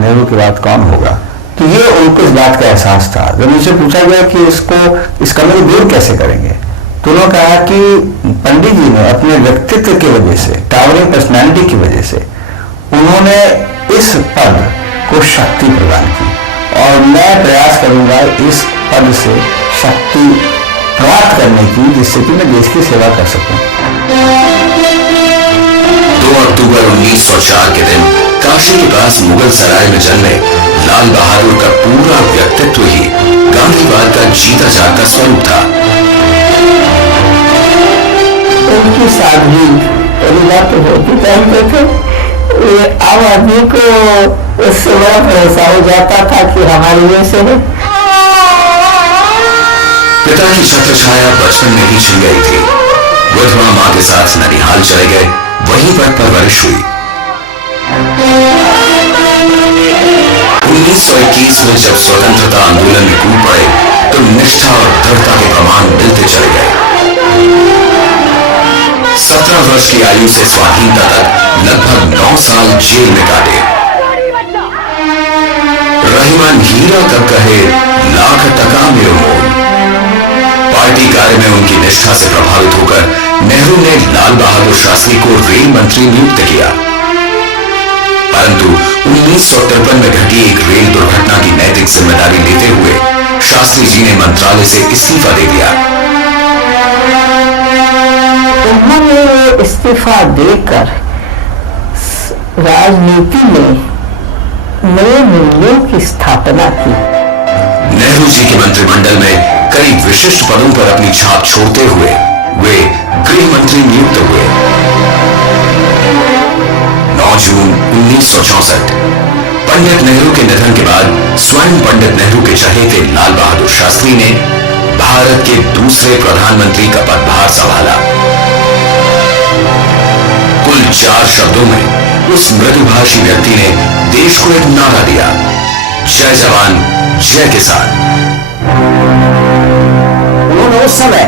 नेहरू के बाद कौन होगा। तो ये उनको इस बात का एहसास था। जब मुझसे पूछा गया कि इस कमी को दूर कैसे करेंगे, तो उन्होंने कहा कि पंडित जी ने अपने व्यक्तित्व की वजह से, टावरिंग पर्सनैलिटी की वजह से उन्होंने इस पद को शक्ति प्रदान की, और मैं प्रयास करूंगा इस पद से शक्ति प्राप्त करने की, जिससे कि मैं देश की सेवा कर सकूं। 2 अक्टूबर 1904 के दिन काशी के पास मुगल सराय में जन्मे लाल बहादुर का पूरा व्यक्तित्व ही गांधीवाद का जीता जागता स्वरूप था। उनकी सादगी बात होती जानते थे, आम आदमी को उससे बड़ा भरोसा हो जाता था कि हमारे जैसे है। पिता की छत्र छाया बचपन में ही छिन गई थी। विधवा मां के साथ ननिहाल चले गए, वहीं पर परवरिश हुई। 1921 में जब स्वतंत्रता आंदोलन में कूद पड़े तो निष्ठा और दृढ़ता के प्रमाण मिलते चले गए। 17 वर्ष की आयु से स्वाधीनता तक लगभग 9 साल जेल में काटे। रहीमन हीरा तक कहे लाख टका मेरो मोल। पार्टी कार्य में उनकी निष्ठा से प्रभावित होकर नेहरू ने लाल बहादुर शास्त्री को रेल मंत्री नियुक्त किया, परंतु 1953 में घटी एक रेल दुर्घटना की नैतिक जिम्मेदारी लेते हुए शास्त्री जी ने मंत्रालय से इस्तीफा दे दिया। उन्होंने इस्तीफा देकर राजनीति में नए मूल्यों की स्थापना की। नेहरू जी के मंत्रिमंडल में कई विशिष्ट पदों पर अपनी छाप छोड़ते हुए वे गृह मंत्री नियुक्त हुए। 9 जून 1964 पंडित नेहरू के निधन के बाद स्वयं पंडित नेहरू के चहेते लाल बहादुर शास्त्री ने भारत के दूसरे प्रधानमंत्री का पदभार संभाला। कुल 4 शब्दों में उस मृदुभाषी व्यक्ति ने देश को एक नारा दिया, जय जवान जय किसान। उन्होंने उस समय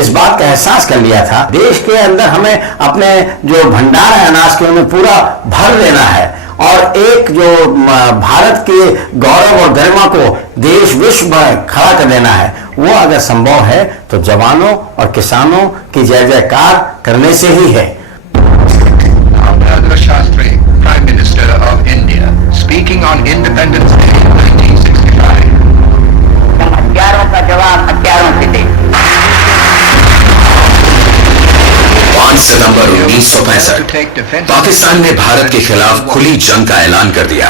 इस बात का एहसास कर लिया था, देश के अंदर हमें अपने जो भंडार है अनाज के उन्हें पूरा भर देना है, और एक जो भारत के गौरव और गरिमा को देश विश्व में खड़ा कर देना है, वो अगर संभव है तो जवानों और किसानों की जय जयकार करने से ही है। Shastri, Prime Minister of India, speaking on Independence Day 1965. हथियारों का जवाब हथियारों से दे। 5 सितंबर 1965 पाकिस्तान ने भारत के खिलाफ खुली जंग का ऐलान कर दिया।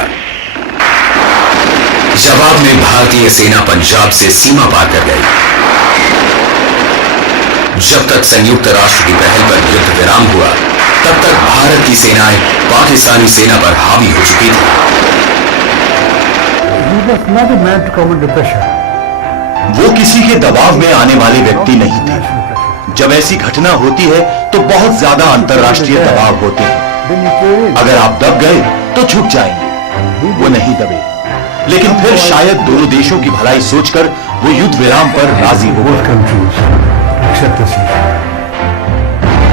जवाब में भारतीय सेना पंजाब से सीमा पार कर गई। जब तक संयुक्त राष्ट्र की पहल पर युद्ध विराम हुआ, तब तक भारत की सेनाएं पाकिस्तानी सेना पर हावी हो चुकी थी। वो किसी के दबाव में आने वाले व्यक्ति नहीं थे। जब ऐसी घटना होती है तो बहुत ज्यादा अंतर्राष्ट्रीय दबाव होते हैं। अगर आप दब गए तो छूट जाएंगे, वो नहीं दबे। लेकिन फिर शायद दोनों देशों की भलाई सोचकर वो युद्ध विराम पर राजी हो गए।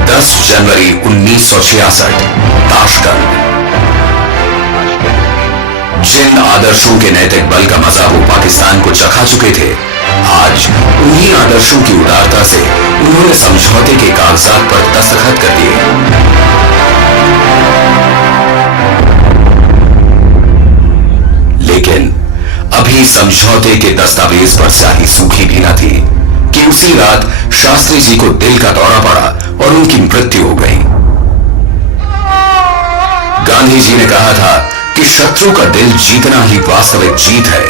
10 जनवरी 1966 ताशकंद। जिन आदर्शों के नैतिक बल का मजा वो पाकिस्तान को चखा चुके थे, आज उन्हीं आदर्शों की उदारता से उन्होंने समझौते के कागजात पर दस्तखत कर दिए। लेकिन अभी समझौते के दस्तावेज पर स्याही सूखी भी न थी कि उसी रात शास्त्री जी को दिल का दौरा पड़ा और उनकी मृत्यु हो गई। गांधी जी ने कहा था कि शत्रु का दिल जीतना ही वास्तविक जीत है।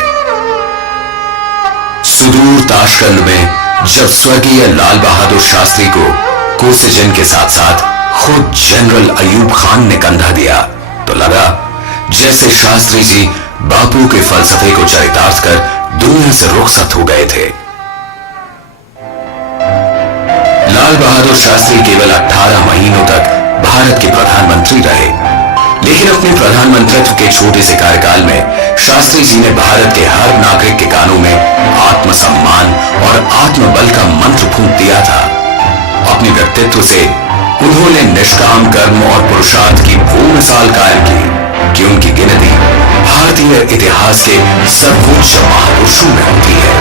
सुदूर ताशकंद में जब स्वर्गीय लाल बहादुर शास्त्री को कोसिजन के साथ साथ खुद जनरल अयूब खान ने कंधा दिया, तो लगा जैसे शास्त्री जी बापू के फलसफे को चरितार्थ कर दुनिया से रुखसत हो गए थे। लाल बहादुर शास्त्री केवल 18 महीनों तक भारत के प्रधानमंत्री रहे, लेकिन अपने प्रधानमंत्रित्व के छोटे से कार्यकाल में शास्त्री जी ने भारत के हर नागरिक के कानों में आत्मसम्मान और आत्मबल का मंत्र फूंक दिया था। अपने व्यक्तित्व से उन्होंने निष्काम कर्म और पुरुषार्थ की वो मिसाल कायम की कि उनकी गिनती भारतीय जूनियर इतिहास के सर्वोच्च महापुरुषों में होती है।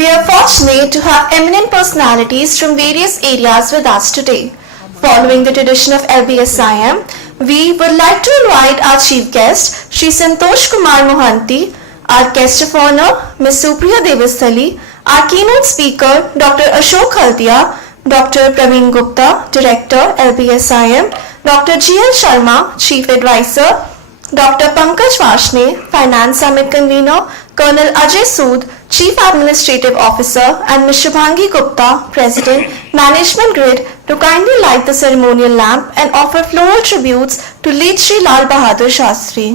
We are fortunate to have eminent personalities from various areas with us today. Following the tradition of LBSIM, we would like to invite our chief guest, Shri Santosh Kumar Mohanty, our guest of honor, Ms. Supriya Devasthali, our keynote speaker, Dr. Ashok Haldia, Dr. Praveen Gupta, Director, LBSIM, Dr. G.L. Sharma, Chief Advisor, Dr. Pankaj Vashne, Finance Summit Convener, Colonel Ajay Sood, Chief Administrative Officer, and Ms. Shubhangi Gupta, President, Management Grid, to kindly light the ceremonial lamp and offer floral tributes to late Shri Lal Bahadur Shastri.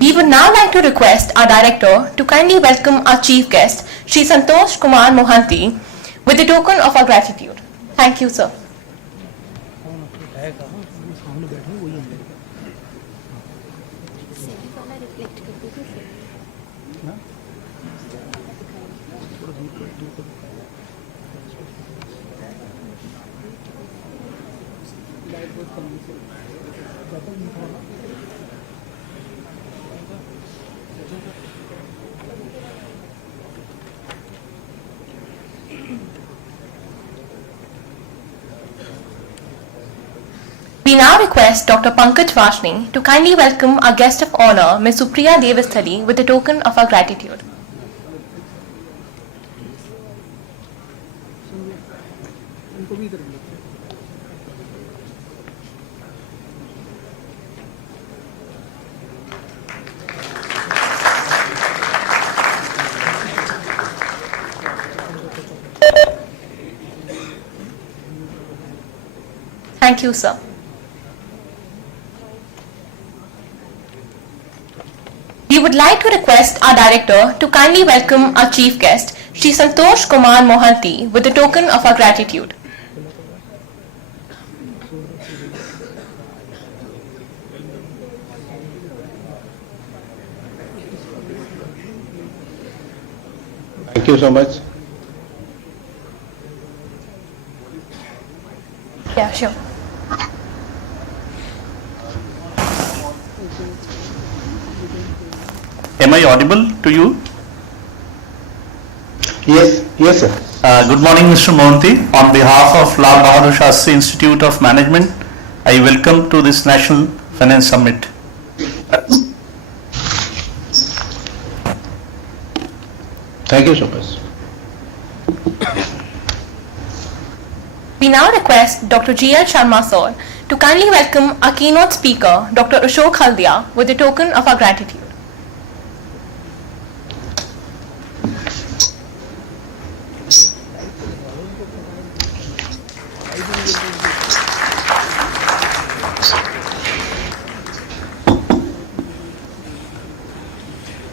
We would now like to request our director to kindly welcome our chief guest, Shri Santosh Kumar Mohanty, with the token of our gratitude. Thank you, sir. We now request Dr. Pankaj Vashne to kindly welcome our guest of honor, Ms. Supriya Devasthali, with a token of our gratitude. Thank you, sir. We would like to request our director to kindly welcome our chief guest, Shri Santosh Kumar Mohanty, with a token of our gratitude. Thank you so much. Yeah, sure. Am I audible to you? Yes, sir. Good morning, Mr. Mohanty. On behalf of Lal Bahadur Shastri Institute of Management, I welcome to this National Finance Summit. Thank you so much. We now request Dr. G.L. Sharma sir to kindly welcome our keynote speaker, Dr. Ashok Haldia, with a token of our gratitude.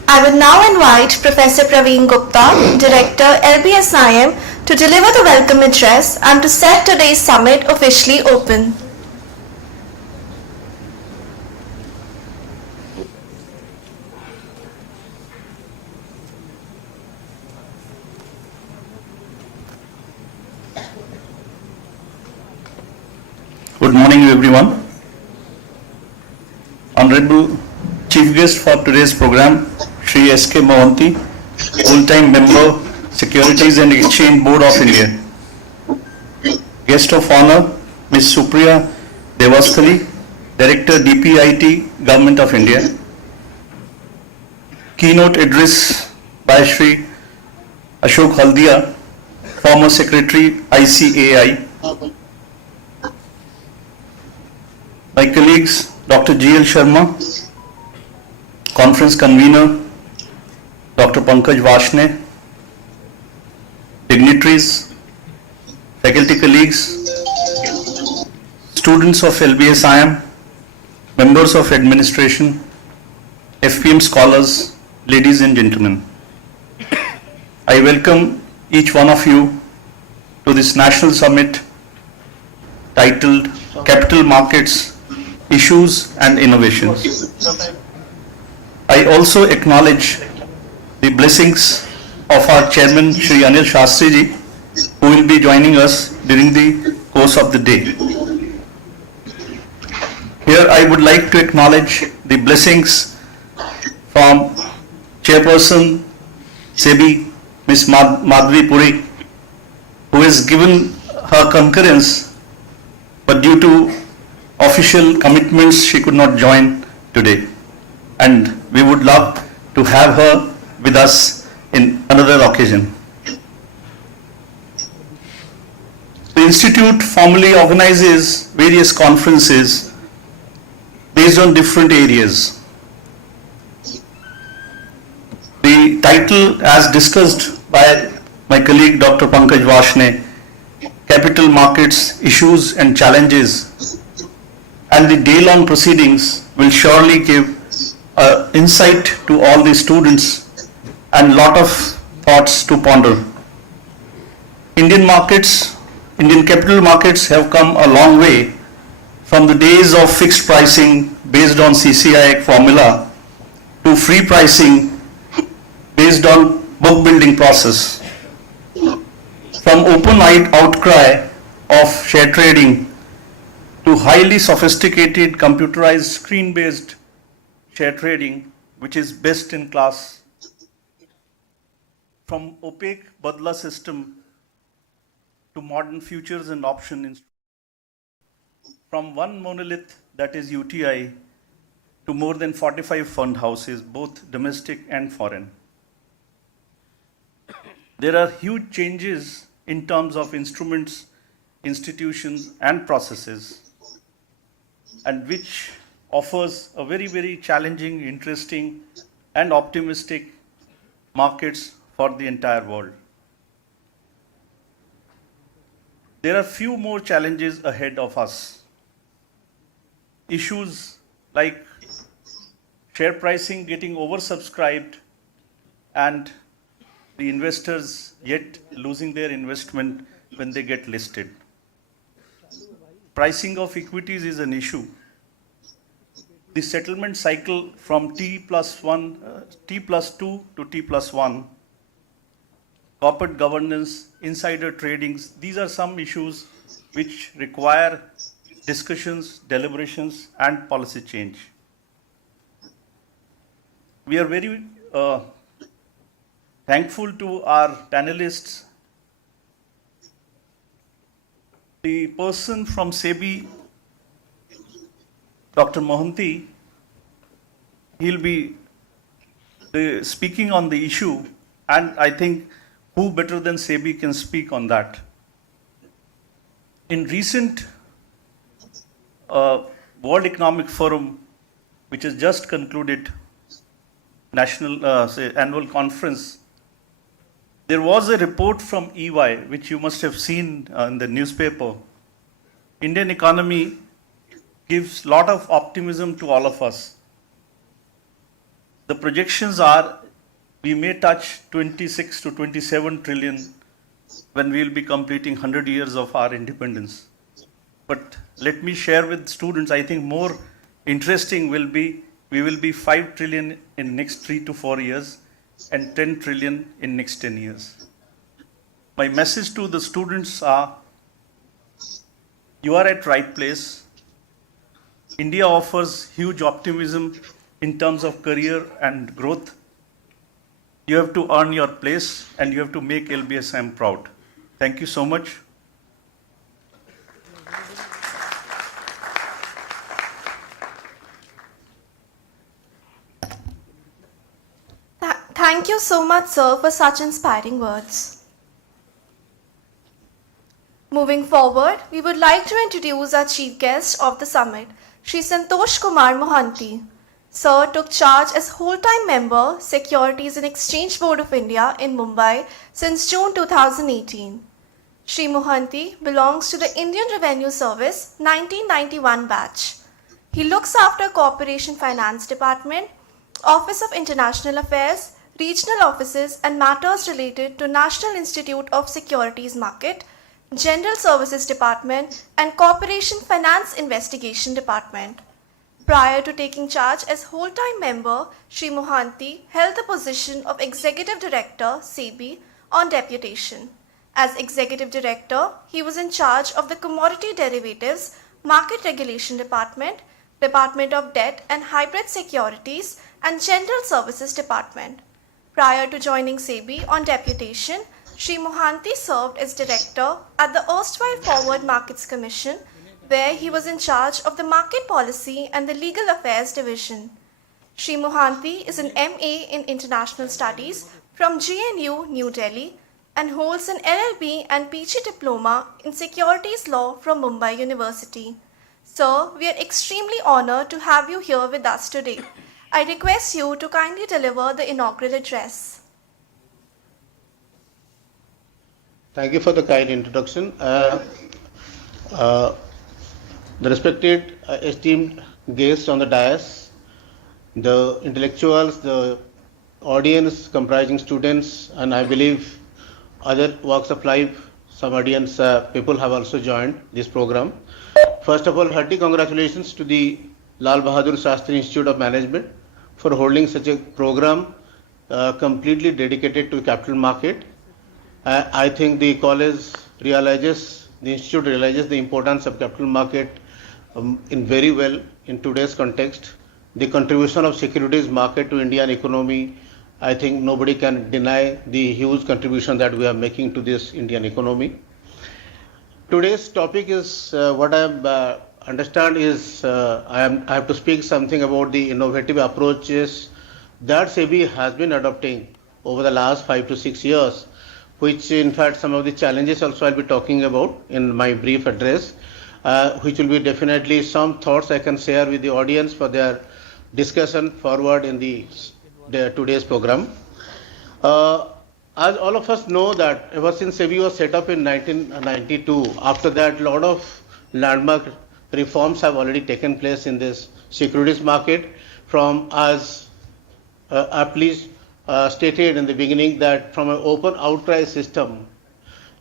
I would now invite Professor Praveen Gupta, Director, LBSIM, to deliver the welcome address and to set today's summit officially open. Good morning, everyone. Honorable Chief Guest for today's program, Shri S.K. Mohanty, full-time member, Securities and Exchange Board of India. Guest of honor, Ms. Supriya Devasthali, Director, DPIT, Government of India. Keynote address by Shri Ashok Haldia, former Secretary, ICAI. My colleagues, Dr. G.L. Sharma, Conference Convener, Dr. Pankaj Vashne, dignitaries, faculty colleagues, students of LBSIM, members of administration, FPM scholars, ladies and gentlemen. I welcome each one of you to this national summit titled Capital Markets, Issues and Innovations. I also acknowledge the blessings of our chairman, Shri Anil Shastri ji, who will be joining us during the course of the day. Here I would like to acknowledge the blessings from Chairperson SEBI, Ms. Madhvi Puri, who has given her concurrence, but due to official commitments she could not join today. And we would love to have her with us in another occasion. The Institute formally organizes various conferences based on different areas. The title, as discussed by my colleague Dr. Pankaj Vashne, Capital Markets, Issues and Challenges, and the day-long proceedings will surely give insight to all the students and lot of thoughts to ponder. Indian capital markets have come a long way from the days of fixed pricing based on CCI formula to free pricing based on book building process. From open-eyed outcry of share trading to highly sophisticated computerized screen-based share trading, which is best in class. From opaque Badla system to modern futures and option instruments. from one monolith that is UTI to more than 45 fund houses, both domestic and foreign. There are huge changes in terms of instruments, institutions, and processes, and which offers a very, very challenging, interesting, and optimistic markets for the entire world. There are few more challenges ahead of us. Issues like share pricing getting oversubscribed and the investors yet losing their investment when they get listed. Pricing of equities is an issue. The settlement cycle from T+2 to T+1, corporate governance, insider tradings, these are some issues which require discussions, deliberations, and policy change. We are very thankful to our panelists. The person from SEBI, Dr. Mohanty, he'll be speaking on the issue, and I think who better than SEBI can speak on that. In recent World Economic Forum, which has just concluded national annual conference, there was a report from EY, which you must have seen in the newspaper. Indian economy gives a lot of optimism to all of us. The projections are we may touch 26 to 27 trillion when we will be completing 100 years of our independence. But let me share with students, I think more interesting will be we will be 5 trillion in next 3 to 4 years and 10 trillion in next 10 years. My message to the students are, you are at right place. India offers huge optimism in terms of career and growth. You have to earn your place and you have to make LBSM proud. Thank you so much. Thank you so much, sir, for such inspiring words. Moving forward, we would like to introduce our chief guest of the summit, Shri Santosh Kumar Mohanty. Sir took charge as whole-time member, Securities and Exchange Board of India in Mumbai since June 2018. Shri Mohanty belongs to the Indian Revenue Service 1991 batch. He looks after Corporation Finance Department, Office of International Affairs, regional offices and matters related to National Institute of Securities Market, General Services Department and Corporation Finance Investigation Department. Prior to taking charge as whole-time member, Shri Mohanty held the position of Executive Director, SEBI, on deputation. As Executive Director, he was in charge of the Commodity Derivatives, Market Regulation Department, Department of Debt and Hybrid Securities, and General Services Department. Prior to joining SEBI on deputation, Shri Mohanty served as Director at the erstwhile Forward Markets Commission, where he was in charge of the Market Policy and the Legal Affairs Division. Shri Mohanty is an MA in International Studies from GNU, New Delhi, and holds an LLB and PG Diploma in Securities Law from Mumbai University. Sir, we are extremely honored to have you here with us today. I request you to kindly deliver the inaugural address. Thank you for the kind introduction. The respected, esteemed guests on the dais, the intellectuals, the audience comprising students, and I believe other walks of life, some audience people have also joined this program. First of all, hearty congratulations to the Lal Bahadur Shastri Institute of Management for holding such a program completely dedicated to capital market. I think the college realizes, the institute realizes the importance of capital market in very well in today's context. The contribution of securities market to Indian economy, I think nobody can deny the huge contribution that we are making to this Indian economy. Today's topic is what I understand is I have to speak something about the innovative approaches that SEBI has been adopting over the last 5 to 6 years, which in fact some of the challenges also I'll be talking about in my brief address, which will be definitely some thoughts I can share with the audience for their discussion forward in the today's program. As all of us know that ever since SEBI was set up in 1992, after that a lot of landmark reforms have already taken place in this securities market, from as aptly stated in the beginning that from an open outcry system,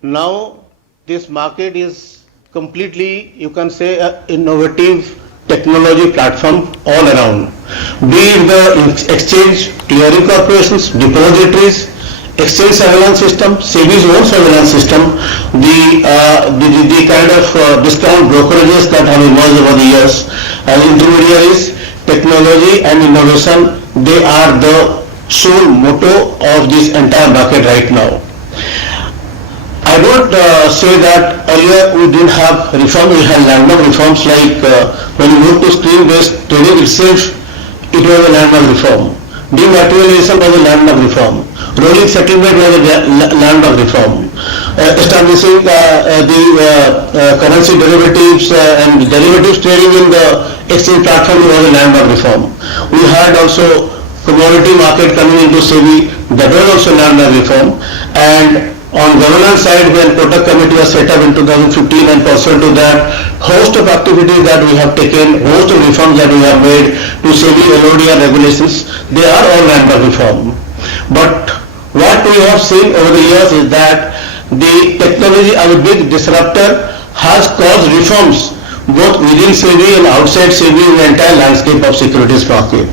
now this market is completely, you can say, an innovative technology platform all around, be it the exchange, clearing corporations, depositories, exchange surveillance system, SEBI's own surveillance system, the kind of discount brokerages that have emerged over the years, as intermediaries, technology and innovation, they are the sole motto of this entire market right now. I don't say that earlier we didn't have reforms, we had landmark reforms like when you moved to screen-based trading itself, it was a landmark reform. Dematerialization was a landmark reform. Rolling settlement was a landmark reform. Establishing the currency derivatives and derivatives trading in the exchange platform was a landmark reform. We had also commodity market coming into SEBI, that was also landmark reform. And on governance side, when Kotak Committee was set up in 2015, and pursuant to that, host of activities that we have taken, host of reforms that we have made to SEBI, LODR regulations, they are all landmark reform. But what we have seen over the years is that the technology as a big disruptor has caused reforms both within SEBI and outside SEBI in the entire landscape of securities market.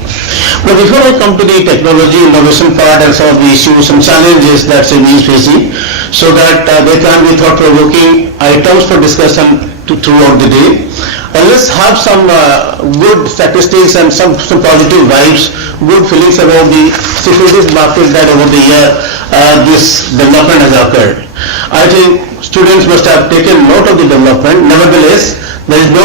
But before I come to the technology innovation part and some of the issues and challenges that SEBI is facing, so that there can be thought-provoking items for discussion throughout the day, let's have some good statistics and some positive vibes, good feelings about the securities market that over the year this development has occurred. I think students must have taken note of the development. Nevertheless, there is no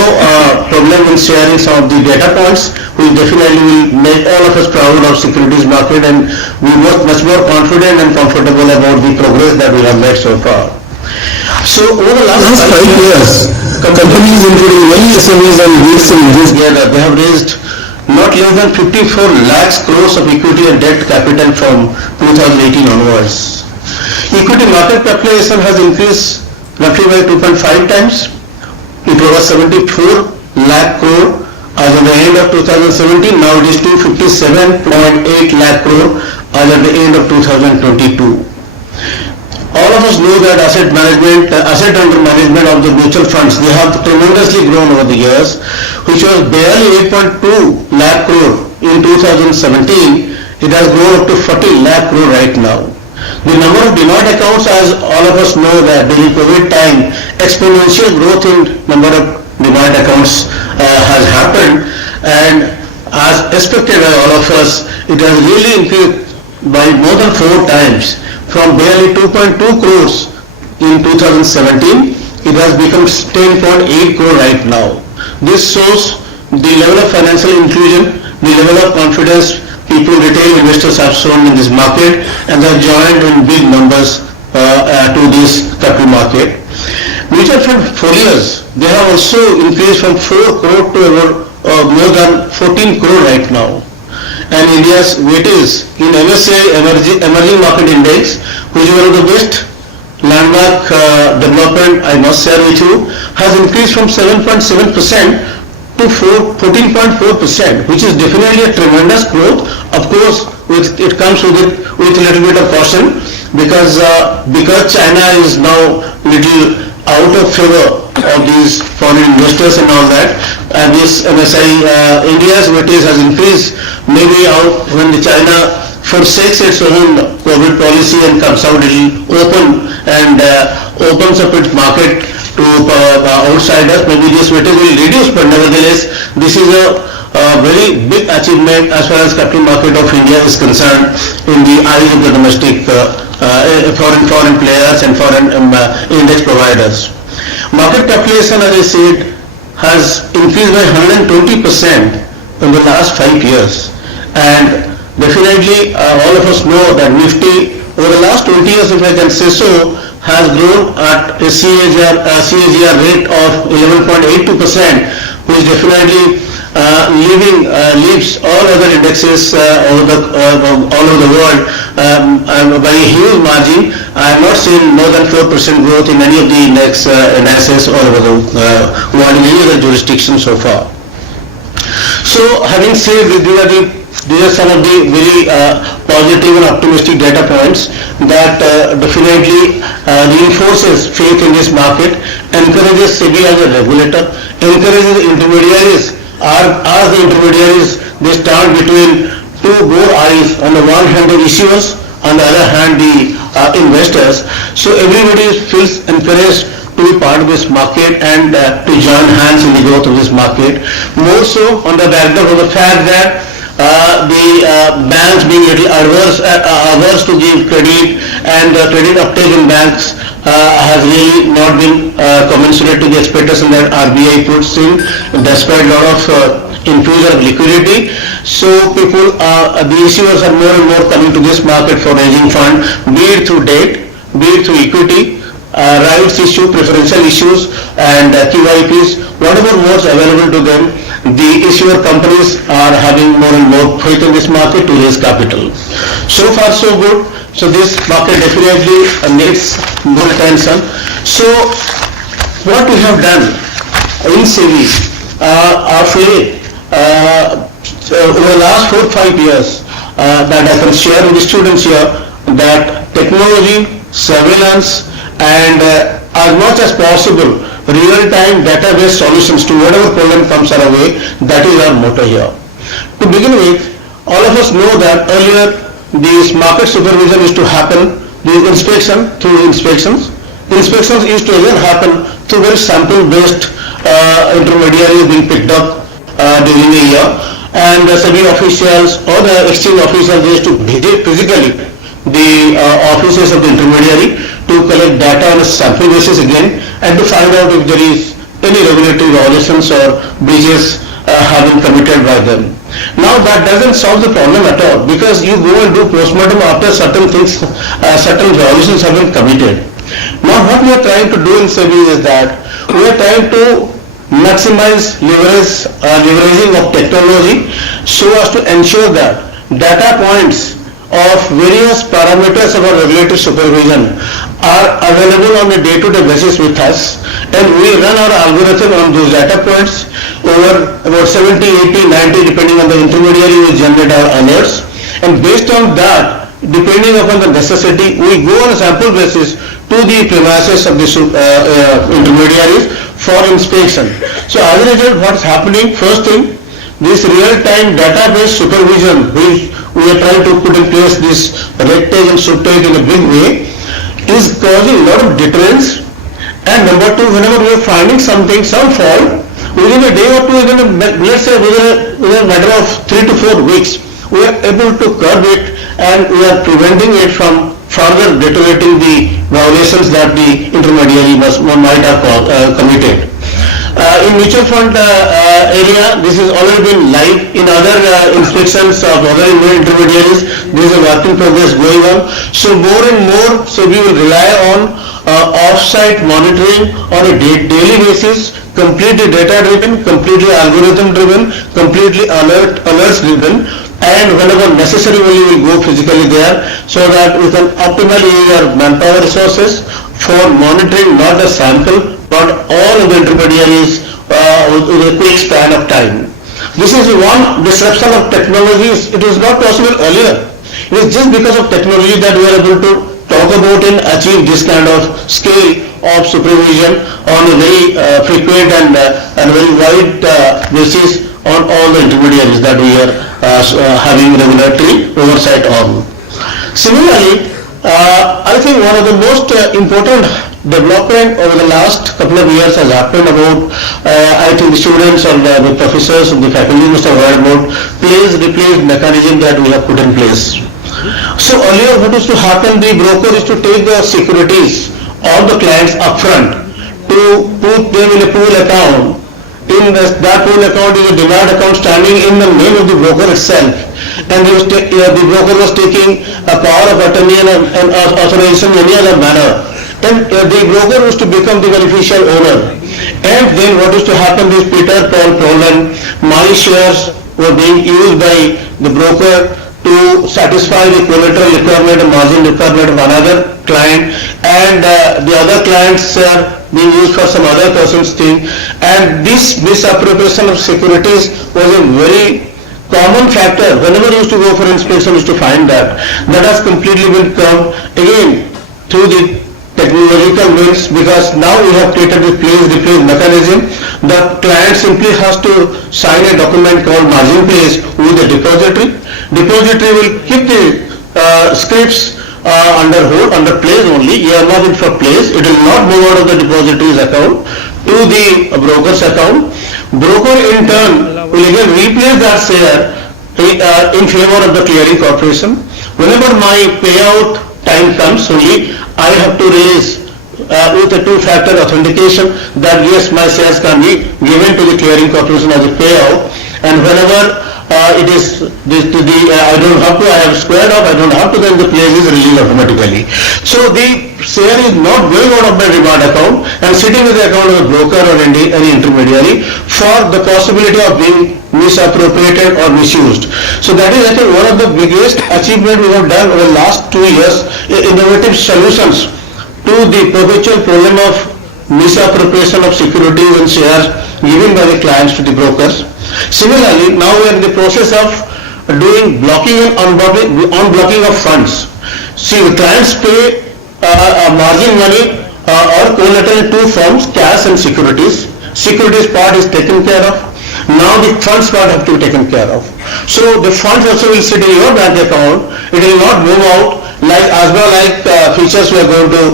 problem in sharing some of the data points, which definitely will make all of us proud of securities market, and we are much more confident and comfortable about the progress that we have made so far. So over the last 5 years, companies including many SMEs and REITs in this together, they have raised not less than 54 lakhs crores of equity and debt capital from 2018 onwards. Equity market capitalization has increased roughly by 2.5 times. It was 74 lakh crore as of the end of 2017. Now it is 257.8 lakh crore as of the end of 2022. All of us know that asset under management of the mutual funds, they have tremendously grown over the years, which was barely 8.2 lakh crore in 2017. It has grown up to 40 lakh crore right now. The number of Demat accounts, as all of us know that during COVID time, exponential growth in number of Demat accounts has happened, and as expected by all of us, it has really increased by more than 4 times. From barely 2.2 crores in 2017, it has become 10.8 crore right now. This shows the level of financial inclusion, the level of confidence people, retail investors have shown in this market, and they have joined in big numbers to this capital market. Mutual fund folios, they have also increased from 4 crore to more than 14 crore right now. And India's weightage in MSCI Emerging Market Index, which is one of the best landmark development I must share with you, has increased from 7.7% to 14.4%, which is definitely a tremendous growth. Of course, it comes with a little bit of caution, because China is now little out of favor of these foreign investors and all that, and this MSCI India's weightage has increased, maybe out when the China forsakes its own COVID policy and comes out a little open and opens up its market to outsiders, maybe this weightage will reduce, but nevertheless this is a very big achievement as far as capital market of India is concerned in the eyes of the domestic foreign players and foreign index providers. Market capitalization, as I said, has increased by 120% in the last 5 years. And definitely all of us know that Nifty over the last 20 years, if I can say so, has grown at a CAGR rate of 11.82%, which definitely leaps all other indexes all over the world by a huge margin. I have not seen more than 4% growth in any of the indexes all over the world in any other jurisdiction so far. So having said these are some of the very positive and optimistic data points that definitely reinforces faith in this market, encourages SEBI as a regulator, encourages intermediaries, as the intermediaries, they stand between two both eyes, on the one hand the issuers, on the other hand the investors. So everybody feels encouraged to be part of this market and to join hands in the growth of this market. More so on the backdrop of the fact that the banks being a little averse to give credit, and credit uptake in banks has really not been commensurate to the expectation that RBI puts in, despite a lot of infusion of liquidity. So people, the issuers are more and more coming to this market for raising fund, be it through debt, be it through equity, rights issue, preferential issues, and QIPs, whatever modes available to them. The issuer companies are having more and more faith in this market to raise capital. So far so good. So this market definitely needs more attention. So what we have done in SEBI over the last 4-5 years that I can share with the students here, that technology, surveillance, and as much as possible real-time database solutions to whatever problem comes our way, that is our motto here. To begin with, all of us know that earlier this market supervision used to happen, the inspection through inspections. Inspections used to again happen through very sample-based intermediaries being picked up during a year, and the SEBI officials or the exchange officials used to visit physically the offices of the intermediary to collect data on a sample basis again, and to find out if there is any regulatory violations or breaches have been committed by them. Now that doesn't solve the problem at all, because you go and do postmortem after certain things, certain violations have been committed. Now what we are trying to do in SEBI is that we are trying to maximize leveraging of technology so as to ensure that data points of various parameters of our regulatory supervision are available on a day-to-day basis with us, and we run our algorithm on those data points over about 70, 80, 90 depending on the intermediary. We generate our alerts, and based on that, depending upon the necessity, we go on a sample basis to the premises of the intermediaries for inspection. So as a result, what's happening, first thing, this real-time database supervision, which we are trying to put in place, this RegTech and SupTech in a big way, is causing a lot of deterrence. And number two, whenever we are finding something, some fault, within a day or two, let's say within a matter of 3 to 4 weeks, we are able to curb it, and we are preventing it from further deteriorating the violations that the intermediary might have committed. In mutual fund area, this has already been live. In other inspections of other intermediaries, there is a work in progress going on. So more and more, we will rely on off-site monitoring on a daily basis, completely data-driven, completely algorithm-driven, completely alerts-driven, and whenever necessary we will go physically there, so that we can optimally use our manpower resources for monitoring not the sample but all of the intermediaries with a quick span of time. This is one disruption of technology. It was not possible earlier. It is just because of technology that we are able to talk about and achieve this kind of scale of supervision on a very frequent and very wide basis on all the intermediaries that we are having regulatory oversight on. Similarly, I think one of the most important development over the last couple of years has happened about, I think the students or the professors and the faculty must have heard about place-replace mechanism that we have put in place. So earlier what used to happen, the broker is to take the securities of the clients upfront to put them in a pool account that pool account is a demat account standing in the name of the broker itself, and the broker was taking a power of attorney and authorization in any other manner, then the broker was to become the beneficial owner. And then what is to happen is Peter Paul Prolan, my shares were being used by the broker to satisfy the collateral requirement and margin requirement of another client, and the other clients are being used for some other person's thing, and this misappropriation of securities was a very common factor. Whenever you used to go for inspection, you used to find that has completely been come again through the technological means, because now we have created the place mechanism. The client simply has to sign a document called margin place with the depository. Depository will keep the scripts under hold, under place only, earmark it for place. It will not move out of the depository's account to the broker's account. Broker in turn will again replace that share in favor of the clearing corporation. Whenever my payout time comes only, I have to raise with a two-factor authentication that yes, my shares can be given to the clearing corporation as a payout, and whenever it is I don't have to, I have squared off, I don't have to, then the place is released automatically. So the share is not going out of my demat account and sitting in the account of a broker or any intermediary for the possibility of being misappropriated or misused. So that is, I think, one of the biggest achievement we have done over the last 2 years, innovative solutions to the perpetual problem of misappropriation of securities and shares given by the clients to the brokers. Similarly, now we are in the process of doing blocking and unblocking of funds. See, the clients pay margin money or collateral in two forms, cash and securities. Securities part is taken care of. Now the funds part have to be taken care of. So the funds also will sit in your bank account. It will not move out like features we are going to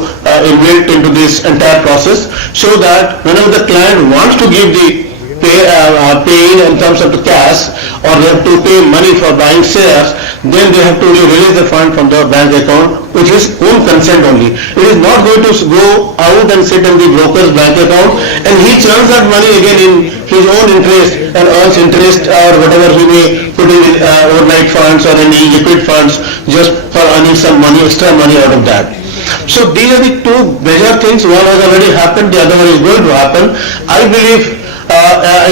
invent into this entire process, so that whenever the client wants to give the pay in terms of the cash, or they have to pay money for buying shares, then they have to release the fund from the bank account with his own consent only. It is not going to go out and sit in the broker's bank account and he churns that money again in his own interest and earns interest or whatever he may put in overnight funds or any liquid funds just for earning some money, extra money out of that. So these are the two major things. One has already happened, the other one is going to happen. I believe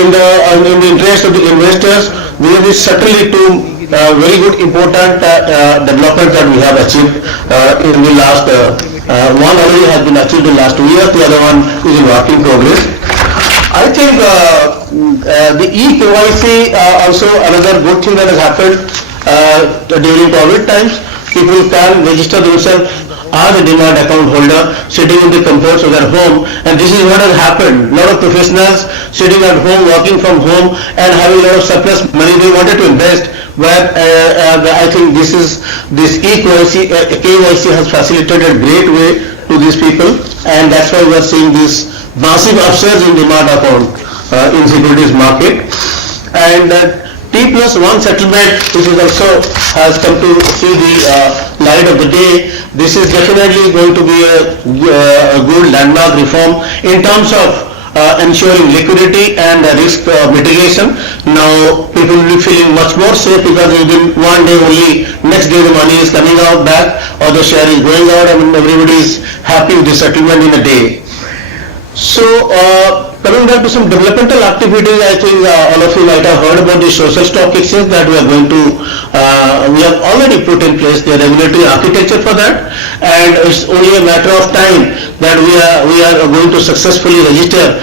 in the interest of the investors, these are certainly two very good important developments that we have achieved in the last, one already has been achieved in the last 2 years, the other one is in work in progress. I think the eKYC also another good thing that has happened during COVID times. People can register themselves as a demat account holder sitting in the comforts of their home, and this is what has happened. A lot of professionals sitting at home, working from home and having a lot of surplus money they wanted to invest, but I think this eKYC KYC has facilitated a great way to these people, and that's why we are seeing this massive upsurge in demat account in securities market. And T+1 settlement, which is also has come to see the light of the day. This is definitely going to be a good landmark reform in terms of ensuring liquidity and risk mitigation. Now people will be feeling much more safe because within one day only, next day the money is coming out back or the share is going out and everybody is happy with the settlement in a day. So coming back to some developmental activities, I think all of you might have heard about the social stock exchange that we are going to, we have already put in place the regulatory architecture for that, and it's only a matter of time that we are going to successfully register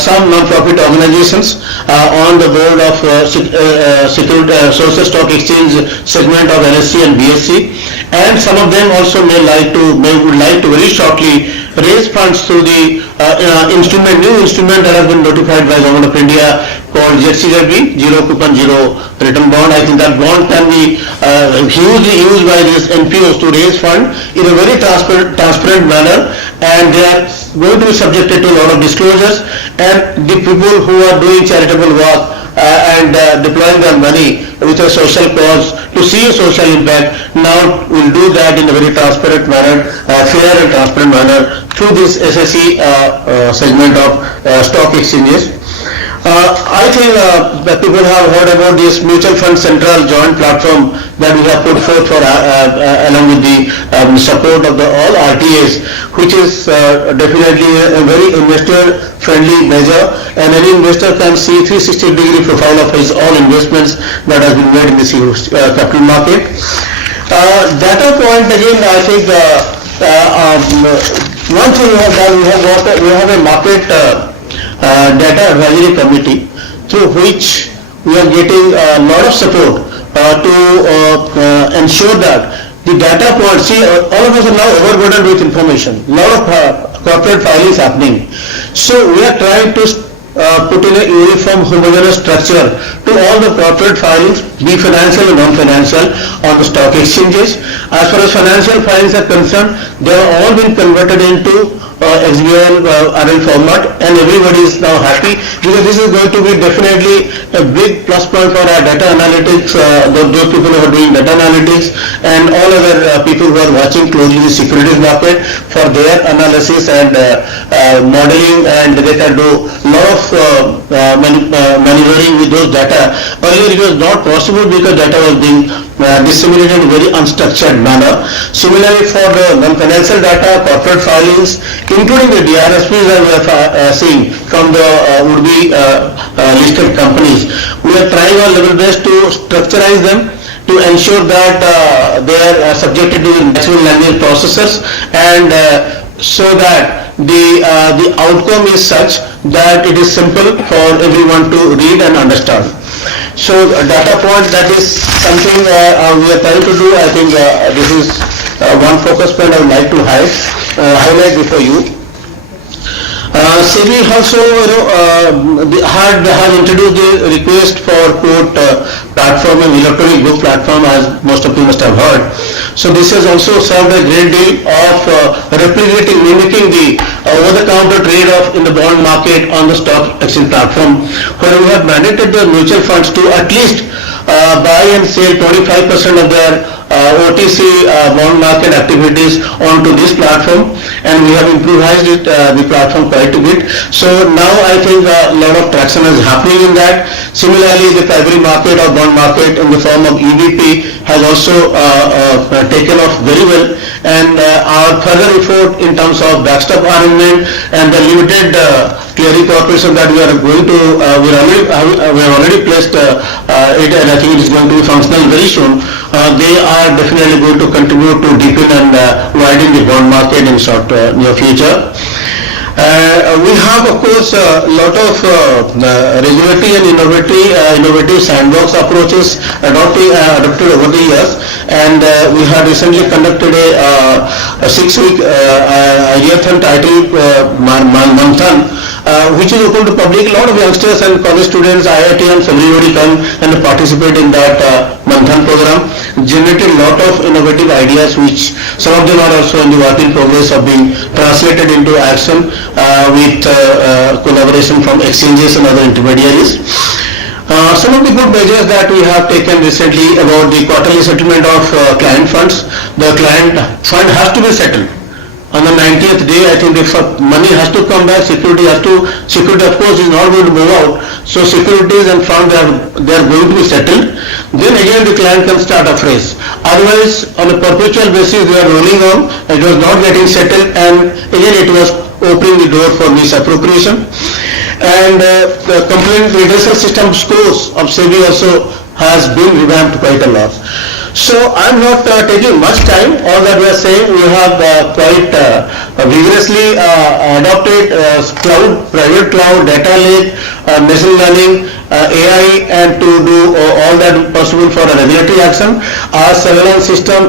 some non-profit organizations on the board of social stock exchange segment of NSE and BSE, and some of them also would like to very shortly raise funds through the new instrument that has been notified by Government of India called ZCZB, Zero Coupon Zero Return Bond. I think that bond can be hugely used by these NPOs to raise fund in a very transparent manner, and they are going to be subjected to a lot of disclosures, and the people who are doing charitable work and deploying their money with a social cause to see a social impact now will do that in a very transparent manner, fair and transparent manner through this SSE segment of stock exchanges. I think that people have heard about this mutual fund central joint platform that we have put forth for along with the support of the all RTAs, which is definitely a very investor friendly measure, and any investor can see 360-degree profile of his all investments that has been made in the capital market. Data point again, I think one thing we have done, we have a market data advisory committee through which we are getting a lot of support to ensure that the data point, see all of us are now overburdened with information, lot of corporate filings happening. So we are trying to put in a uniform homogeneous structure to all the corporate filings, be financial and non-financial, on the stock exchanges. As far as financial filings are concerned, they have all been converted into XBRL RL format, and everybody is now happy because this is going to be definitely a big plus point for our data analytics, those people who are doing data analytics and all other people who are watching closely the securities market for their analysis and modeling, and they can do a lot of maneuvering with those data. Earlier it was not possible because data was being disseminated in a very unstructured manner. Similarly, for the non-financial data, corporate filings, including the DRSPs that we are seeing from the would-be listed companies, we are trying our level best to structurize them to ensure that they are subjected to the natural language processors, and so that the outcome is such that it is simple for everyone to read and understand. So data point, that is something we are trying to do. I think this is one focus point I would like to highlight before you. SEBI also has introduced the request for quote platform and electronic book platform, as most of you must have heard. So this has also served a great deal of replicating, mimicking the over-the-counter trade of in the bond market on the stock exchange platform, where we have mandated the mutual funds to at least buy and sell 25% of their OTC bond market activities onto this platform, and we have improvised it, the platform quite a bit. So now I think a lot of traction is happening in that. Similarly, the primary market or bond market in the form of EBP has also taken off very well, and our further effort in terms of backstop arrangement and the limited clearing corporation that we are going to, we have already placed it, and I think it is going to be functional very soon. They are definitely going to contribute to deepen and widen the bond market in short near future. We have, of course, a lot of regulatory and innovative sandbox approaches adopted over the years, and we have recently conducted a 6-week ideathon titled Manthan, which is open to public. A lot of youngsters and college students, IITians, everybody come and participate in that Manthan program. Generated a lot of innovative ideas, which some of them are also in the work in progress of being translated into action with collaboration from exchanges and other intermediaries. Some of the good measures that we have taken recently about the quarterly settlement of client funds. The client fund has to be settled on the 90th day. I think if money has to come back, security of course is not going to move out. So securities and funds they are going to be settled. Then again the client can start afresh. Otherwise, on a perpetual basis they are rolling on. It was not getting settled, and again it was opening the door for misappropriation. And the complaint redressal system scores of SEBI also has been revamped quite a lot. So I'm not taking much time. All that we are saying, we have quite vigorously adopted private cloud, data lake, machine learning, AI, and to do all that possible for a regulatory action. Our surveillance system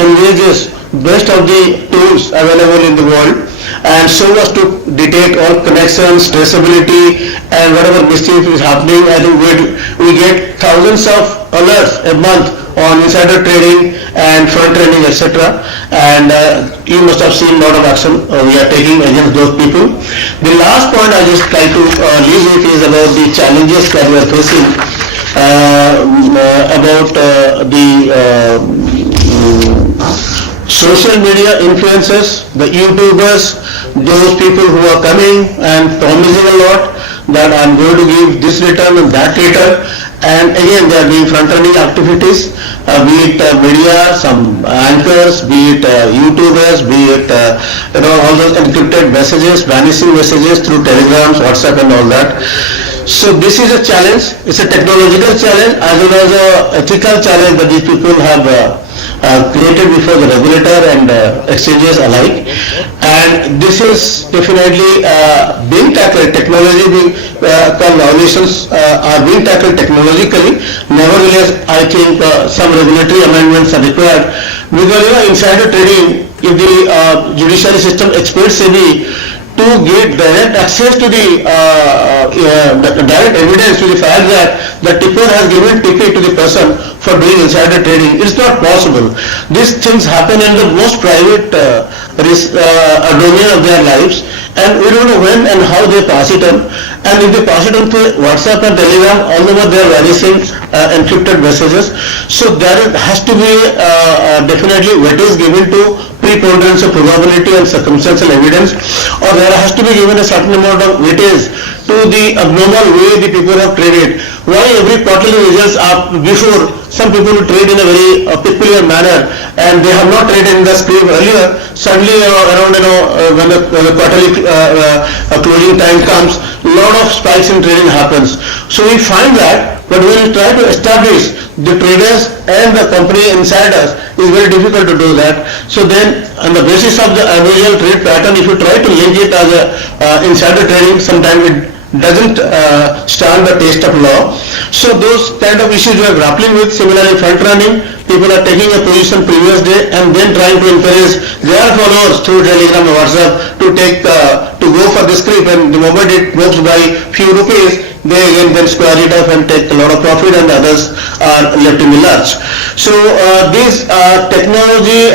engages best of the tools available in the world, and so as to detect all connections, traceability, and whatever mischief is happening. I think we get thousands of alerts a month on insider trading and front trading, etc. And you must have seen a lot of action we are taking against those people. The last point I just try to leave with is about the challenges that we are facing about the social media influencers, the YouTubers, those people who are coming and promising a lot. that I'm going to give this return and that return, and again they are doing front-running activities, be it media, some anchors, be it YouTubers, be it all those encrypted messages, vanishing messages through telegrams, WhatsApp and all that. So this is a challenge, it's a technological challenge as well as a ethical challenge that these people have created before the regulator and exchanges alike, and this is definitely being tackled. Technology violations are being tackled technologically. Nevertheless, I think some regulatory amendments are required, because insider trading, if the judiciary system expects SEBI to get direct access to the direct evidence to the fact that the tipper has given ticket to the person for doing insider trading, it's not possible. These things happen in the most private domain of their lives, and we don't know when and how they pass it on. And if they pass it on to WhatsApp and Telegram, all over they are vanishing encrypted messages. So there has to be definitely weightage given to preponderance of probability and circumstantial evidence, or there has to be given a certain amount of weightage to the abnormal way the people have traded. Why every quarterly results are before? Some people trade in a very peculiar manner, and they have not traded in the script earlier. Suddenly around when the quarterly closing time comes, lot of spikes in trading happens. So we find that, but when we try to establish the traders and the company insiders, it's very difficult to do that. So then on the basis of the unusual trade pattern, if you try to link it as a insider trading, sometimes it doesn't stand the test of law. So those kind of issues we are grappling with. Similarly, front running, people are taking a position previous day and then trying to encourage their followers through Telegram or WhatsApp to take to go for the script, and the moment it moves by few rupees, they again then square it off and take a lot of profit, and the others are left in the lurch. So this technology,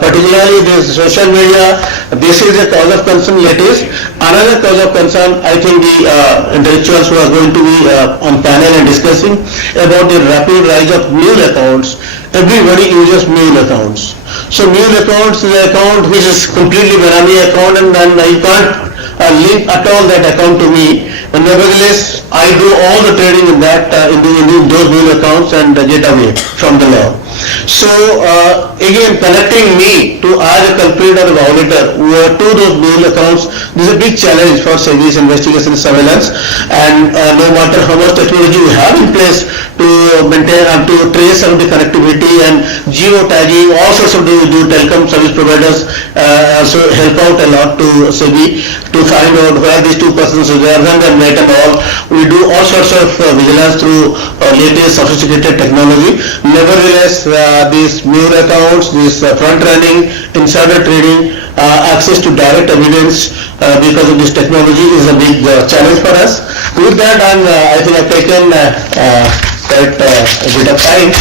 particularly this social media, this is a cause of concern. Latest another cause of concern, I think the intellectuals who are going to be on panel and discussing about the rapid rise of mule accounts. Everybody uses mule accounts. So mule accounts is an account which is completely Benami account, and then you can't link at all that account to me. And nevertheless, I do all the trading in that in those mule accounts and get away from the law. So again, connecting me to as a culprit or a violator to those mule accounts, this is a big challenge for SEBI's investigation surveillance. And no matter how much technology we have in place to maintain and to trace some of the connectivity and geo-tagging, all sorts of do telecom service providers also help out a lot to SEBI to find out where these two persons are there, when they met and all. We do all sorts of vigilance through latest sophisticated technology. Nevertheless, these mule accounts, this front-running, insider trading, access to direct evidence because of this technology is a big challenge for us. With that, I think I've taken quite a bit of time,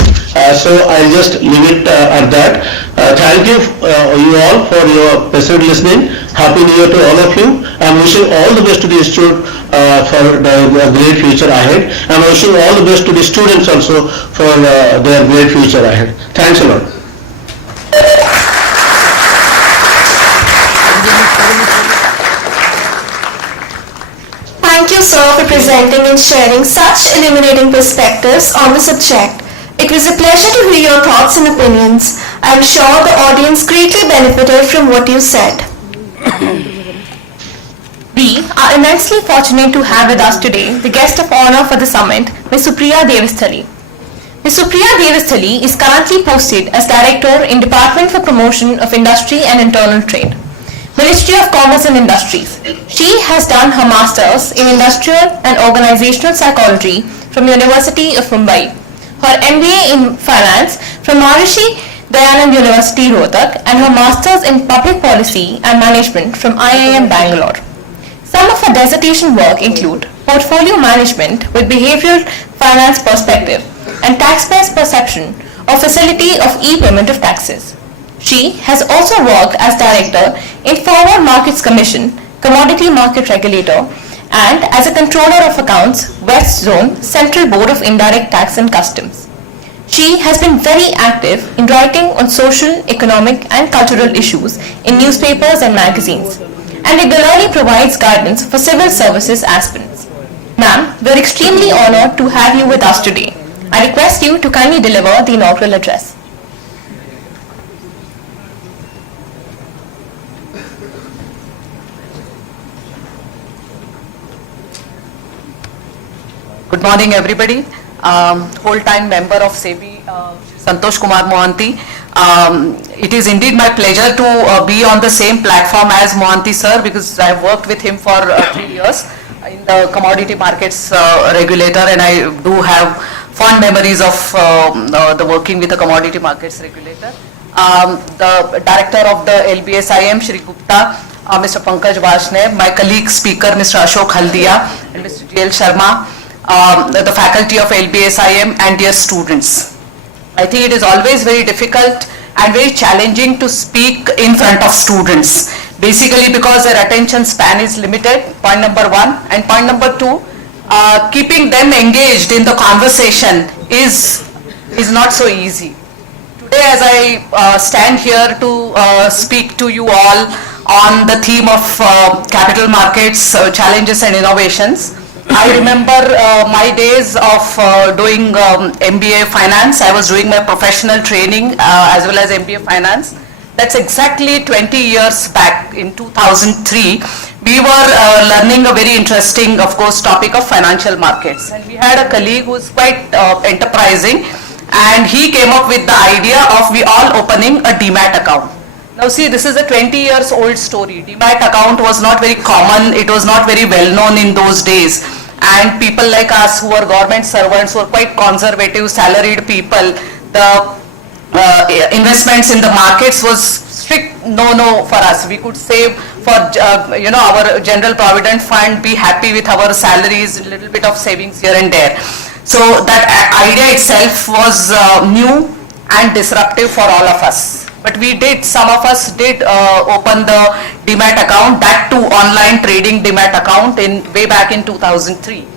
so I'll just leave it at that. Thank you, you all, for your patient listening. Happy New Year to all of you. I'm wishing all the best to the institute for the great future ahead. I'm wishing all the best to the students also for their great future ahead. Thanks a lot. Thank you, sir, for presenting and sharing such illuminating perspectives on the subject. It was a pleasure to hear your thoughts and opinions. I am sure the audience greatly benefited from what you said. We are immensely fortunate to have with us today the guest of honor for the summit, Ms. Supriya Devasthali. Ms. Supriya Devasthali is currently posted as Director in Department for Promotion of Industry and Internal Trade, Ministry of Commerce and Industries. She has done her Masters in Industrial and Organizational Psychology from University of Mumbai, her MBA in Finance from Maharishi Dayanand University, Rohtak, and her Masters in Public Policy and Management from IIM Bangalore. Some of her dissertation work include Portfolio Management with Behavioral Finance Perspective and Taxpayers' Perception of Facility of E-Payment of Taxes. She has also worked as Director in Forward Markets Commission, Commodity Market Regulator, and as a Controller of Accounts, West Zone, Central Board of Indirect Tax and Customs. She has been very active in writing on social, economic and cultural issues in newspapers and magazines. and regularly provides guidance for civil services aspirants. Ma'am, we are extremely honored to have you with us today. I request you to kindly deliver the inaugural address. Good morning, everybody. Whole-time member of SEBI, Santosh Kumar Mohanty. It is indeed my pleasure to be on the same platform as Mohanty sir, because I have worked with him for 3 years in the commodity markets regulator, and I do have fond memories of the working with the commodity markets regulator. The director of the LBSIM, Shri Gupta, Mr. Pankaj Vashne, my colleague speaker, Mr. Ashok Haldia, and Mr. JL Sharma, the faculty of LBSIM, and dear students. I think it is always very difficult and very challenging to speak in front of students, basically because their attention span is limited, point number one, and point number two, keeping them engaged in the conversation is not so easy. Today, as I stand here to speak to you all on the theme of capital markets, challenges and innovations, I remember my days of doing MBA Finance. I was doing my professional training as well as MBA Finance. That's exactly 20 years back in 2003. We were learning a very interesting, of course, topic of financial markets. And we had a colleague who was quite enterprising, and he came up with the idea of we all opening a Demat account. Now see, this is a 20 years old story. Demat account was not very common. It was not very well known in those days. And people like us who were government servants, who were quite conservative, salaried people, the investments in the markets was strict no-no for us. We could save for our general provident fund, be happy with our salaries, a little bit of savings here and there. So that idea itself was new and disruptive for all of us. But some of us did open the Demat account, that too online trading Demat account way back in 2003.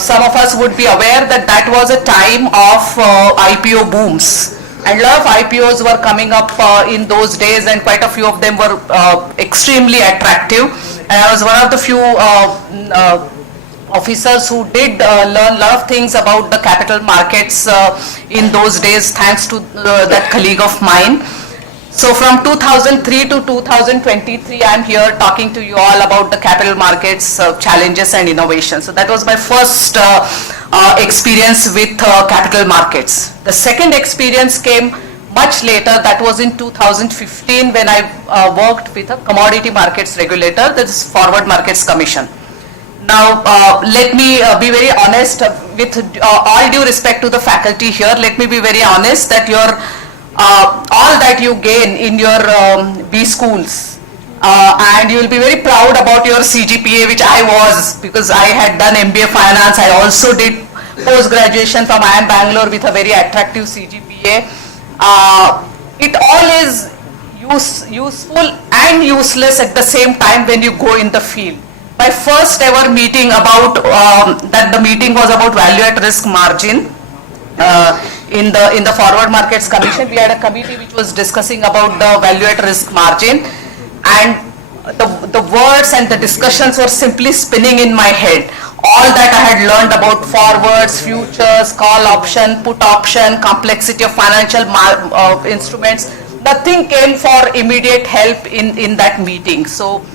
Some of us would be aware that was a time of IPO booms. And a lot of IPOs were coming up in those days, and quite a few of them were extremely attractive. And I was one of the few officers who did learn a lot of things about the capital markets in those days, thanks to that colleague of mine. So from 2003 to 2023, I'm here talking to you all about the capital markets challenges and innovations. So that was my first experience with capital markets. The second experience came much later. That was in 2015 when I worked with a commodity markets regulator, that is Forward Markets Commission. Now, let me be very honest, with all due respect to the faculty here, let me be very honest that all that you gain in your B schools, and you will be very proud about your CGPA, which I was, because I had done MBA Finance. I also did post-graduation from IIM Bangalore with a very attractive CGPA. It all is useful and useless at the same time when you go in the field. My first ever meeting the meeting was about value at risk margin in the Forward Markets Commission. We had a committee which was discussing about the value at risk margin, and the words and the discussions were simply spinning in my head. All that I had learned about forwards, futures, call option, put option, complexity of financial instruments, nothing came for immediate help in that meeting. So,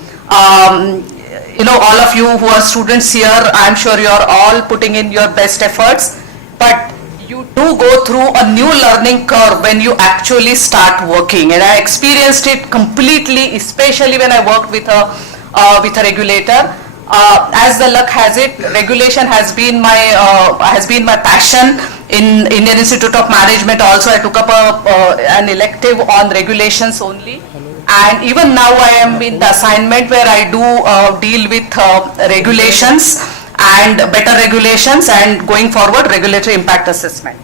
all of you who are students here, I'm sure you are all putting in your best efforts, but you do go through a new learning curve when you actually start working, and I experienced it completely, especially when I worked with a regulator. As the luck has it, regulation has been my passion. In Indian Institute of Management also, I took up an elective on regulations only. And even now I am in the assignment where I do deal with regulations and better regulations, and going forward regulatory impact assessment.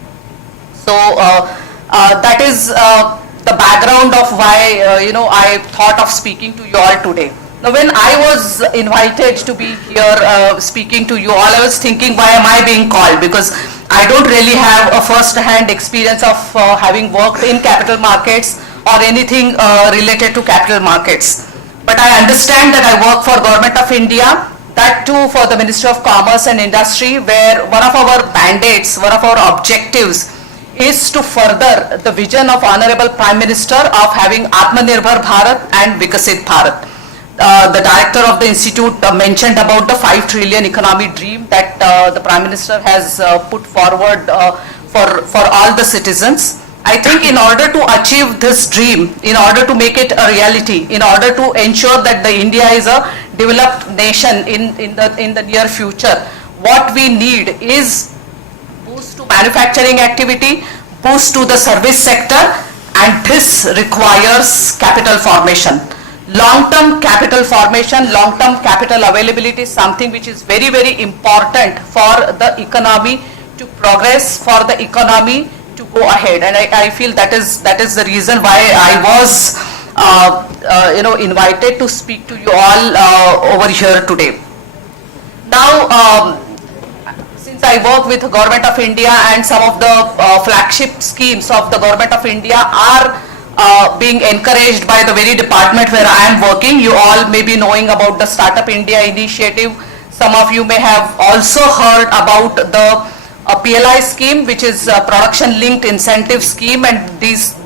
So that is the background of why I thought of speaking to you all today. Now when I was invited to be here speaking to you all, I was thinking, why am I being called? Because I don't really have a first-hand experience of having worked in capital markets or anything related to capital markets. but I understand that I work for Government of India, that too for the Ministry of Commerce and Industry, where one of our mandates, one of our objectives is to further the vision of Honorable Prime Minister of having Atmanirbhar Bharat and Vikasit Bharat. The director of the institute mentioned about the 5 trillion economy dream that the Prime Minister has put forward for all the citizens. I think in order to achieve this dream, in order to make it a reality, in order to ensure that the India is a developed nation in the near future, what we need is boost to manufacturing activity, boost to the service sector, and this requires capital formation. Long-term capital formation, long-term capital availability is something which is very, very important for the economy to progress, for the economy to go ahead, and I feel that is the reason why I was invited to speak to you all over here today. Now, since I work with the Government of India and some of the flagship schemes of the Government of India are being encouraged by the very department where I am working, you all may be knowing about the Startup India initiative. Some of you may have also heard about the PLI scheme, which is a production linked incentive scheme, and this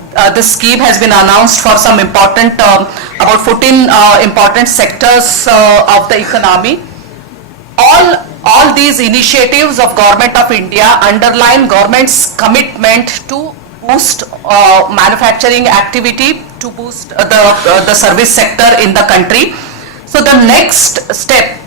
scheme has been announced for some important, about 14 important sectors of the economy. All these initiatives of Government of India underline government's commitment to boost manufacturing activity, to boost the service sector in the country. So the next step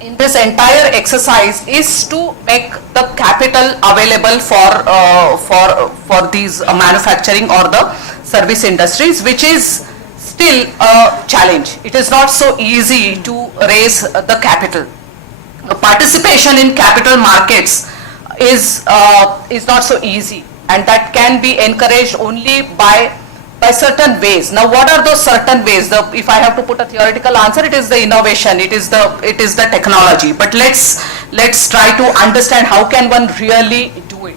in this entire exercise is to make the capital available for these manufacturing or the service industries, which is still a challenge. It is not so easy to raise the capital. The participation in capital markets is not so easy, and that can be encouraged only by certain ways. Now, what are those certain ways? If I have to put a theoretical answer, it is the innovation, it is the technology. But let's try to understand how can one really do it.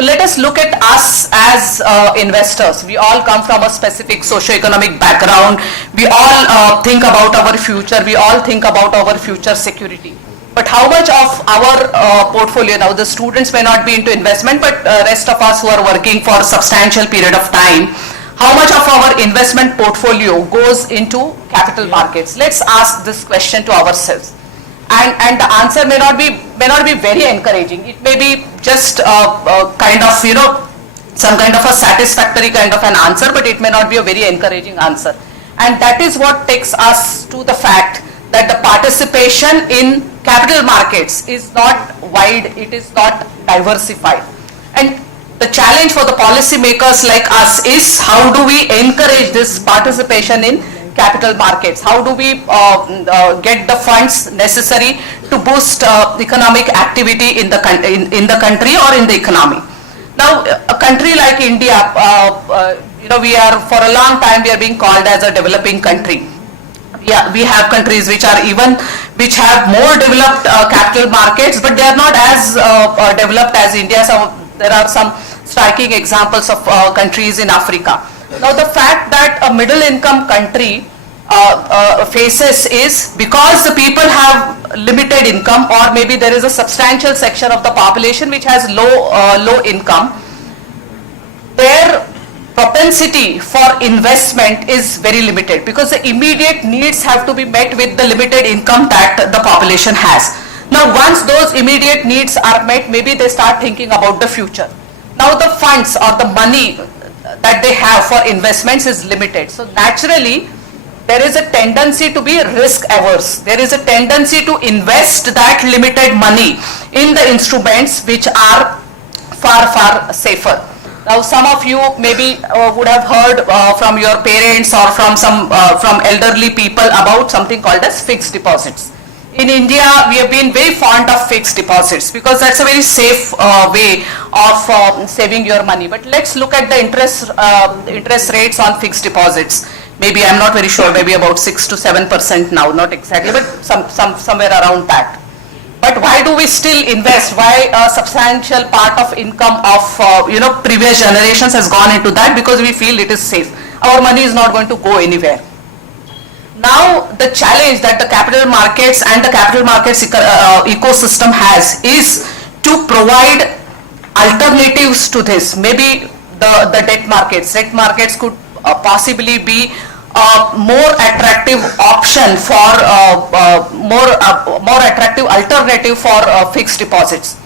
Let us look at us as investors. We all come from a specific socio-economic background. We all think about our future. We all think about our future security. But how much of our portfolio, now the students may not be into investment, but rest of us who are working for a substantial period of time, how much of our investment portfolio goes into capital markets? Let's ask this question to ourselves. And the answer may not be very encouraging. It may be just kind of, some kind of a satisfactory kind of an answer, but it may not be a very encouraging answer. And that is what takes us to the fact that the participation in capital markets is not wide, it is not diversified. And the challenge for the policy makers like us is how do we encourage this participation in capital markets? How do we get the funds necessary to boost economic activity in the country or in the economy? Now, a country like India, we are for a long time we are being called as a developing country. Yeah, we have countries which have more developed capital markets, but they are not as developed as India. So there are some striking examples of countries in Africa. Now the fact that a middle income country faces is because the people have limited income, or maybe there is a substantial section of the population which has low income. Their propensity for investment is very limited because the immediate needs have to be met with the limited income that the population has. Now once those immediate needs are met, maybe they start thinking about the future. Now the funds or the money that they have for investments is limited. So naturally there is a tendency to be risk averse. There is a tendency to invest that limited money in the instruments which are far safer. Now some of you maybe would have heard from your parents or from from elderly people about something called as fixed deposits. In India, we have been very fond of fixed deposits because that's a very safe way of saving your money. But let's look at the interest rates on fixed deposits. Maybe I'm not very sure, maybe about 6 to 7% now, not exactly, but somewhere around that. But why do we still invest? Why a substantial part of income of previous generations has gone into that? Because we feel it is safe. Our money is not going to go anywhere. Now the challenge that the capital markets and the capital markets ecosystem has is to provide alternatives to this. Maybe the debt markets. Debt markets could possibly be a more attractive option for more attractive alternative for fixed deposits.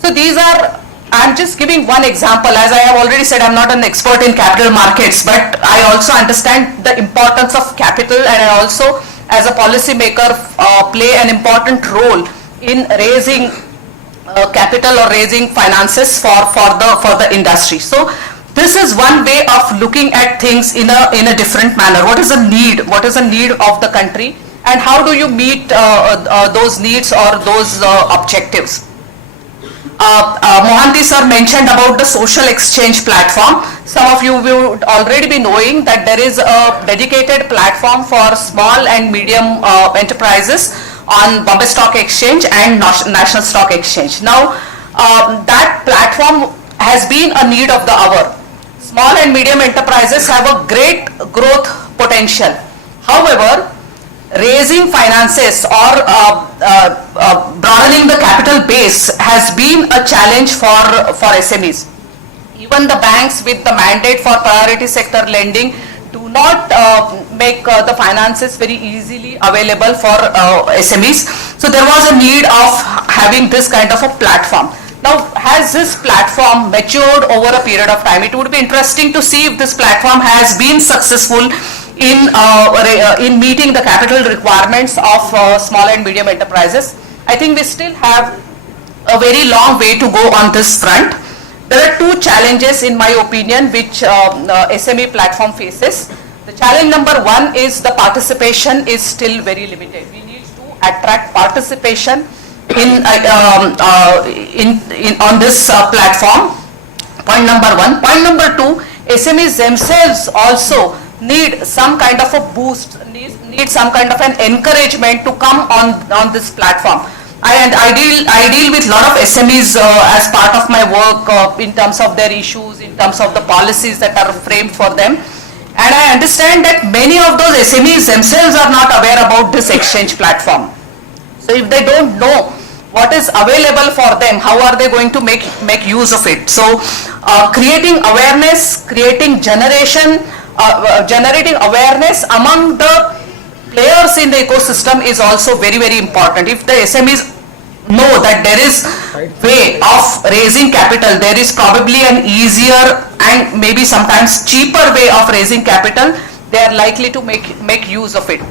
So these are, I'm just giving one example. As I have already said, I'm not an expert in capital markets, but I also understand the importance of capital, and I also, as a policy maker, play an important role in raising capital or raising finances for the industry. So this is one way of looking at things in a different manner. What is the need? What is the need of the country, and how do you meet those needs or those objectives? Mohanty sir mentioned about the social exchange platform. Some of you would already be knowing that there is a dedicated platform for small and medium enterprises on Bombay Stock Exchange and National Stock Exchange. Now, that platform has been a need of the hour. Small and medium enterprises have a great growth potential. However, raising finances or broadening the capital base has been a challenge for SMEs. Even the banks with the mandate for priority sector lending do not make the finances very easily available for SMEs. So there was a need of having this kind of a platform. Now, has this platform matured over a period of time? It would be interesting to see if this platform has been successful in meeting the capital requirements of small and medium enterprises. I think we still have a very long way to go on this front. There are two challenges, in my opinion, which SME platform faces. The challenge number one is the participation is still very limited. We need to attract participation on this platform. Point number one. Point number two, SMEs themselves also need some kind of a boost, need some kind of an encouragement to come on this platform. I deal with a lot of SMEs as part of my work in terms of their issues, in terms of the policies that are framed for them. And I understand that many of those SMEs themselves are not aware about this exchange platform. So if they don't know what is available for them, how are they going to make use of it? So creating awareness, generating awareness among the players in the ecosystem is also very, very important. If the SMEs know that there is way of raising capital, there is probably an easier and maybe sometimes cheaper way of raising capital, they are likely to make use of it.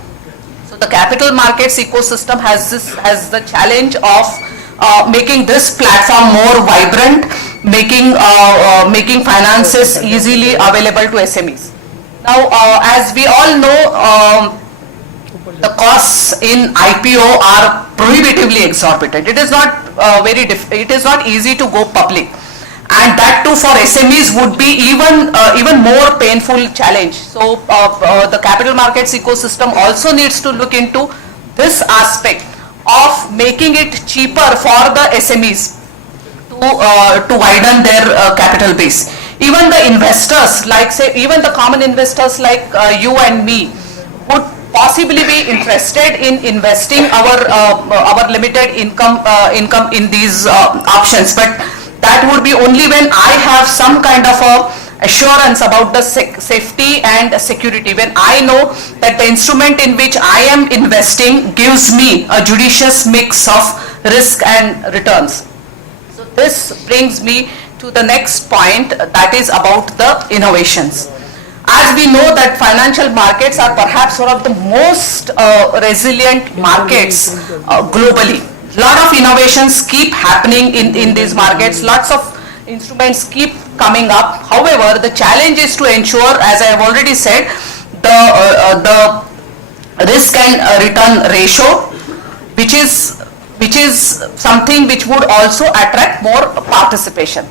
So the capital markets ecosystem has the challenge of making this platform more vibrant, making finances easily available to SMEs. Now, as we all know, the costs in IPO are prohibitively exorbitant. It is not it is not easy to go public, and that too for SMEs would be even more painful challenge. So the capital markets ecosystem also needs to look into this aspect of making it cheaper for the SMEs to widen their capital base. Even the investors, like say, even the common investors like you and me would possibly be interested in investing our limited income in these options, but that would be only when I have some kind of a assurance about the safety and security, when I know that the instrument in which I am investing gives me a judicious mix of risk and returns. So this brings me to the next point, that is about the innovations. As we know that financial markets are perhaps one of the most resilient markets globally. A lot of innovations keep happening in these markets, lots of instruments keep coming up. However, the challenge is to ensure, as I have already said, the risk and return ratio, which is something which would also attract more participation.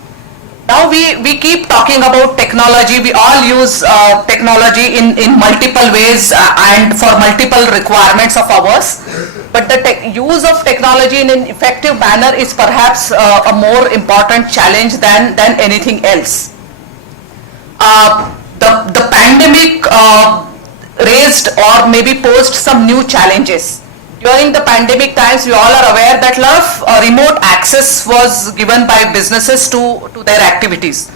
Now we keep talking about technology. We all use technology in multiple ways and for multiple requirements of ours. But the use of technology in an effective manner is perhaps a more important challenge than anything else. The pandemic raised or maybe posed some new challenges. During the pandemic times, we all are aware that a lot of remote access was given by businesses to their activities.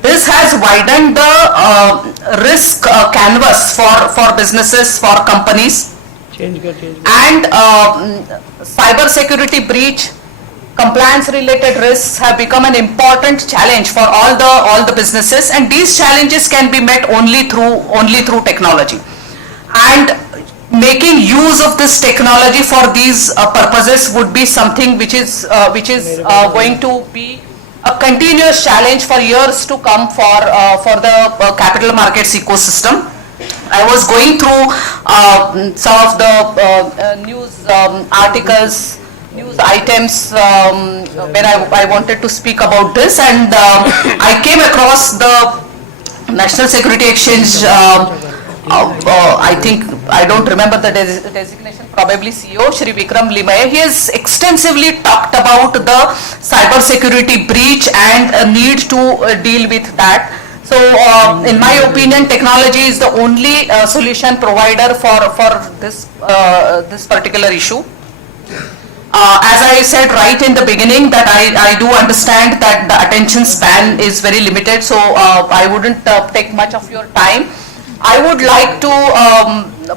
This has widened the risk canvas for businesses, for companies. And cyber security breach, compliance related risks have become an important challenge for all the businesses, and these challenges can be met only through technology. And making use of this technology for these purposes would be something which is going to be a continuous challenge for years to come for the capital markets ecosystem. I was going through some of the news articles, news items when I wanted to speak about this, and I came across the National Security Exchange. I don't remember the designation, probably CEO, Shri Vikram Limaye. He has extensively talked about the cyber security breach and a need to deal with that. So in my opinion, technology is the only solution provider for this particular issue. As I said right in the beginning, that I do understand that the attention span is very limited, so I wouldn't take much of your time. I would like to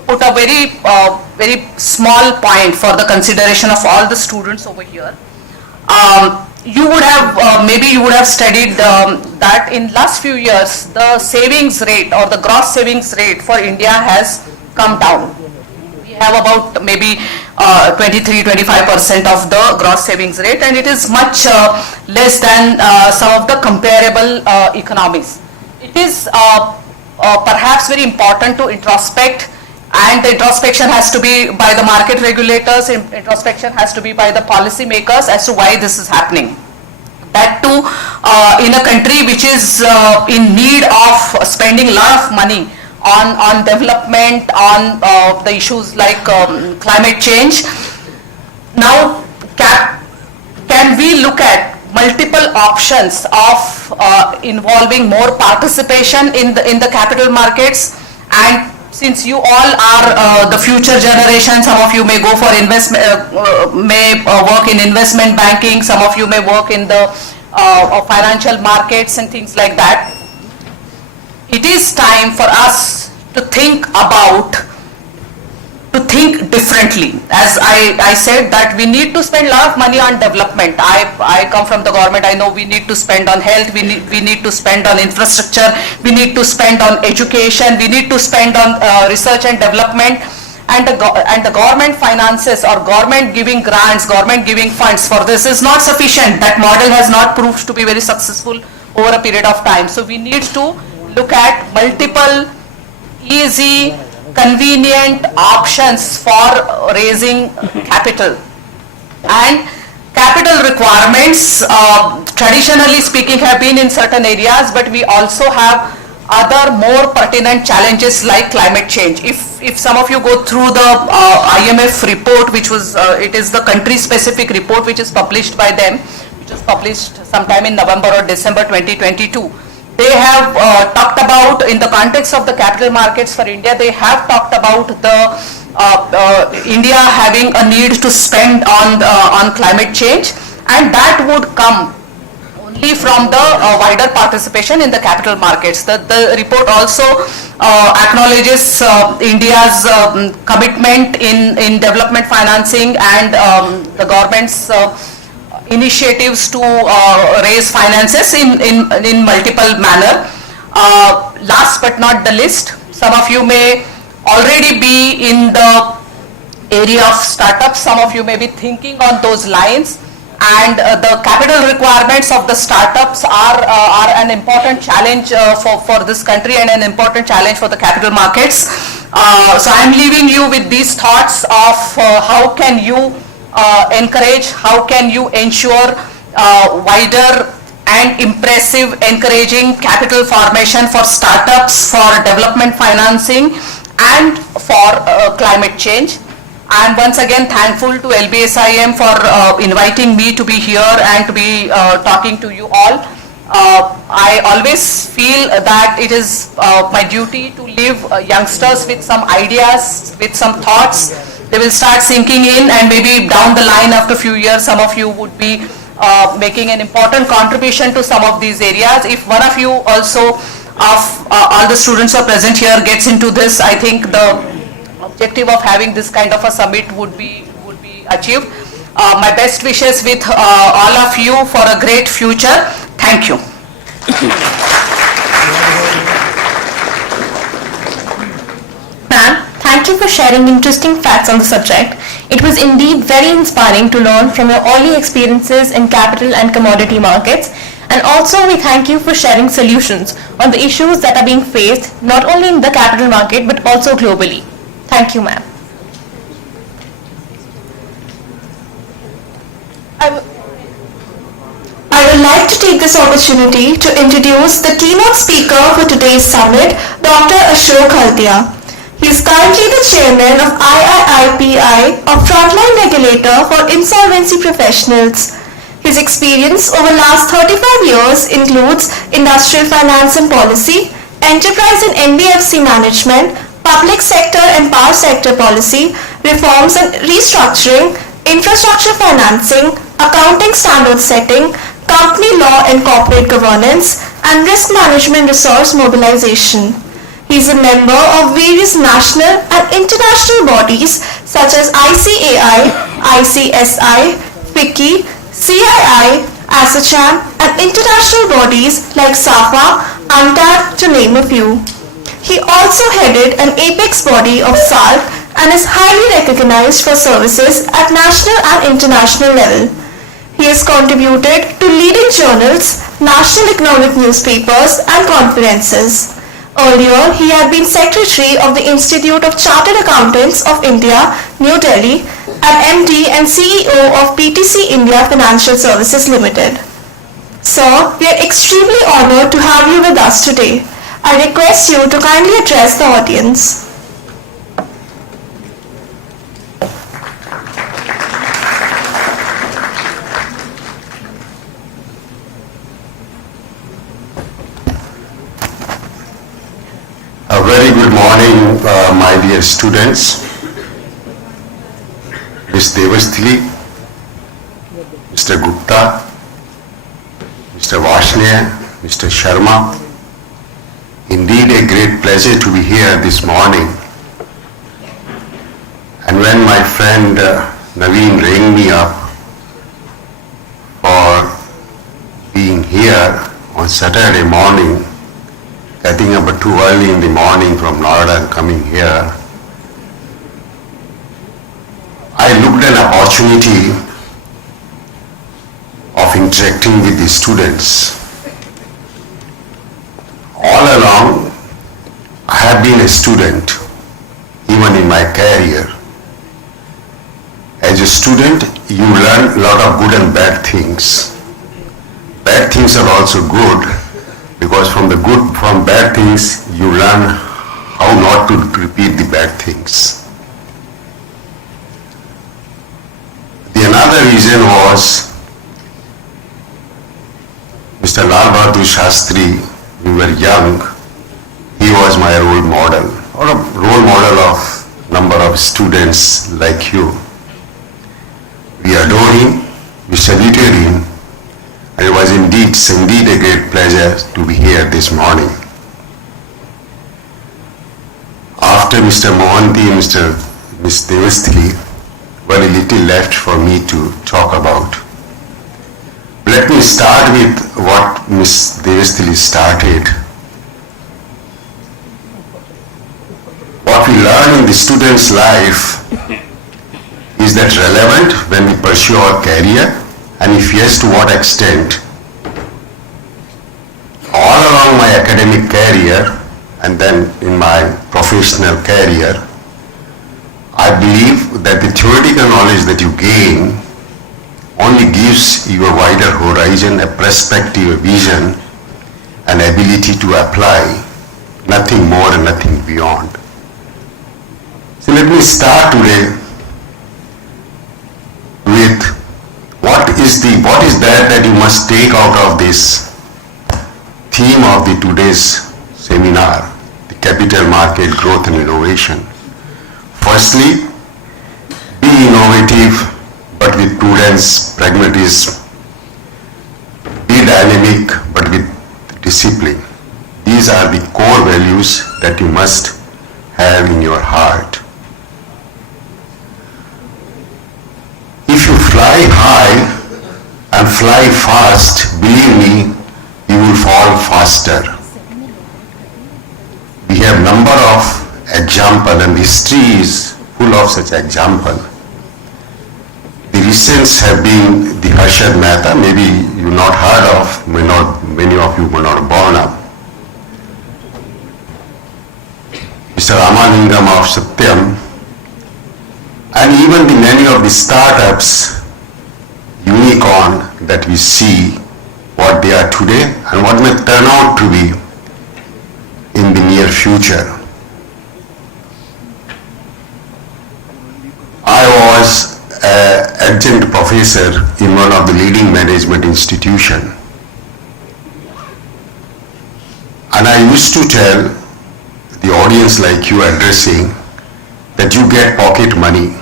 put a very small point for the consideration of all the students over here. You would have maybe you would have studied that in last few years the savings rate or the gross savings rate for India has come down. We have about maybe 23-25% of the gross savings rate, and it is much less than some of the comparable economies. It is perhaps very important to introspect, and the introspection has to be by the market regulators, introspection has to be by the policy makers as to why this is happening. That too in a country which is in need of spending a lot of money on development, on the issues like climate change. Now, can we look at multiple options of involving more participation in the capital markets? And since you all are the future generation, some of you may go for investment, may work in investment banking, some of you may work in the financial markets and things like that. It is time for us to think differently. As I said that we need to spend a lot of money on development. I come from the government, I know we need to spend on health, we need to spend on infrastructure, we need to spend on education, we need to spend on research and development, and the government finances or government giving grants, government giving funds for this is not sufficient. That model has not proved to be very successful over a period of time. So we need to look at multiple easy, convenient options for raising capital. And capital requirements, traditionally speaking, have been in certain areas, but we also have other more pertinent challenges like climate change. If some of you go through the IMF report, which was it is the country specific report which is published by them, which was published sometime in November or December 2022. They have talked about, in the context of the capital markets for India, they have talked about the India having a need to spend on climate change, and that would come only from the wider participation in the capital markets. The report also acknowledges India's commitment in development financing and the government's initiatives to raise finances in multiple manner. Last but not the least, some of you may already be in the area of startups, some of you may be thinking on those lines, and the capital requirements of the startups are an important challenge for this country and an important challenge for the capital markets. So I am leaving you with these thoughts of how can you encourage, how can you ensure wider and impressive encouraging capital formation for startups, for development financing, and for climate change. I am once again thankful to LBSIM for inviting me to be here and to be talking to you all. I always feel that it is my duty to leave youngsters with some ideas, with some thoughts. They will start sinking in, and maybe down the line after a few years, some of you would be making an important contribution to some of these areas. If one of you also, of all the students who are present here, gets into this, I think the objective of having this kind of a summit would be achieved. My best wishes with all of you for a great future. Thank you. Ma'am, thank you for sharing interesting facts on the subject. It was indeed very inspiring to learn from your early experiences in capital and commodity markets. And also we thank you for sharing solutions on the issues that are being faced not only in the capital market but also globally. Thank you, ma'am. I would like to take this opportunity to introduce the keynote speaker for today's summit, Dr. Ashok Haldia. He is currently the chairman of IIIPI, a frontline regulator for insolvency professionals. His experience over last 35 years includes industrial finance and policy, enterprise and NBFC management, public sector and power sector policy, reforms and restructuring, infrastructure financing, accounting standard setting, company law and corporate governance, and risk management resource mobilization. He is a member of various national and international bodies such as ICAI, ICSI, FICCI, CII, ASSOCHAM, and international bodies like SAFA, UNCTAD, to name a few. He also headed an apex body of SALC and is highly recognized for services at national and international level. He has contributed to leading journals, national economic newspapers, and conferences. Earlier, he had been secretary of the Institute of Chartered Accountants of India, New Delhi, and MD and CEO of PTC India Financial Services Limited. Sir, we are extremely honored to have you with us today. I request you to kindly address the audience. A very good morning, my dear students. Ms. Devasthili, Mr. Gupta, Mr. Vashne, Mr. Sharma. Indeed a great pleasure to be here this morning. And when my friend Naveen rang me up for being here on Saturday morning, getting up too early in the morning from Noida and coming here, I looked at an opportunity of interacting with the students. All along, I have been a student, even in my career. As a student, you learn a lot of good and bad things. Bad things are also good, because from bad things, you learn how not to repeat the bad things. The another reason was Mr. Lal Bahadur Shastri. We were young. He was my role model, or a role model of number of students like you. We adore him, we saluted him, and it was indeed a great pleasure to be here this morning. After Mr. Mohanty and Ms. Devasthili, very little left for me to talk about. Let me start with what Ms. Devasthili started. What we learn in the student's life, is that relevant when we pursue our career, and if yes, to what extent? All along my academic career and then in my professional career, I believe that the theoretical knowledge that you gain only gives you a wider horizon, a perspective, a vision, an ability to apply, nothing more and nothing beyond. So let me start today with what is that you must take out of this theme of the today's seminar, the capital market growth and innovation. Firstly, be innovative but with prudence, pragmatism. Be dynamic but with discipline. These are the core values that you must have in your heart. If you fly high and fly fast, believe me, you will fall faster. We have number of examples and history is full of such example. The recents have been the Harshad Mehta, maybe you not heard of, many of you were not born up. Mr. Ramalingam of Satyam, and even the many of the startups, unicorn that we see, what they are today and what may turn out to be in the near future. I was an adjunct professor in one of the leading management institution, and I used to tell the audience like you addressing that you get pocket money.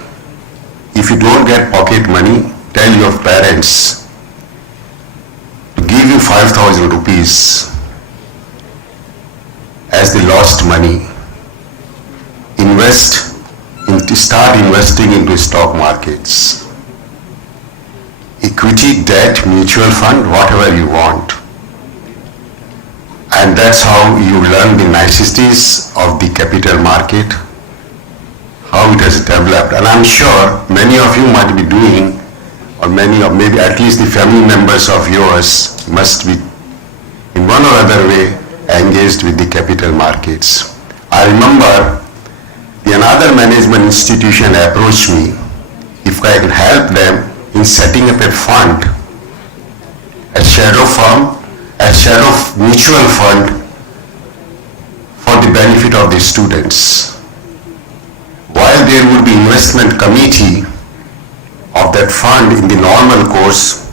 If you don't get pocket money, tell your parents to give you 5,000 rupees as the lost money. Start investing into stock markets, equity, debt, mutual fund, whatever you want. And that's how you learn the niceties of the capital market, how it has developed. And I'm sure many of you might be doing, or maybe at least the family members of yours must be in one or other way engaged with the capital markets. I remember another management institution approached me if I can help them in setting up a fund, a shadow mutual fund for the benefit of the students. While there would be investment committee of that fund in the normal course,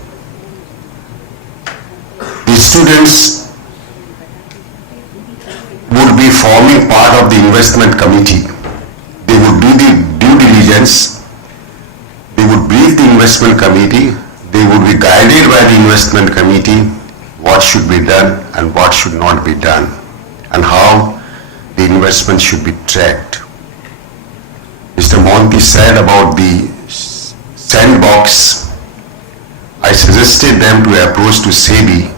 the students would be forming part of the investment committee. They would do the due diligence, they would brief the investment committee, they would be guided by the investment committee what should be done and what should not be done, and how the investment should be tracked. Mr. Mohanty said about the sandbox. I suggested them to approach to SEBI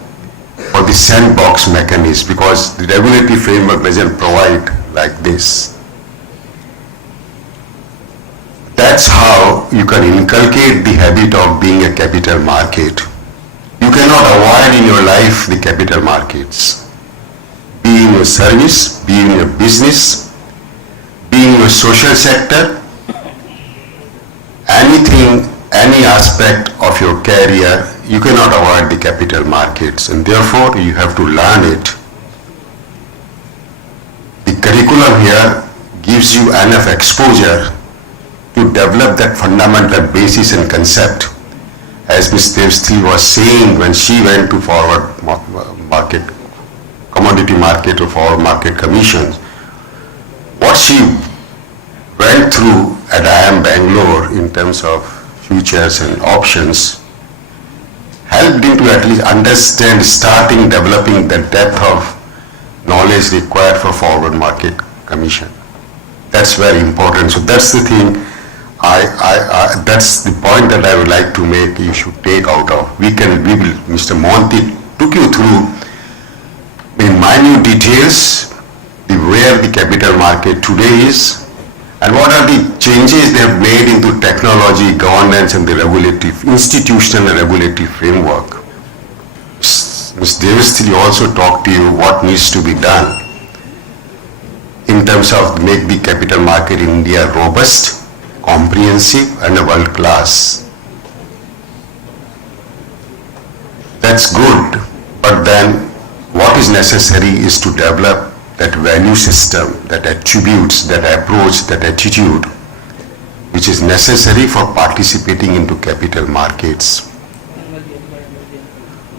for the sandbox mechanism because the regulatory framework doesn't provide like this. That's how you can inculcate the habit of being a capital market. You cannot avoid in your life the capital markets. Be in your service, be in your business, be in your social sector, anything, any aspect of your career, you cannot avoid the capital markets, and therefore you have to learn it. The curriculum here gives you enough exposure to develop that fundamental basis and concept. As Ms. Devasthali was saying when she went to forward market, commodity market or forward market commissions, what she went through at IIM Bangalore in terms of futures and options helped him to at least understand, starting developing the depth of knowledge required for forward market commission. That's very important. So that's the thing. That's the point that I would like to make. You should take out of. Mr. Mohanty took you through in minute details where the capital market today is and what are the changes they have made into technology, governance, and the regulatory, institutional and regulatory framework. Ms. Devasthali also talked to you what needs to be done in terms of make the capital market in India robust, comprehensive, and world class. That's good, but then what is necessary is to develop that value system, that attributes, that approach, that attitude, which is necessary for participating into capital markets.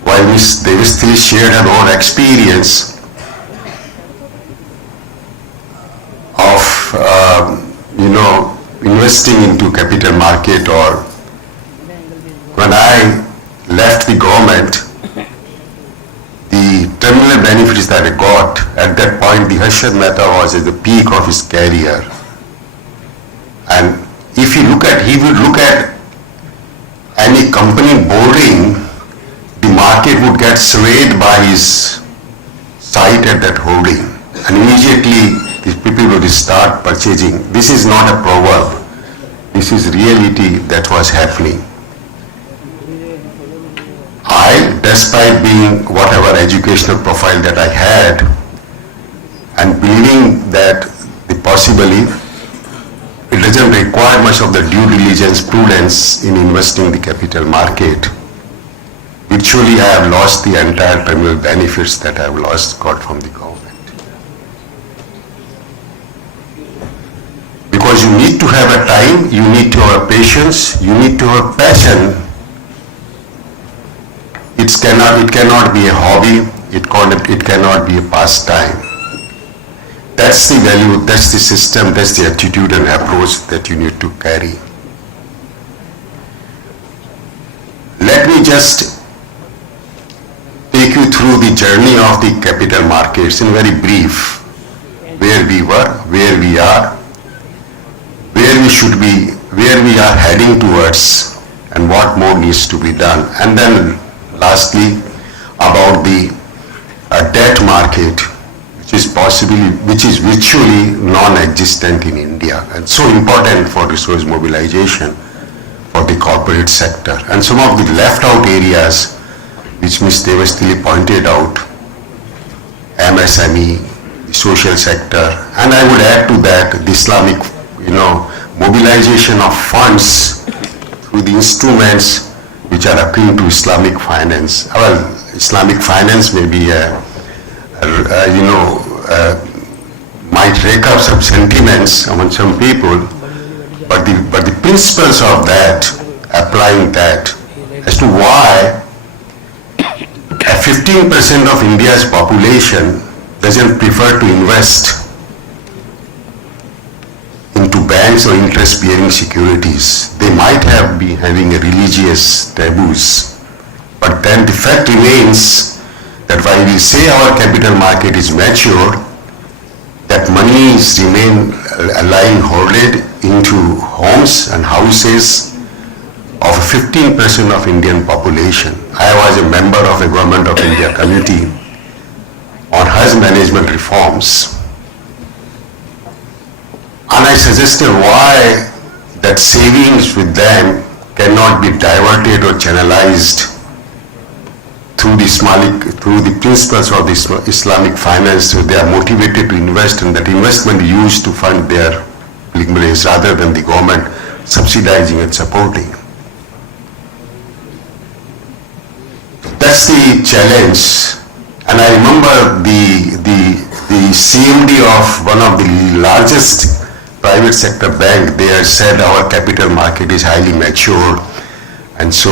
While Ms. Devasthili shared her own experience of, investing into capital market, or when I left the government, the terminal benefits that I got, at that point, the Harshad Mehta was at the peak of his career. And if he would look at any company boarding, the market would get swayed by his sight at that holding. And immediately, the people would start purchasing. This is not a proverb. This is reality that was happening. I, despite being whatever educational profile that I had, and believing that possibly it doesn't require much of the due diligence, prudence in investing the capital market, virtually I have lost the entire terminal benefits that I have got from the government. Because you need to have a time, you need to have patience, you need to have passion. It cannot be a hobby, it cannot be a pastime. That's the value, that's the system, that's the attitude and approach that you need to carry. Let me just take you through the journey of the capital markets in very brief. Where we were, where we are, where we should be, where we are heading towards, and what more needs to be done. And then lastly, about the debt market, which is virtually non-existent in India, and so important for resource mobilization for the corporate sector. And some of the left out areas which Ms. Devasthili pointed out, MSME, the social sector, and I would add to that the Islamic, mobilization of funds through the instruments which are akin to Islamic finance. Well, Islamic finance may be might rake up some sentiments among some people, but the principles of that, applying that, as to why 15% of India's population doesn't prefer to invest into banks or interest-bearing securities. They might have been having a religious taboos, but then the fact remains that while we say our capital market is mature, that money is lying hoarded into homes and houses of 15% of Indian population. I was a member of a Government of India committee on Hajj management reforms, and I suggested why that savings with them cannot be diverted or channelized through the principles of the Islamic finance, so they are motivated to invest, and that investment used to fund their pilgrimage rather than the government subsidizing and supporting. That's the challenge. And I remember the CMD of one of the largest private sector bank, they had said our capital market is highly mature and so,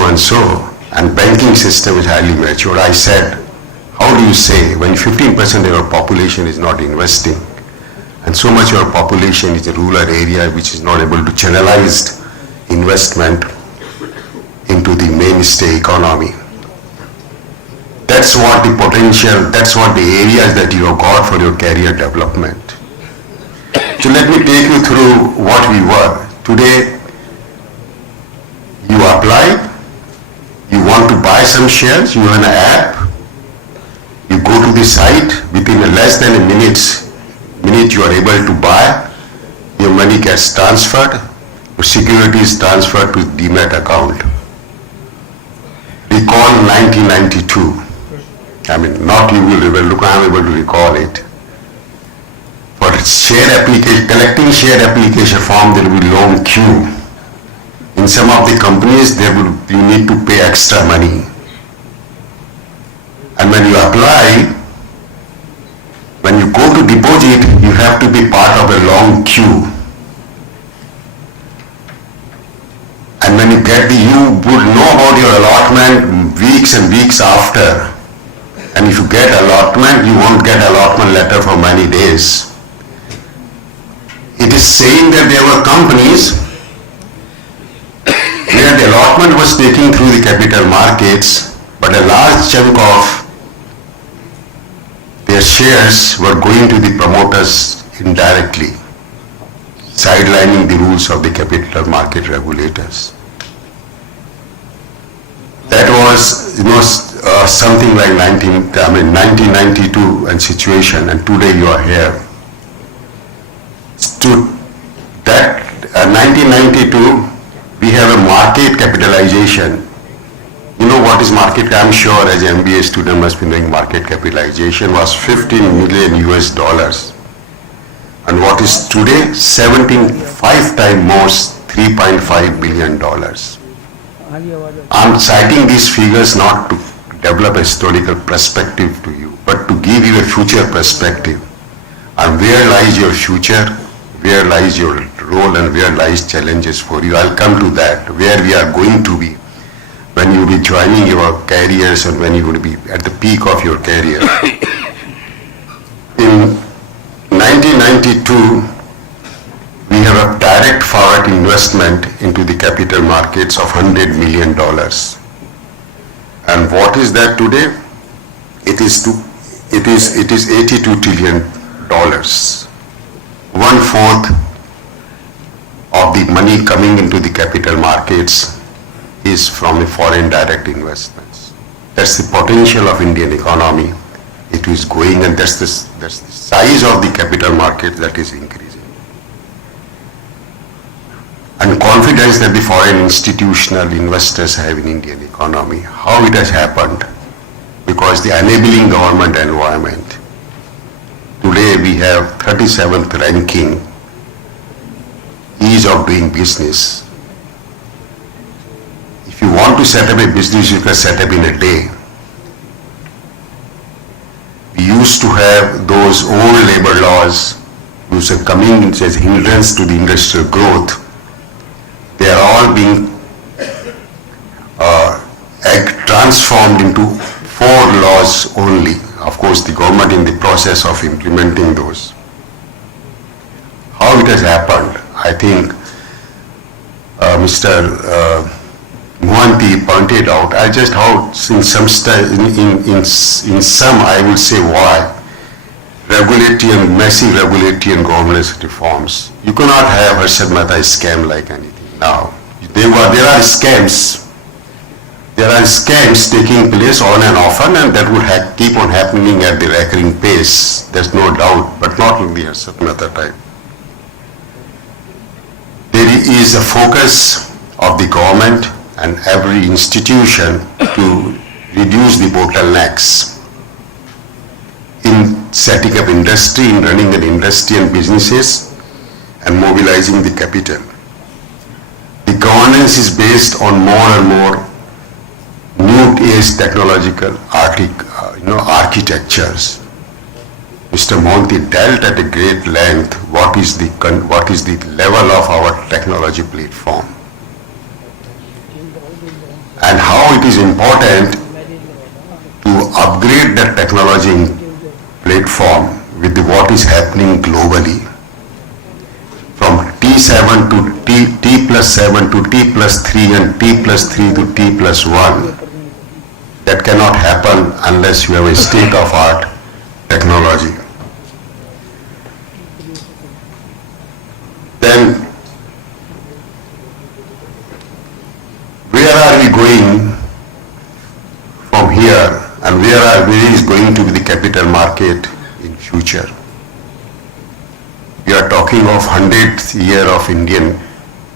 and banking system is highly mature. I said, how do you say when 15% of your population is not investing, and so much of your population is a rural area which is not able to channelize investment into the mainstay economy? That's what the potential, that's what the areas that you have got for your career development. So let me take you through what we were. Today, you apply, you want to buy some shares, you have an app, you go to the site, within less than a minute you are able to buy, your money gets transferred, your security is transferred to Demat account. Recall 1992. I mean, not you will look, I am able to recall it. For share application, collecting share application form, there will be long queue. In some of the companies, you need to pay extra money. And when you apply, when you go to deposit, you have to be part of a long queue. And when you would know about your allotment weeks and weeks after. And if you get allotment, you won't get allotment letter for many days. It is saying that there were companies where the allotment was taken through the capital markets, but a large chunk of their shares were going to the promoters indirectly, sidelining the rules of the capital market regulators. That was, something like 1992 and situation, and today you are here. To that 1992, we have a market capitalization. You know what is market? I'm sure as an MBA student must be knowing market capitalization was 15 million US dollars. And what is today? 75 times more, $3.5 billion. I'm citing these figures not to develop a historical perspective to you, but to give you a future perspective. And where lies your future, where lies your role, and where lies challenges for you. I'll come to that, where we are going to be when you will be joining your careers and when you will be at the peak of your career. In 1992, we have a direct forward investment into the capital markets of $100 million. And what is that today? It is $82 trillion. 1/4 of the money coming into the capital markets is from the foreign direct investments. That's the potential of Indian economy. It is going, and that's the size of the capital market that is increasing. And confidence that the foreign institutional investors have in Indian economy. How it has happened? Because the enabling government environment. Today we have 37th ranking ease of doing business. If you want to set up a business, you can set up in a day. We used to have those old labor laws which are coming as hindrance to the industrial growth. They are all being transformed into 4 laws only. Of course, the government in the process of implementing those. How it has happened, I think Mr. Mohanty pointed out. I just how in some I will say why massive regulatory and governance reforms. You cannot have Harshad Mehta scam like anything now. There are scams. There are scams taking place on and often, and that would keep on happening at the recurring pace. There's no doubt, but not in the Harshad Mehta type. There is a focus of the government and every institution to reduce the bottlenecks in setting up industry, in running an industry and businesses, and mobilizing the capital. The governance is based on more and more new age technological architectures. Mr. Mohanty dealt at a great length what is the level of our technology platform and how it is important to upgrade that technology platform with what is happening globally, from T7 to T+7 to T+3 and T+3 to T+1. That cannot happen unless you have a state-of-art technology. Then, where are we going from here, and where is going to be the capital market in future? We are talking of 100th year of Indian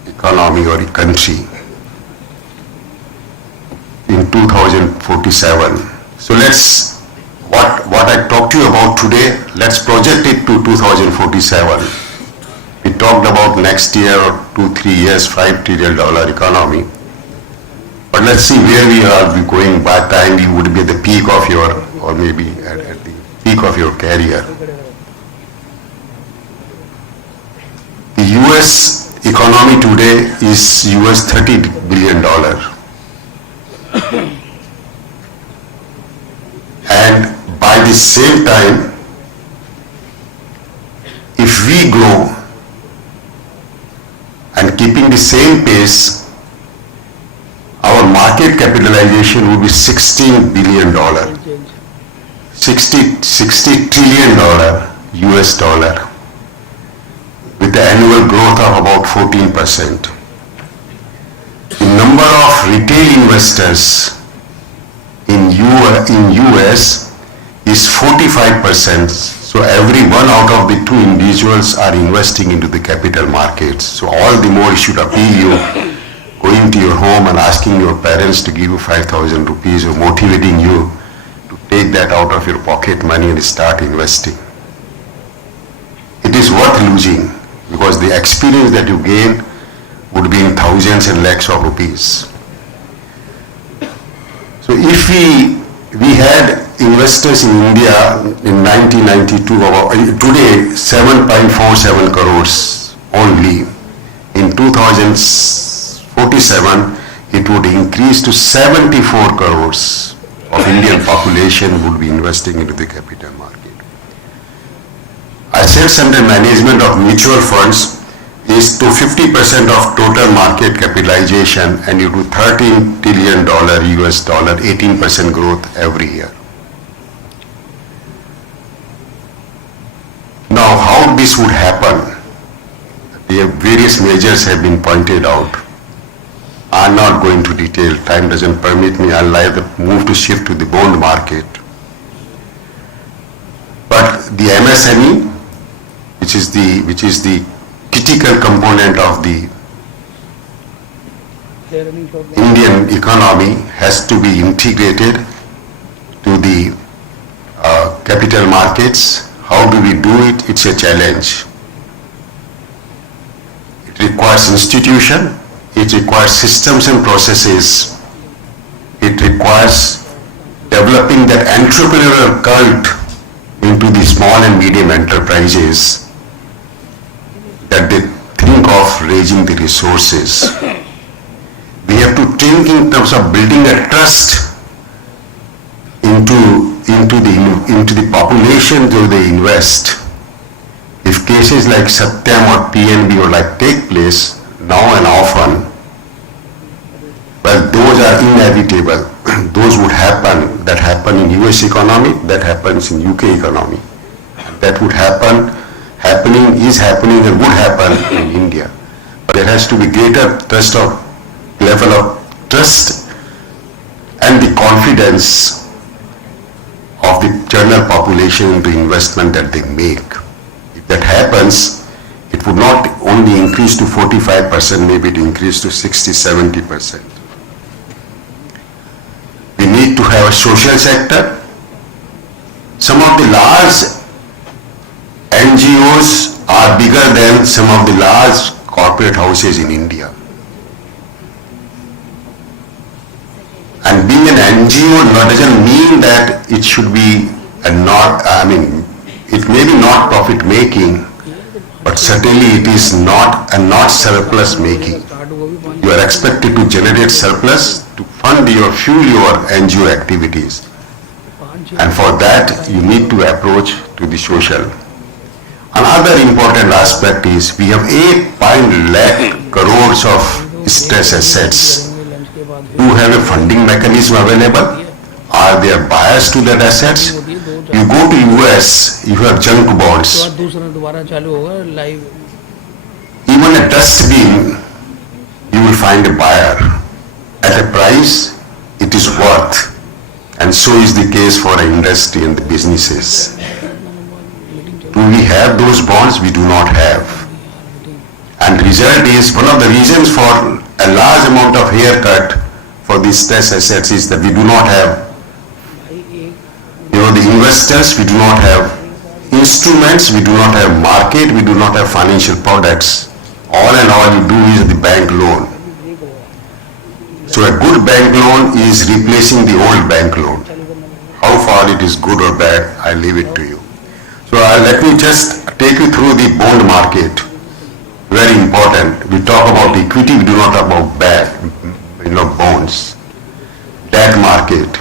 economy or country in 2047. So what I talked to you about today, let's project it to 2047. We talked about next year or 2-3 years, $5 trillion economy. But let's see where we are going by the time you would be at the peak of your, or maybe at the peak of your career. The US economy today is US $30 billion. And the same time, if we grow and keeping the same pace, our market capitalization will be $16 billion, $60 trillion US dollar, with the annual growth of about 14%. The number of retail investors in US is 45%. So every one out of the two individuals are investing into the capital markets. So all the more it should appeal you going to your home and asking your parents to give you 5,000 rupees or motivating you to take that out of your pocket money and start investing. It is worth losing because the experience that you gain would be in thousands and lakhs of rupees. So if we had investors in India in 1992, today 7.47 crores only. In 2047, it would increase to 74 crores of Indian population would be investing into the capital market. Assets under management of mutual funds is to 50% of total market capitalization and into $13 trillion US dollar, 18% growth every year. Now, how this would happen? The various measures have been pointed out. I'm not going to detail, time doesn't permit me, I'll either move to shift to the bond market. But the MSME, which is the critical component of the Indian economy, has to be integrated to the capital markets. How do we do it? It's a challenge. It requires institution, it requires systems and processes, it requires developing that entrepreneurial cult into the small and medium enterprises, that they think of raising the resources. We have to think in terms of building a trust into the population where they invest. If cases like Satyam or PNB or like take place now and often, well, those are inevitable. Those would happen, that happen in US economy, that happens in UK economy. That would happen, is happening and would happen in India. But there has to be greater level of trust and the confidence of the general population into investment that they make. If that happens, it would not only increase to 45%, maybe it increase to 60-70%. We need to have a social sector. Some of the large NGOs are bigger than some of the large corporate houses in India. And being an NGO doesn't mean that it should be it may be not profit making, but certainly it is not surplus making. You are expected to generate surplus to fuel your NGO activities. And for that, you need to approach to the social. Another important aspect is we have 8 lakh crores of stress assets. Do you have a funding mechanism available? Are there buyers to that assets? You go to US, you have junk bonds. Even a dustbin, you will find a buyer. At a price it is worth. And so is the case for the industry and the businesses. Do we have those bonds? We do not have. And result is, one of the reasons for a large amount of haircut for these stress assets is that we do not have the investors, we do not have instruments, we do not have market, we do not have financial products. All in all, you do is the bank loan. So a good bank loan is replacing the old bank loan. How far it is good or bad, I leave it to you. So let me just take you through the bond market. Very important. We talk about equity, we do not talk about bonds. Debt market.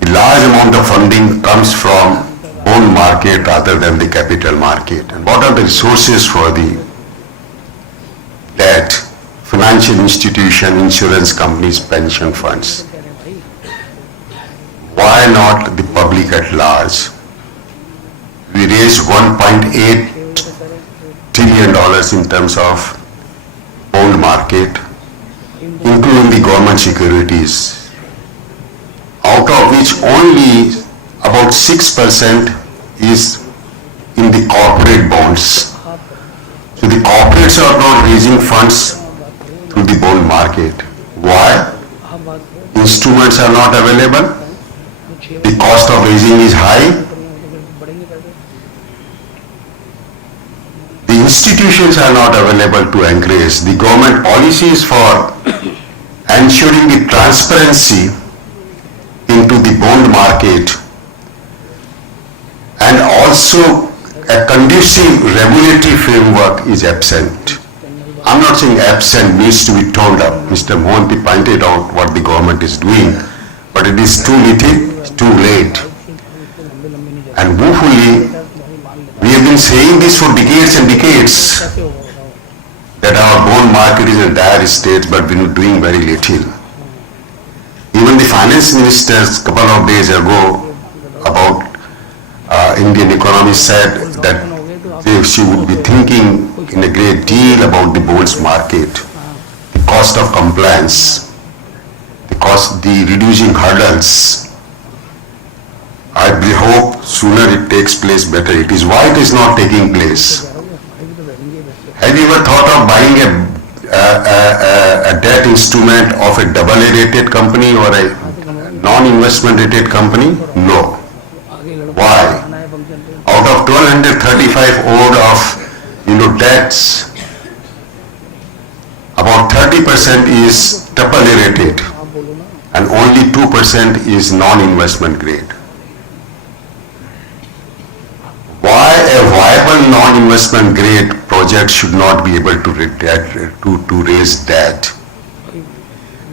The large amount of funding comes from bond market rather than the capital market? And what are the resources for the debt, financial institution, insurance companies, pension funds? Why not the public at large? We raised $1.8 trillion in terms of bond market, including the government securities, out of which only about 6% is in the corporate bonds. So the corporates are not raising funds through the bond market. Why? Instruments are not available. The cost of raising is high. The institutions are not available to encourage. The government policies for ensuring the transparency into the bond market and also a conducive regulatory framework is absent. I'm not saying absent needs to be toned up. Mr. Mohanty pointed out what the government is doing, but it is too little, too late. And woefully, we have been saying this for decades and decades, that our bond market is in a dire state, but we are doing very little. Even the finance minister a couple of days ago about Indian economy said that she would be thinking in a great deal about the bonds market, the cost of compliance, the reducing hurdles. I hope sooner it takes place better. It is why it is not taking place. Have you ever thought of buying a debt instrument of a AA rated company or a non-investment rated company? No. Why? Out of 1235 owed of debts, about 30% is AAA rated and only 2% is non-investment grade. Why a viable non-investment grade project should not be able to raise debt?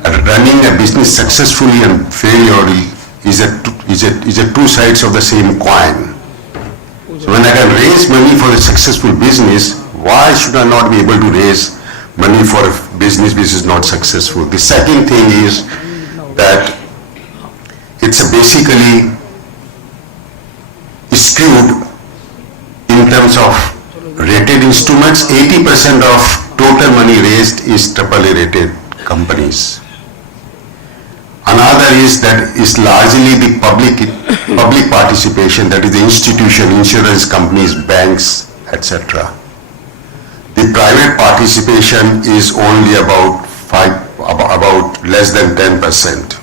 Running a business successfully and failurely is a two sides of the same coin. So when I can raise money for a successful business, why should I not be able to raise money for a business which is not successful? The second thing is that it's basically skewed in terms of rated instruments. 80% of total money raised is AAA rated companies. Another is that is largely the public participation, that is the institution, insurance companies, banks, etc. The private participation is only about less than 10%.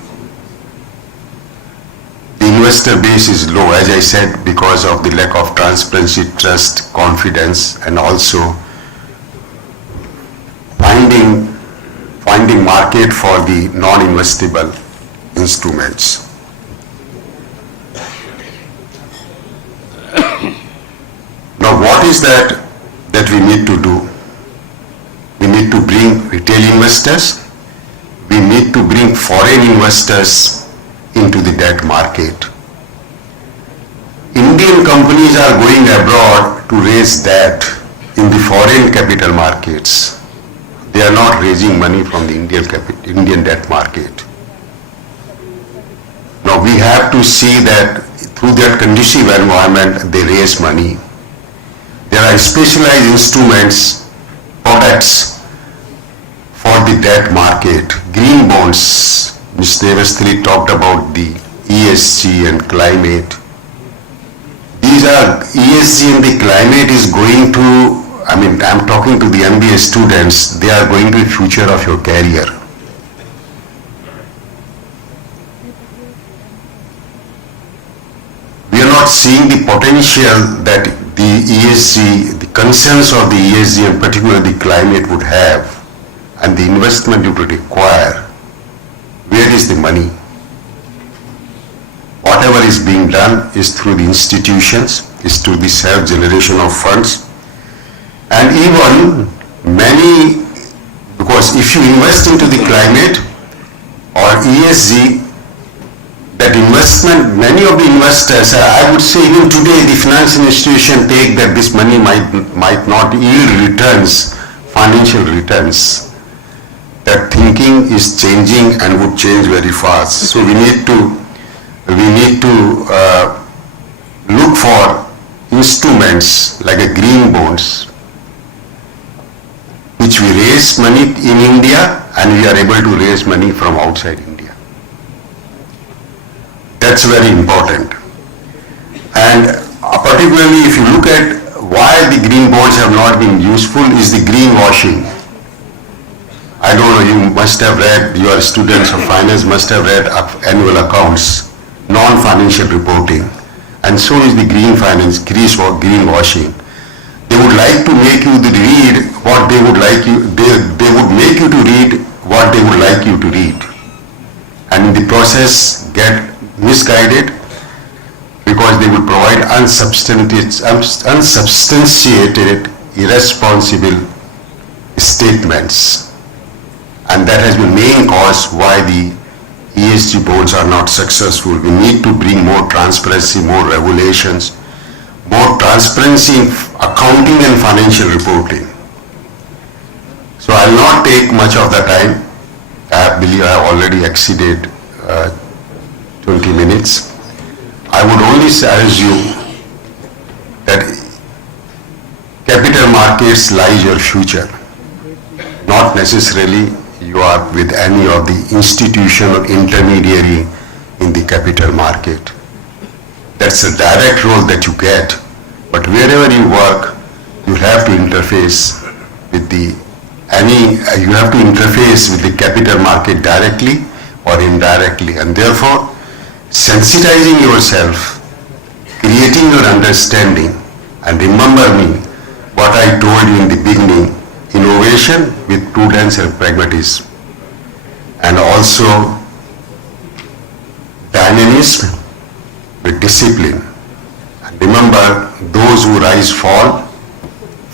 The investor base is low, as I said, because of the lack of transparency, trust, confidence, and also finding market for the non-investable instruments. Now, what is that we need to do? We need to bring retail investors. We need to bring foreign investors into the debt market. Indian companies are going abroad to raise debt in the foreign capital markets. They are not raising money from the Indian debt market. Now we have to see that through that conducive environment they raise money. There are specialized instruments, products for the debt market. Green bonds, Mr. Devasthali talked about the ESG and climate. These are ESG and the climate is going to, I'm talking to the MBA students, they are going to be the future of your career. We are not seeing the potential that the ESG, the concerns of the ESG and particularly the climate would have, and the investment it would require. Where is the money? Whatever is being done is through the institutions, is through the self-generation of funds, and even many, because if you invest into the climate or ESG, that many of the investors, I would say even today, the financial institution take that this money might not yield returns, financial returns. That thinking is changing and would change very fast. So we need to look for instruments like a green bonds, which we raise money in India and we are able to raise money from outside India. That's very important. And particularly if you look at why the green bonds have not been useful is the greenwashing. I don't know, you must have read, your students of finance must have read annual accounts, non-financial reporting, and so is the greenwashing. They would like to make you to read what they would like you, they would make you to read what they would like you to read. And in the process get misguided because they would provide unsubstantiated, irresponsible statements. And that has been main cause why the ESG boards are not successful. We need to bring more transparency, more regulations, more transparency in accounting and financial reporting. So I will not take much of the time. I believe I have already exceeded 20 minutes. I would only urge you that capital markets lies your future, not necessarily you are with any of the institution or intermediary in the capital market. That's a direct role that you get, but wherever you work, you have to interface with the capital market directly or indirectly, and therefore sensitizing yourself, creating your understanding, and remember me what I told you in the beginning, innovation with prudence and pragmatism, and also dynamism with discipline. And remember, those who rise fall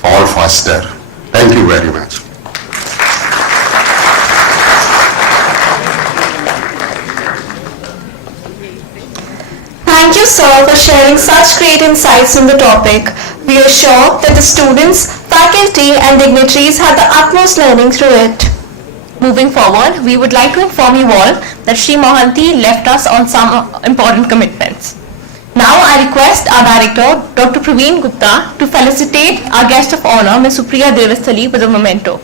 faster. Thank you very much. Thank you, sir, for sharing such great insights on the topic. We are sure that the students, faculty and dignitaries had the utmost learning through it. Moving forward, we would like to inform you all that Shri Mohanty left us on some important commitments. Now I request our director, Dr. Praveen Gupta, to felicitate our guest of honor, Ms. Supriya Devasthali, with a memento.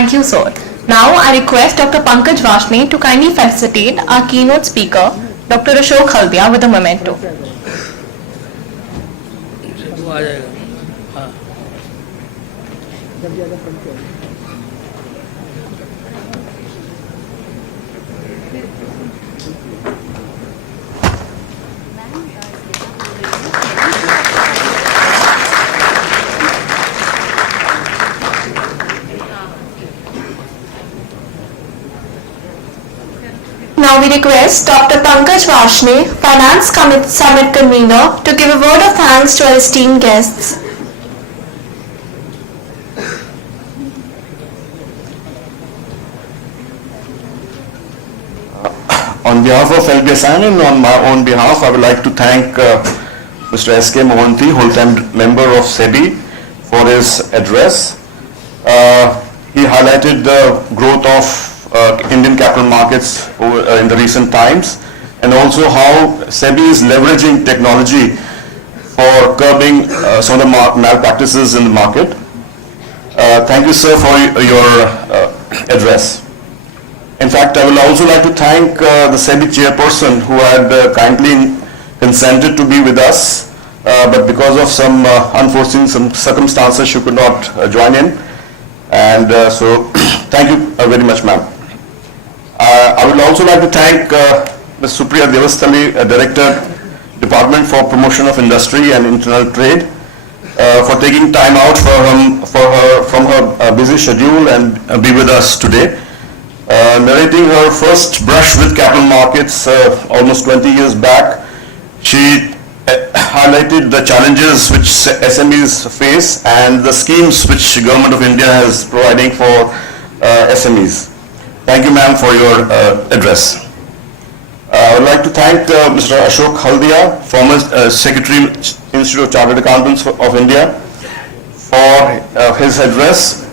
Thank you, sir. Now I request Dr. Pankaj Vashne to kindly felicitate our keynote speaker, Dr. Ashok Haldia, with a memento. Now we request Dr. Pankaj Vashne, Finance Summit Convener, to give a word of thanks to our esteemed guests. On behalf of LBSN and on my own behalf, I would like to thank Mr. S.K. Mohanty, whole-time member of SEBI, for his address. He highlighted the growth of Indian capital markets in the recent times, and also how SEBI is leveraging technology for curbing some of the malpractices in the market. Thank you, sir, for your address. In fact, I would also like to thank the SEBI chairperson who had kindly consented to be with us, but because of some unforeseen circumstances, she could not join in. And so, thank you very much, ma'am. I would also like to thank Ms. Supriya Devasthali, Director, Department for Promotion of Industry and Internal Trade, for taking time out from her busy schedule and be with us today. Narrating her first brush with capital markets almost 20 years back, she highlighted the challenges which SMEs face and the schemes which the Government of India is providing for SMEs. Thank you, ma'am, for your address. I would like to thank Mr. Ashok Haldia, former Secretary, Institute of Chartered Accountants of India, for his address.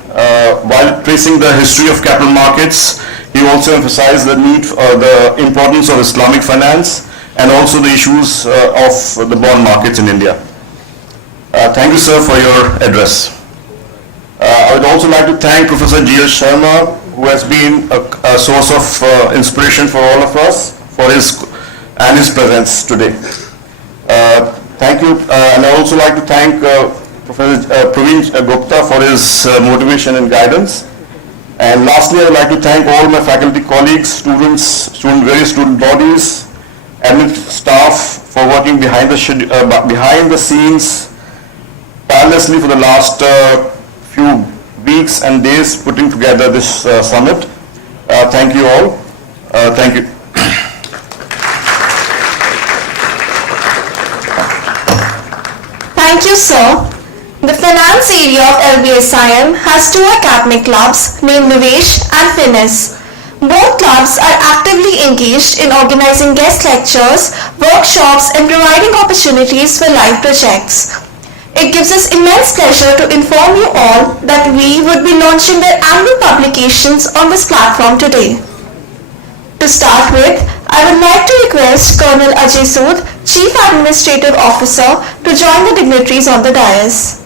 While tracing the history of capital markets, he also emphasized the need, the importance of Islamic finance and also the issues of the bond markets in India. Thank you, sir, for your address. I would also like to thank Professor G.L. Sharma, who has been a source of inspiration for all of us, for his presence today. Thank you, and I also like to thank Professor Praveen Gupta for his motivation and guidance. And lastly, I would like to thank all my faculty colleagues, students, various student bodies, admin staff for working behind the scenes tirelessly for the last few weeks and days putting together this summit. Thank you all. Thank you. Thank you, sir. The finance area of LBSIM has two academic clubs named Nivesh and Finis. Both clubs are actively engaged in organizing guest lectures, workshops, and providing opportunities for live projects. It gives us immense pleasure to inform you all that we would be launching their annual publications on this platform today. To start with, I would like to request Colonel Ajay Sood, Chief Administrative Officer, to join the dignitaries on the dais.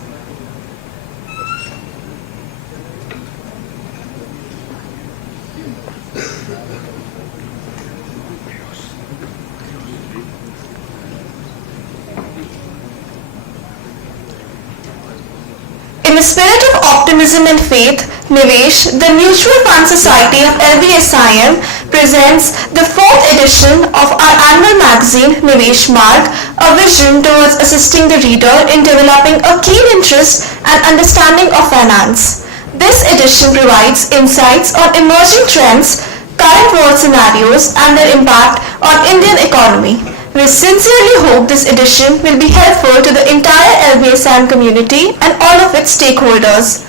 In the spirit of optimism and faith, Nivesh, the Mutual Fund Society of LBSIM, presents the 4th edition of our annual magazine, Nivesh Marg, a vision towards assisting the reader in developing a keen interest and understanding of finance. This edition provides insights on emerging trends, current world scenarios, and their impact on Indian economy. We sincerely hope this edition will be helpful to the entire LBSIM community and all of its stakeholders.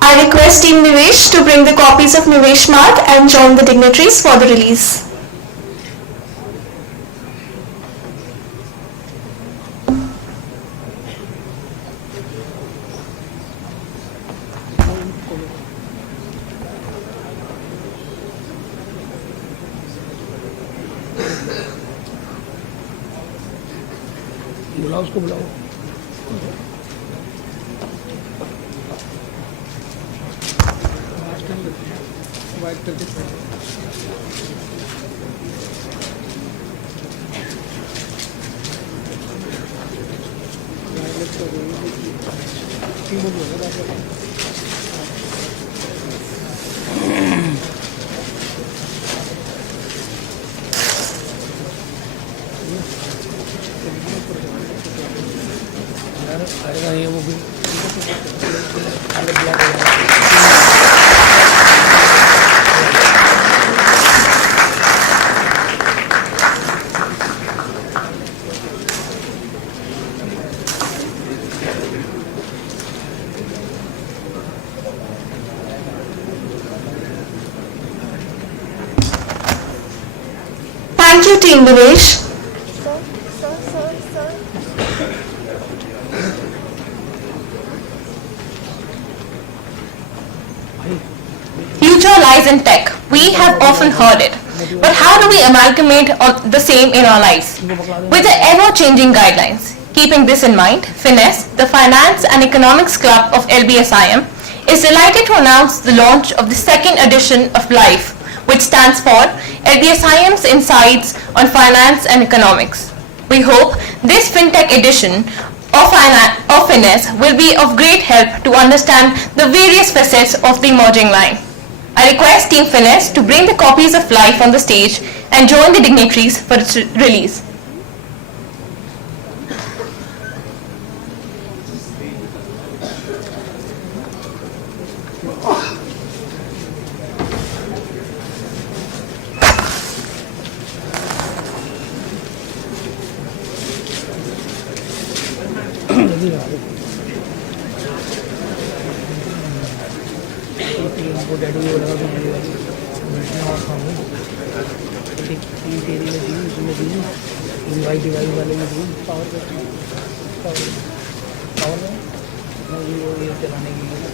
I request Team Nivesh to bring the copies of Nivesh Marg and join the dignitaries for the release. उसको बुलाओ white करके आएगा ये वो भी Thank you, Team Nivesh. Future lies in tech. We have often heard it. But how do we amalgamate the same in our lives? With the ever-changing guidelines. Keeping this in mind, Finis, the Finance and Economics Club of LBSIM, is delighted to announce the launch of the 2nd edition of LIFE, which stands for LBSIM's Insights on Finance and Economics. We hope this FinTech edition of Finesse will be of great help to understand the various facets of the emerging line. I request Team Finesse to bring the copies of Life on the stage and join the dignitaries for its release. Device वाले में दूँ power में ये चलाने के लिए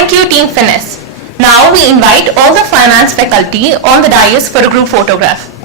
Thank you, Team Finesse. Now we invite all the finance faculty on the dais for a group photograph.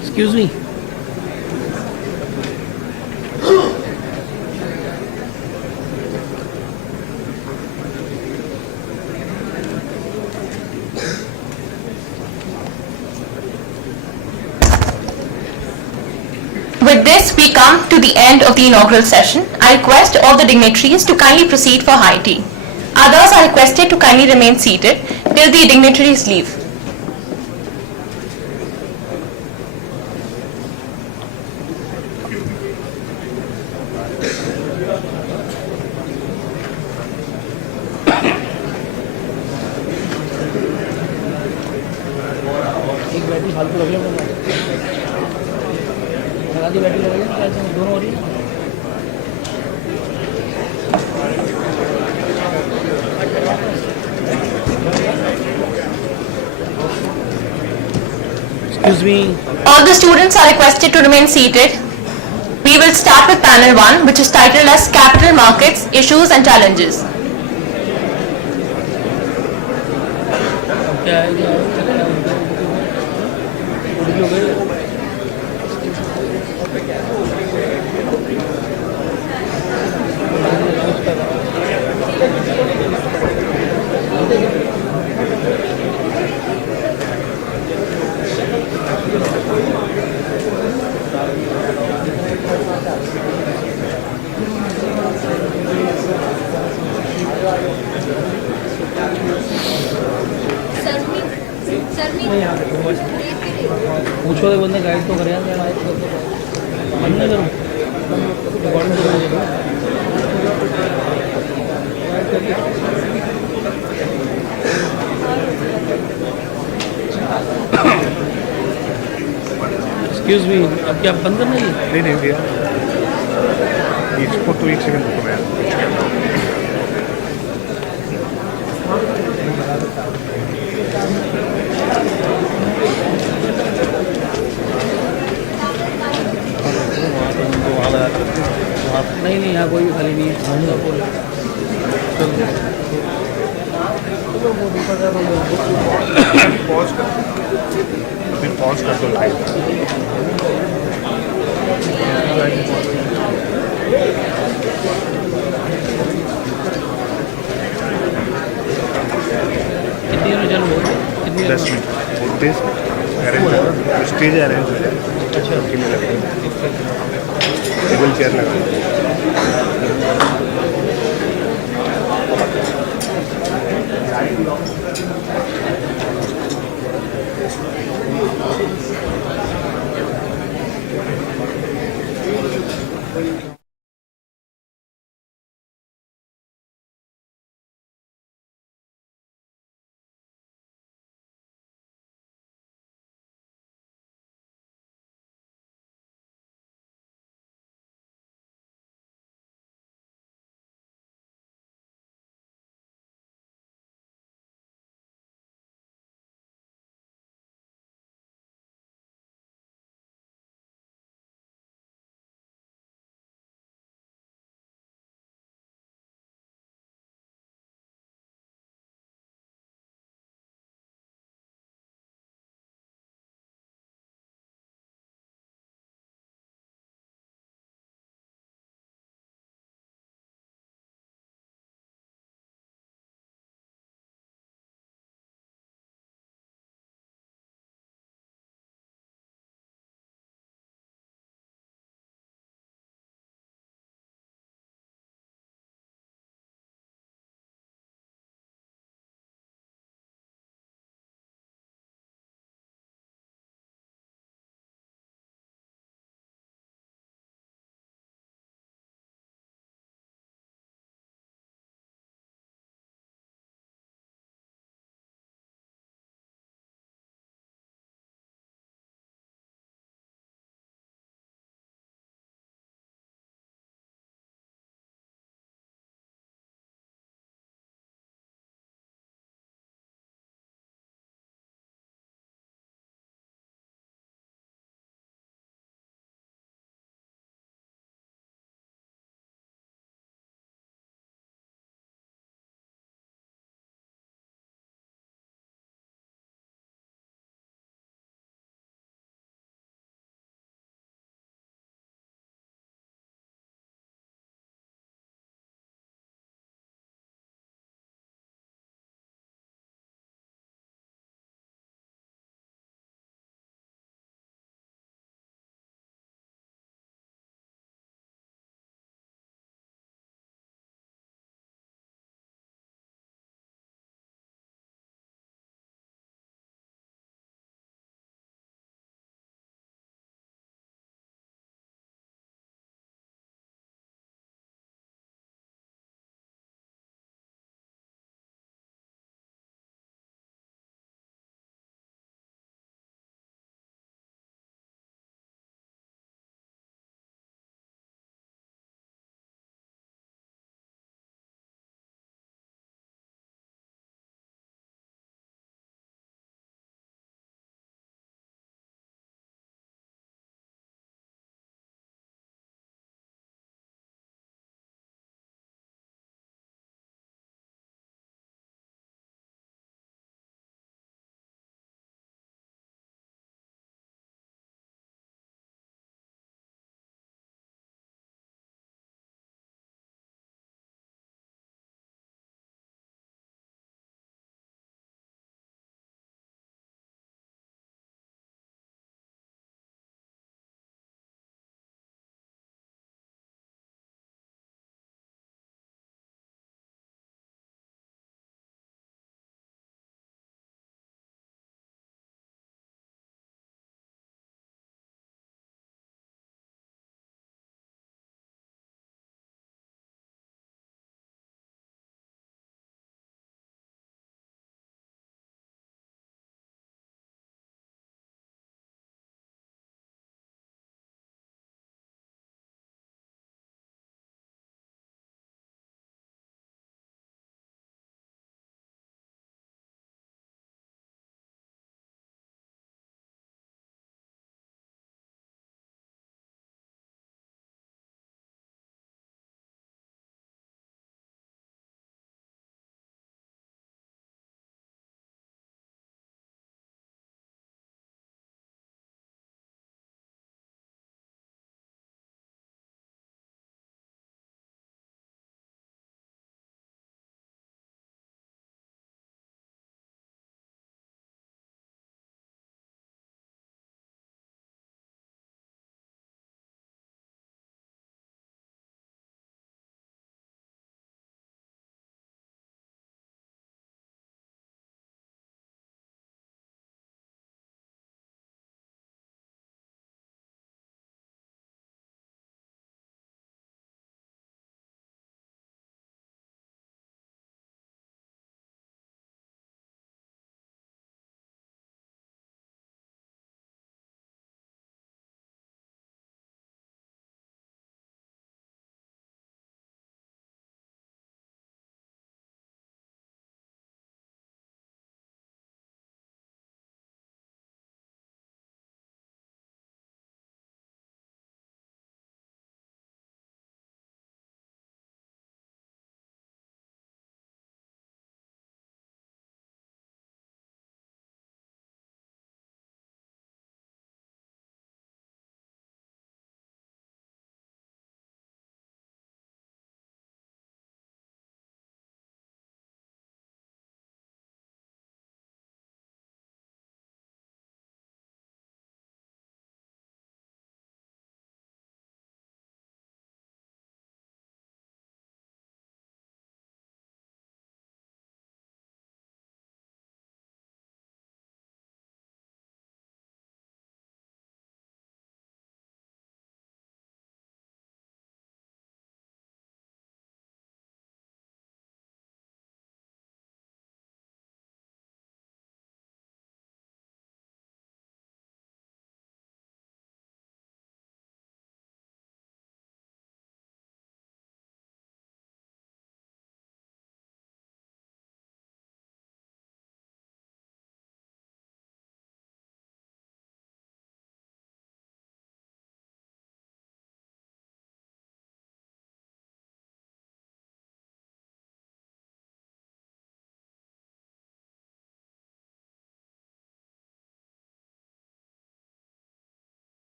Excuse me. With this, we come to the end of the inaugural session. I request all the dignitaries to kindly proceed for high tea. Others are requested to kindly remain seated till the dignitaries leave. एक battery फालतू लग गया लगा दी battery लग गया दोनों हो रही है Excuse me. All the students are requested to remain seated. We will start with panel 1, which is titled as Capital Markets, Issues and Challenges. क्या है पूछो तो बंदे गाइड तो करे बंद नहीं करूँ रिकॉर्डिंग तो एक्सक्यूज मी अब क्या बंद करना है नहीं भैया इसको तो एक सेकंड रुको मैं नहीं यहाँ कोई भी खाली नहीं है पॉज कर दो लाइव कितनी जन हो कितनी 10 मिनट अरेंज स्टेज अरेंज हो जाए अच्छा टेबल चेयर लगा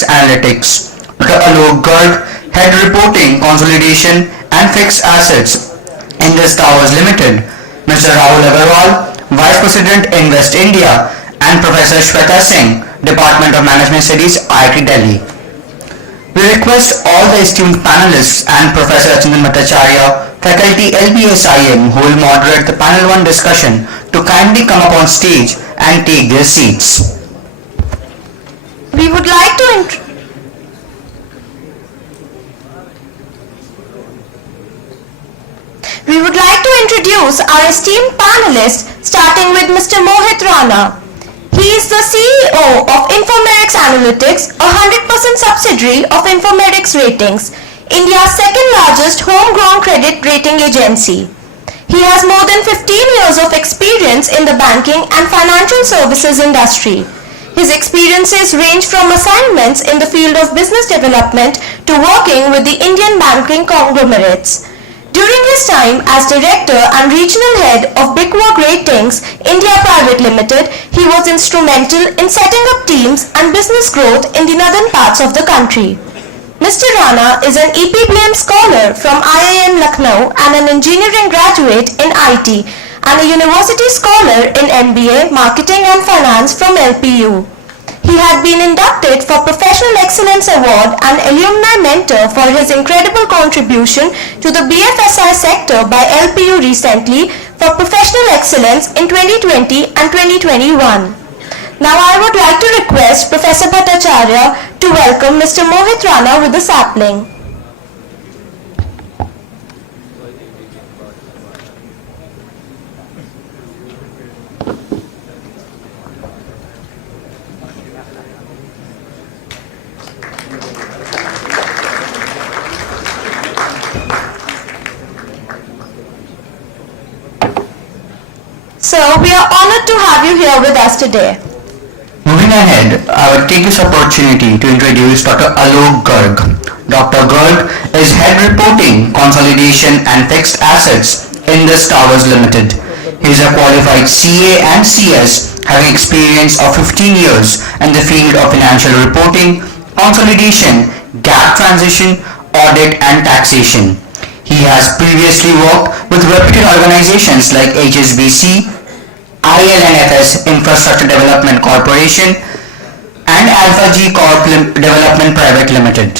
Analytics. Dr. Alok Garg, Head Reporting, Consolidation and Fixed Assets, Indus Towers Limited. Mr. Rahul Agarwal, Vice President, Invest India, and Professor Shweta Singh, Department of Management Studies, IIT Delhi. We request all the esteemed panelists and Professor Achindan Bhattacharya, Faculty LBSIM, who will moderate the Panel 1 discussion, to kindly come up on stage and take their seats. We would like to introduce our esteemed panelists, starting with Mr. Mohit Rana. He is the CEO of Infomerics Analytics, a 100% subsidiary of Infomerics Ratings, India's second largest homegrown credit rating agency. He has more than 15 years of experience in the banking and financial services industry. His experiences range from assignments in the field of business development to working with the Indian banking conglomerates. During his time as Director and Regional Head of Brickwork Ratings India Private Limited, he was instrumental in setting up teams and business growth in the northern parts of the country. Mr. Rana is an EPBM scholar from IIM Lucknow and an engineering graduate in IT and a university scholar in MBA Marketing and Finance from LPU. He had been inducted for Professional Excellence Award and Alumni Mentor for his incredible contribution to the BFSI sector by LPU recently for Professional Excellence in 2020 and 2021. Now I would like to request Professor Bhattacharya to welcome Mr. Mohit Rana with the sapling. So we are honored to have you here with us today. Moving ahead, I will take this opportunity to introduce Dr. Alok Garg. Dr. Garg is Head Reporting, Consolidation and Fixed Assets, Indus Towers Limited. He is a qualified CA and CS, having experience of 15 years in the field of financial reporting, consolidation, gap transition, audit and taxation. He has previously worked with reputed organizations like HSBC, IL&FS Infrastructure Development Corporation, and Alpha G Corp Development Private Limited.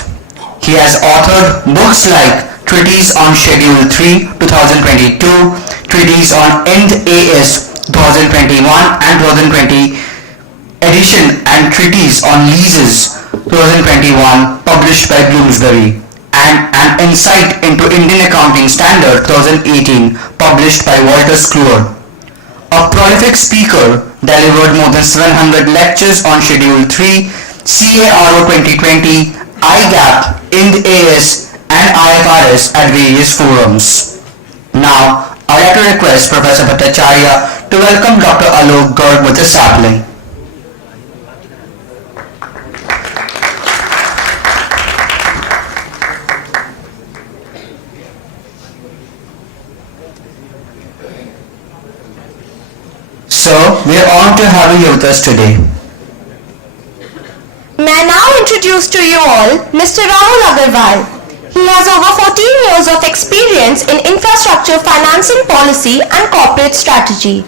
He has authored books like Treatise on Schedule 3 2022, Treatise on Ind AS 2021 and 2020 edition, and Treatise on Leases 2021 published by Bloomsbury, and An Insight into Indian Accounting Standard 2018 published by Wolters Kluwer. A prolific speaker, delivered more than 700 lectures on Schedule 3, CARO 2020, IGAP, Ind AS and IFRS at various forums. Now, I would like to request Professor Bhattacharya to welcome Dr. Alok Garg with a sapling. So, we are honored to have you here with us today. May I now introduce to you all Mr. Rahul Agarwal. He has over 14 years of experience in infrastructure financing policy and corporate strategy.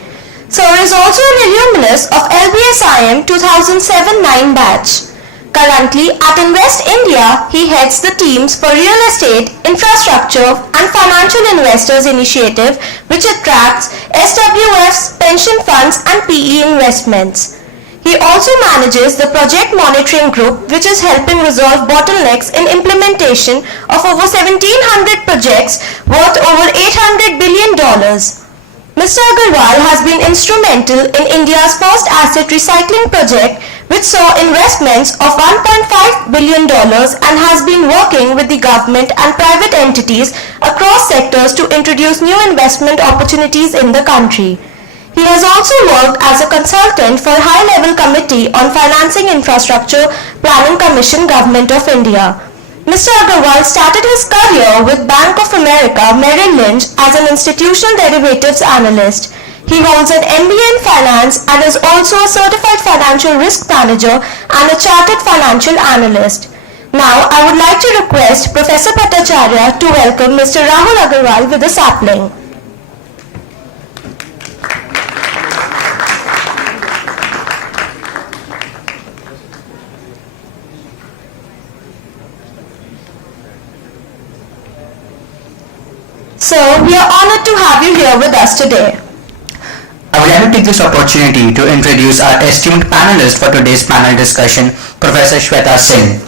Sir is also an alumnus of LBSIM 2007-9 batch. Currently at Invest India, he heads the teams for real estate, infrastructure and financial investors initiative, which attracts SWFs, pension funds and PE investments. He also manages the project monitoring group, which is helping resolve bottlenecks in implementation of over 1,700 projects worth over $800 billion. Mr. Agarwal has been instrumental in India's first asset recycling project, which saw investments of $1.5 billion and has been working with the government and private entities across sectors to introduce new investment opportunities in the country. He has also worked as a consultant for High-Level Committee on Financing Infrastructure Planning Commission, Government of India. Mr. Agarwal started his career with Bank of America Merrill Lynch as an institutional derivatives analyst. He holds an MBA in finance and is also a certified financial risk manager and a chartered financial analyst. Now, I would like to request Professor Bhattacharya to welcome Mr. Rahul Agarwal with a sapling. Sir, we are honored to have you here with us today. I would like to take this opportunity to introduce our esteemed panelist for today's panel discussion, Professor Shweta Singh.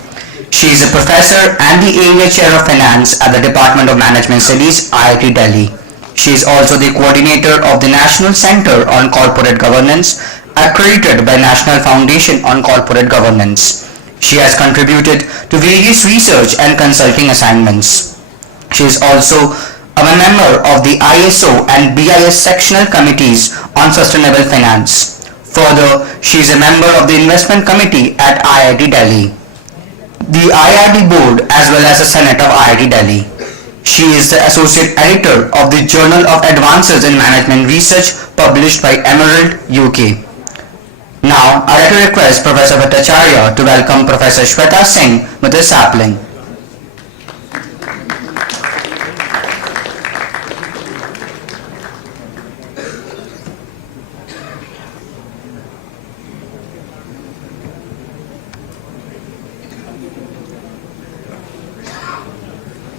She is a professor and the area chair of finance at the Department of Management Studies, IIT Delhi. She is also the coordinator of the National Center on Corporate Governance, accredited by National Foundation on Corporate Governance. She has contributed to various research and consulting assignments. She is also a member of the ISO and BIS sectional committees on sustainable finance. Further, she is a member of the investment committee at IIT Delhi, the IRD board as well as the Senate of IIT Delhi. She is the associate editor of the Journal of Advances in Management Research published by Emerald, UK. Now, I would like to request Professor Bhattacharya to welcome Professor Shweta Singh with a sapling.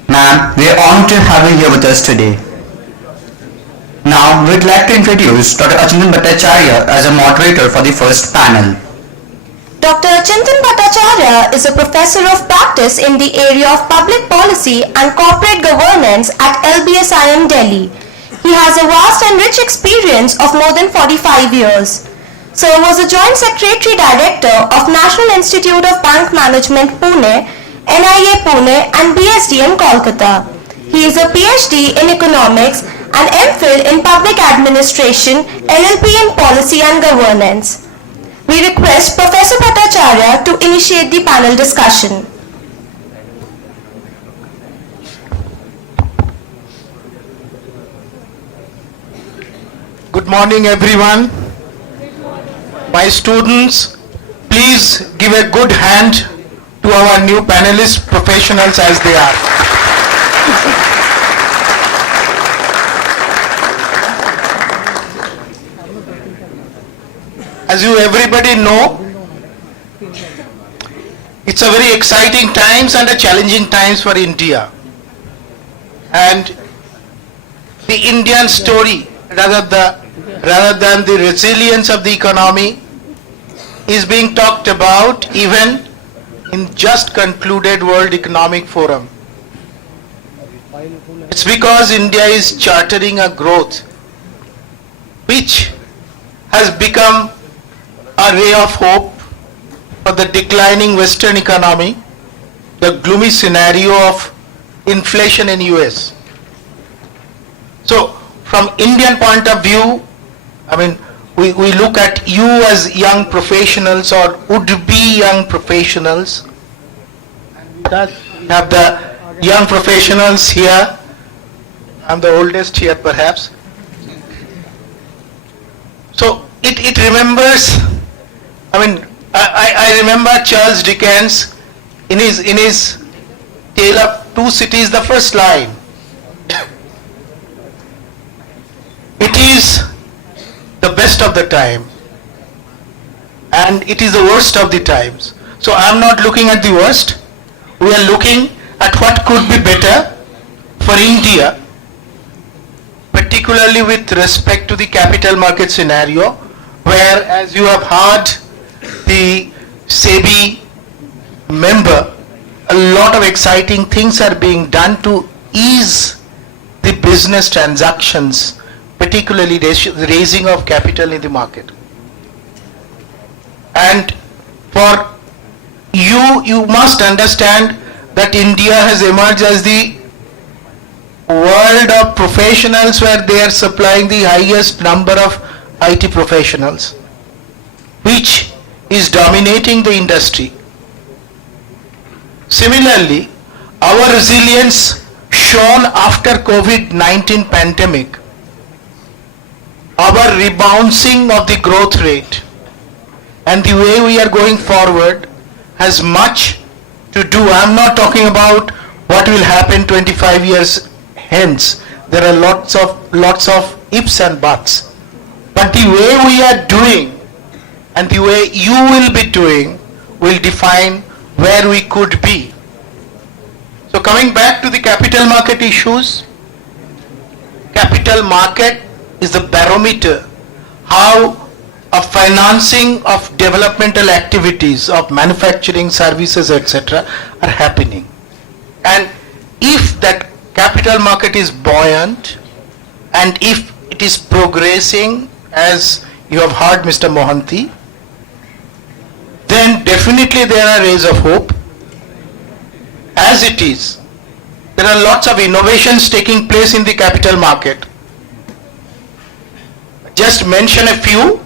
Ma'am, we are honored to have you here with us today. Now, we'd like to introduce Dr. Achintan Bhattacharya as a moderator for the first panel. Dr. Achintan Bhattacharya is a professor of practice in the area of public policy and corporate governance at LBSIM Delhi. He has a vast and rich experience of more than 45 years. Sir was a Joint Secretary Director of National Institute of Bank Management Pune, NIA Pune and BSDM Kolkata. He is a PhD in Economics and MPhil in Public Administration, LLP in Policy and Governance. We request Professor Bhattacharya to initiate the panel discussion. Good morning, everyone. My students, please give a good hand to our new panelist professionals as they are. As you everybody know, it's a very exciting times and a challenging times for India. And the Indian story, rather than the resilience of the economy, is being talked about even in just concluded World Economic Forum. It's because India is chartering a growth which has become a ray of hope for the declining Western economy, the gloomy scenario of inflation in US. So from Indian point of view, we look at you as young professionals or would-be young professionals. We have the young professionals here. I'm the oldest here perhaps. So it remembers, I remember Charles Dickens in his Tale of Two Cities, the first line. It is the best of the time and it is the worst of the times. So I'm not looking at the worst. We are looking at what could be better for India, particularly with respect to the capital market scenario, where, as you have heard the SEBI member, a lot of exciting things are being done to ease the business transactions, particularly raising of capital in the market. And for you must understand that India has emerged as the world of professionals where they are supplying the highest number of IT professionals, which is dominating the industry. Similarly, our resilience shown after COVID-19 pandemic our rebouncing of the growth rate and the way we are going forward has much to do. I'm not talking about what will happen 25 years hence. There are lots of ifs and buts. But the way we are doing and the way you will be doing will define where we could be. So coming back to the capital market issues, capital market is the barometer how a financing of developmental activities of manufacturing, services, etc. are happening. And if that capital market is buoyant and if it is progressing as you have heard Mr. Mohanty, then definitely there are rays of hope. As it is, there are lots of innovations taking place in the capital market. Just mention a few.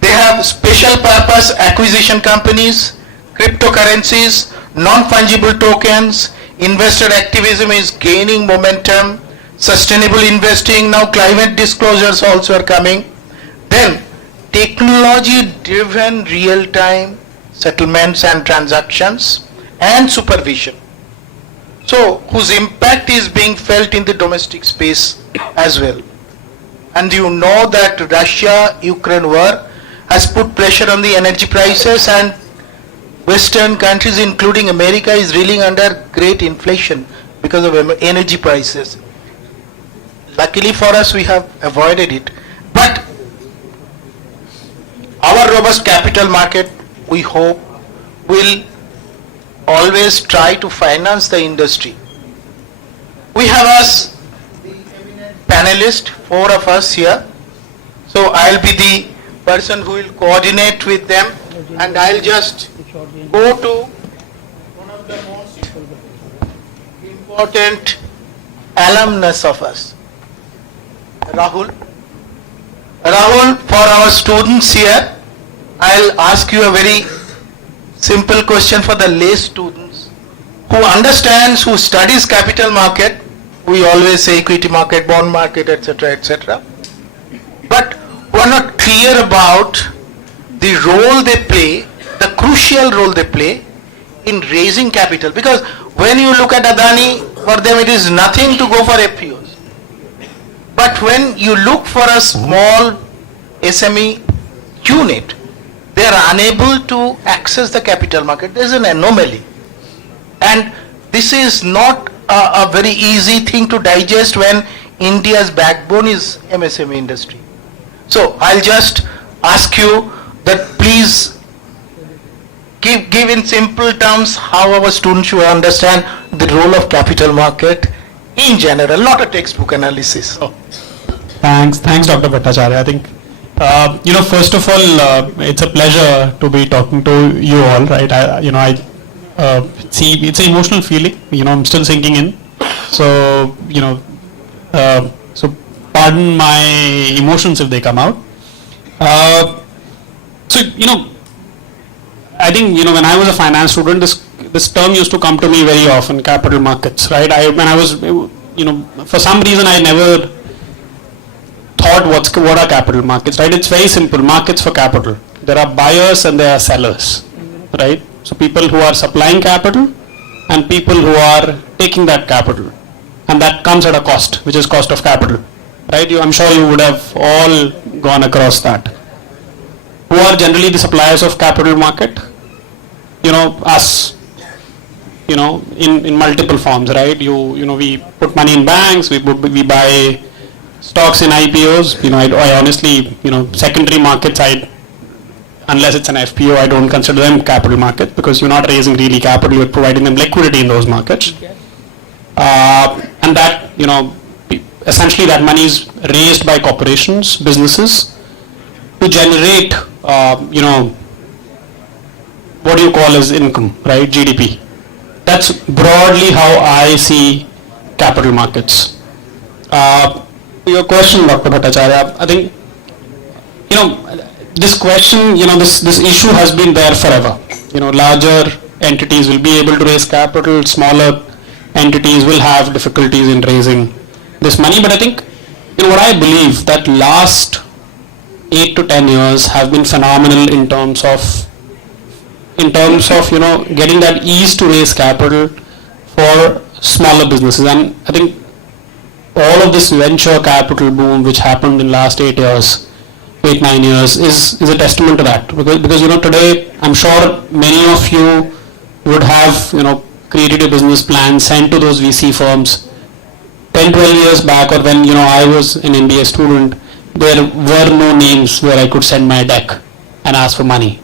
They have special purpose acquisition companies, cryptocurrencies, non-fungible tokens, investor activism is gaining momentum, sustainable investing, now climate disclosures also are coming. Then technology-driven real-time settlements and transactions and supervision. So, whose impact is being felt in the domestic space as well. And you know that Russia-Ukraine war has put pressure on the energy prices and Western countries including America is reeling under great inflation because of energy prices. Luckily for us we have avoided it. But our robust capital market, we hope, will always try to finance the industry. We have us, the eminent panelists, 4 of us here. So I'll be the person who will coordinate with them and I'll just go to one of the most important alumnus of us, Rahul. Rahul, for our students here, I'll ask you a very simple question for the lay students who understands, who studies capital market. We always say equity market, bond market, etc., etc. But who are not clear about the role they play, the crucial role they play in raising capital. Because when you look at Adani, for them it is nothing to go for FPOs. But when you look for a small SME unit, they are unable to access the capital market. There is an anomaly. And this is not a very easy thing to digest when India's backbone is MSME industry. So I'll just ask you that please give in simple terms how our students should understand the role of capital market in general, not a textbook analysis. Thanks, Dr. Bhattacharya. I think, first of all, it's a pleasure to be talking to you all, right? See, it's an emotional feeling, I'm still sinking in. So, so pardon my emotions if they come out. I think, when I was a finance student, this term used to come to me very often, capital markets, right? When I was, for some reason I never thought what are capital markets, right? It's very simple, markets for capital. There are buyers and there are sellers, right? So people who are supplying capital and people who are taking that capital, and that comes at a cost, which is cost of capital, right? I'm sure you would have all gone across that. Who are generally the suppliers of capital market? Us, in multiple forms, right? We put money in banks, we buy stocks in IPOs. I honestly, secondary markets, unless it's an FPO, I don't consider them capital markets because you're not raising really capital, you're providing them liquidity in those markets. And that, essentially that money is raised by corporations, businesses to generate, what do you call as income, right? GDP. That's broadly how I see capital markets. Your question, Dr. Bhattacharya, I think, this question, this issue has been there forever. Larger entities will be able to raise capital, smaller entities will have difficulties in raising this money. But I think what I believe that last 8 to 10 years have been phenomenal in terms of getting that ease to raise capital for smaller businesses. And I think all of this venture capital boom which happened in last 8, 9 years is a testament to that, because today I'm sure many of you would have created a business plan, sent to those VC firms. 10, 12 years back, or when I was an MBA student, there were no names where I could send my deck and ask for money.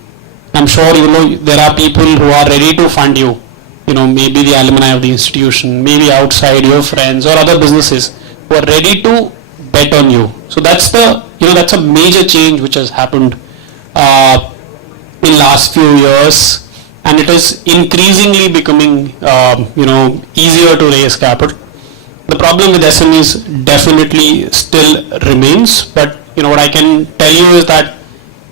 I'm sure there are people who are ready to fund you, maybe the alumni of the institution, maybe outside your friends or other businesses who are ready to bet on you. So that's that's a major change which has happened in last few years, and it is increasingly becoming easier to raise capital. The problem with SMEs definitely still remains, but what I can tell you is that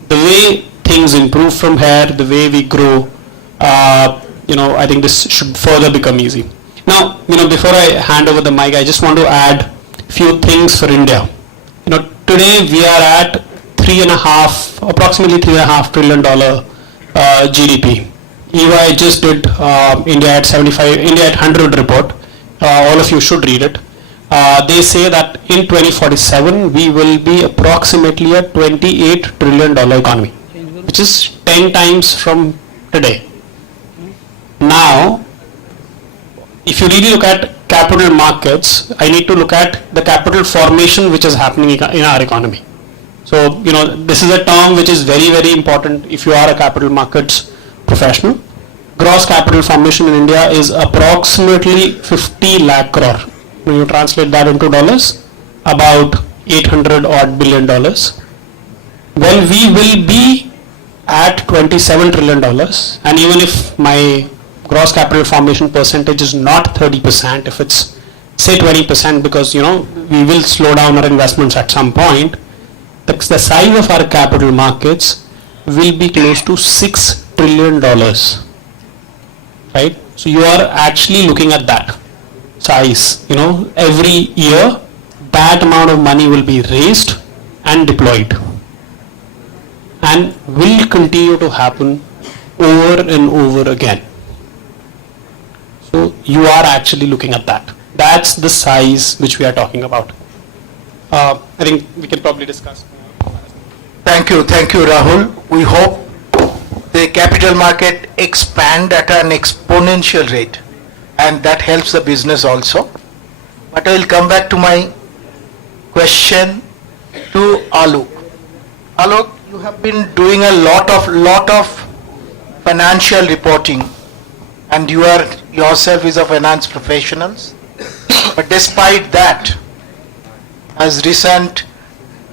the way things improve from here, the way we grow, I think this should further become easy. Now, before I hand over the mic, I just want to add a few things for India. Today we are at approximately $3.5 trillion GDP. EY just did India at 100 report. All of you should read it. They say that in 2047 we will be approximately a $28 trillion economy, which is 10 times from today. Now, if you really look at capital markets, I need to look at the capital formation which is happening in our economy. So, this is a term which is very, very important if you are a capital markets professional. Gross capital formation in India is approximately 50 lakh crore. When you translate that into dollars, about $800 odd billion. Well, we will be at $27 trillion, and even if my gross capital formation percentage is not 30%, if it's say 20%, because we will slow down our investments at some point, the size of our capital markets will be close to $6 trillion. Right? So you are actually looking at that size. Every year that amount of money will be raised and deployed, and will continue to happen over and over again. So you are actually looking at that. That's the size which we are talking about. I think we can probably discuss more. Thank you, Rahul. We hope the capital market expand at an exponential rate, and that helps the business also. But I will come back to my question to Alok. Alok, you have been doing a lot of financial reporting, and you are yourself is a finance professional. But despite that, as recent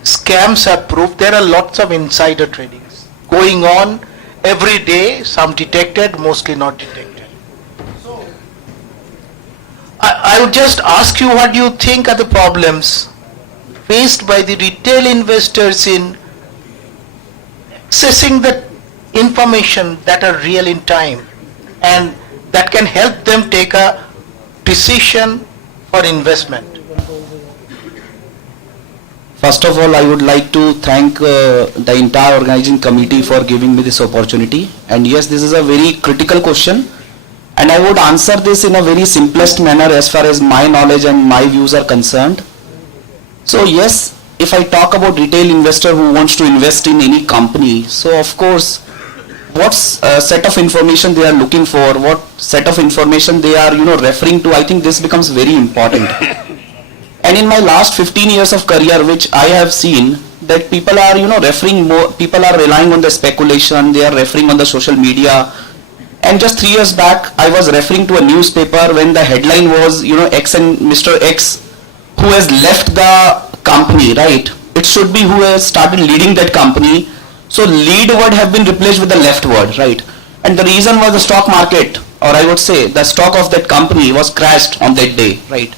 scams have proved, there are lots of insider tradings going on every day, some detected, mostly not detected. So, I would just ask you, what do you think are the problems faced by the retail investors in accessing the information that are real in time and that can help them take a decision for investment? First of all, I would like to thank the entire organizing committee for giving me this opportunity. And yes, this is a very critical question, and I would answer this in a very simplest manner as far as my knowledge and my views are concerned. So yes, if I talk about retail investor who wants to invest in any company, so of course, what set of information they are looking for, what set of information they are referring to, I think this becomes very important. And in my last 15 years of career, which I have seen that people are referring more, people are relying on the speculation, they are referring on the social media. And just 3 years back, I was referring to a newspaper when the headline was X and Mr. X who has left the company, right? It should be who has started leading that company. So lead word have been replaced with the left word, right? And the reason was the stock market, or I would say the stock of that company was crashed on that day, right?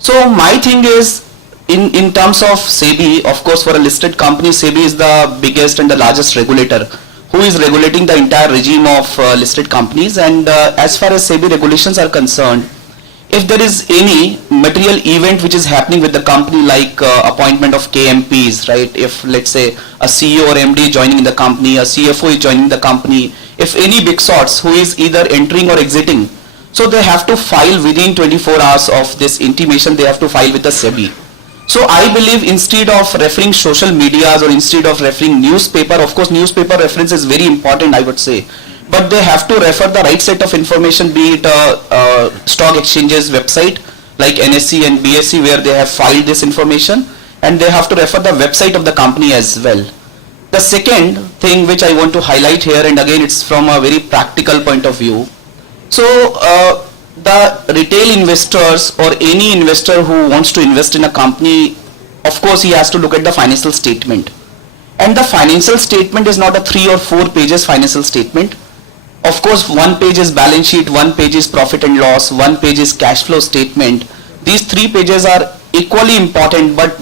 So my thing is, in terms of SEBI, of course for a listed company, SEBI is the biggest and the largest regulator who is regulating the entire regime of listed companies. And as far as SEBI regulations are concerned, if there is any material event which is happening with the company, like appointment of KMPs, right? If let's say a CEO or MD joining the company, a CFO is joining the company, if any big shots who is either entering or exiting, so they have to file within 24 hours of this intimation, they have to file with the SEBI. So I believe instead of referring social medias or instead of referring newspaper, of course newspaper reference is very important, I would say, but they have to refer the right set of information, be it stock exchanges website like NSE and BSE where they have filed this information, and they have to refer the website of the company as well. The second thing which I want to highlight here, and again it's from a very practical point of view, so the retail investors or any investor who wants to invest in a company, of course he has to look at the financial statement, and the financial statement is not a 3 or 4 pages financial statement. Of course, one page is balance sheet, one page is profit and loss, one page is cash flow statement. These 3 pages are equally important, but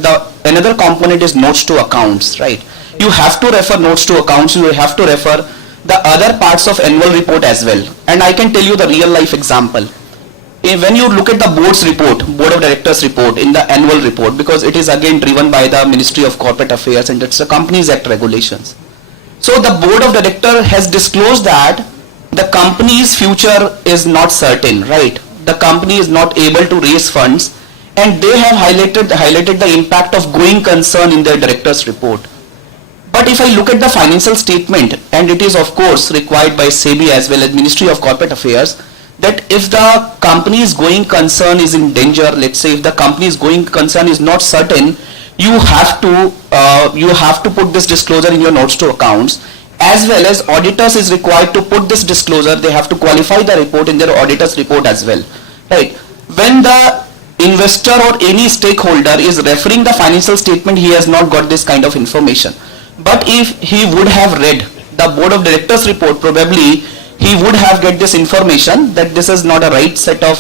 another component is notes to accounts, right? You have to refer notes to accounts, you have to refer the other parts of annual report as well. And I can tell you the real life example. When you look at the board's report, board of directors report in the annual report, because it is again driven by the Ministry of Corporate Affairs and it's the Companies Act regulations. So the board of director has disclosed that the company's future is not certain, right? The company is not able to raise funds, and they have highlighted the impact of going concern in their director's report. But if I look at the financial statement, and it is of course required by SEBI as well as Ministry of Corporate Affairs, that if the company's going concern is in danger, let's say if the company's going concern is not certain, you have to put this disclosure in your notes to accounts, as well as auditors is required to put this disclosure. They have to qualify the report in their auditor's report as well, right? When the investor or any stakeholder is referring the financial statement, he has not got this kind of information. But if he would have read the board of directors report, probably he would have get this information that this is not a right set of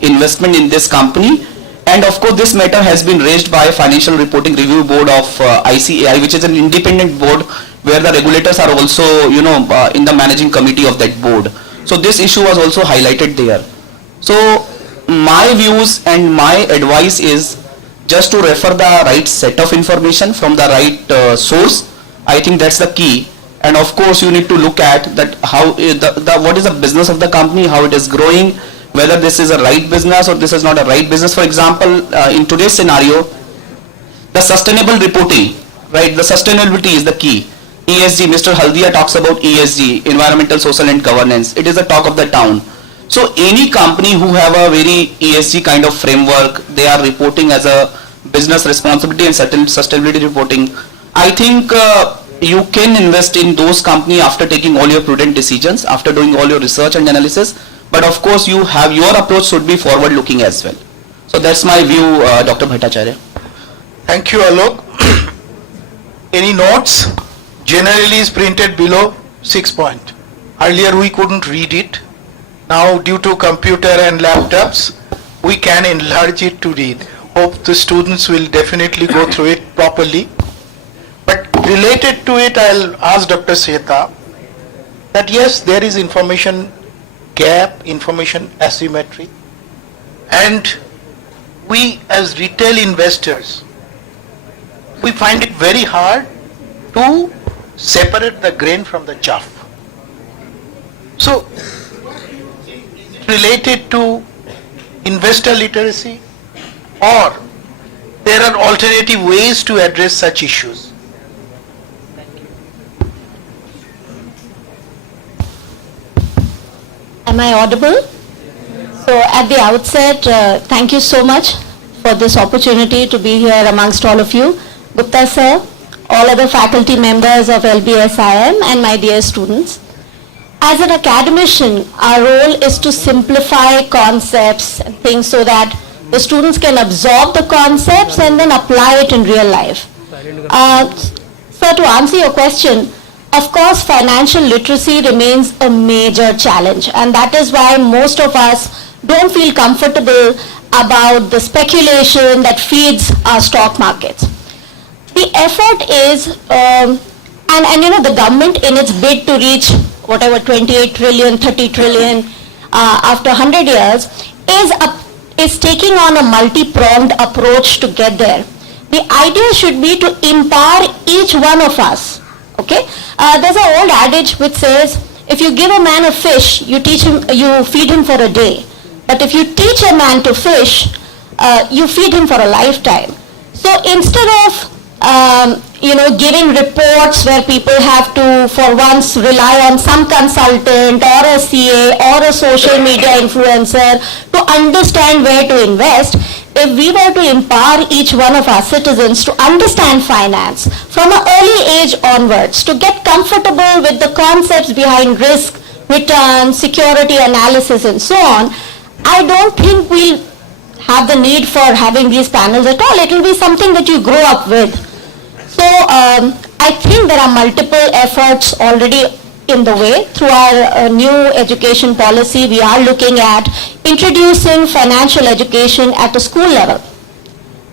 investment in this company. And of course this matter has been raised by Financial Reporting Review Board of ICAI, which is an independent board where the regulators are also, in the managing committee of that board. So this issue was also highlighted there. So my views and my advice is just to refer the right set of information from the right source. I think that's the key. And of course you need to look at that how what is the business of the company, how it is growing, whether this is a right business or this is not a right business. For example, in today's scenario, the sustainable reporting, right? The sustainability is the key. ESG, Mr. Haldia talks about ESG, environmental, social and governance. It is the talk of the town. So any company who have a very ESG kind of framework, they are reporting as a business responsibility and sustainability reporting. I think you can invest in those companies after taking all your prudent decisions, after doing all your research and analysis. But of course you have your approach should be forward looking as well. So that's my view, Dr. Bhattacharya. Thank you, Alok. Any notes? Generally is printed below 6 point. Earlier we couldn't read it. Now due to computer and laptops, we can enlarge it to read. Hope the students will definitely go through it properly. But related to it, I'll ask Dr. Sehta that yes, there is information gap, information asymmetry, and we as retail investors, we find it very hard to separate the grain from the chaff. So, related to investor literacy, or there are alternative ways to address such issues? Am I audible? So at the outset, thank you so much for this opportunity to be here amongst all of you. Gupta sir, all other faculty members of LBSIM and my dear students. As an academician, our role is to simplify concepts and things so that the students can absorb the concepts and then apply it in real life. So to answer your question, of course, financial literacy remains a major challenge, and that is why most of us don't feel comfortable about the speculation that feeds our stock markets. The effort is, and the government in its bid to reach whatever 28 trillion, 30 trillion after 100 years is is taking on a multi-pronged approach to get there. The idea should be to empower each one of us. Okay? There's an old adage which says, if you give a man a fish, you feed him for a day. But if you teach a man to fish, you feed him for a lifetime. So instead of giving reports where people have to for once rely on some consultant or a CA or a social media influencer to understand where to invest, if we were to empower each one of our citizens to understand finance from an early age onwards, to get comfortable with the concepts behind risk, return, security analysis and so on, I don't think we'll have the need for having these panels at all. It will be something that you grow up with. So I think there are multiple efforts already in the way. Through our new education policy, we are looking at introducing financial education at a school level.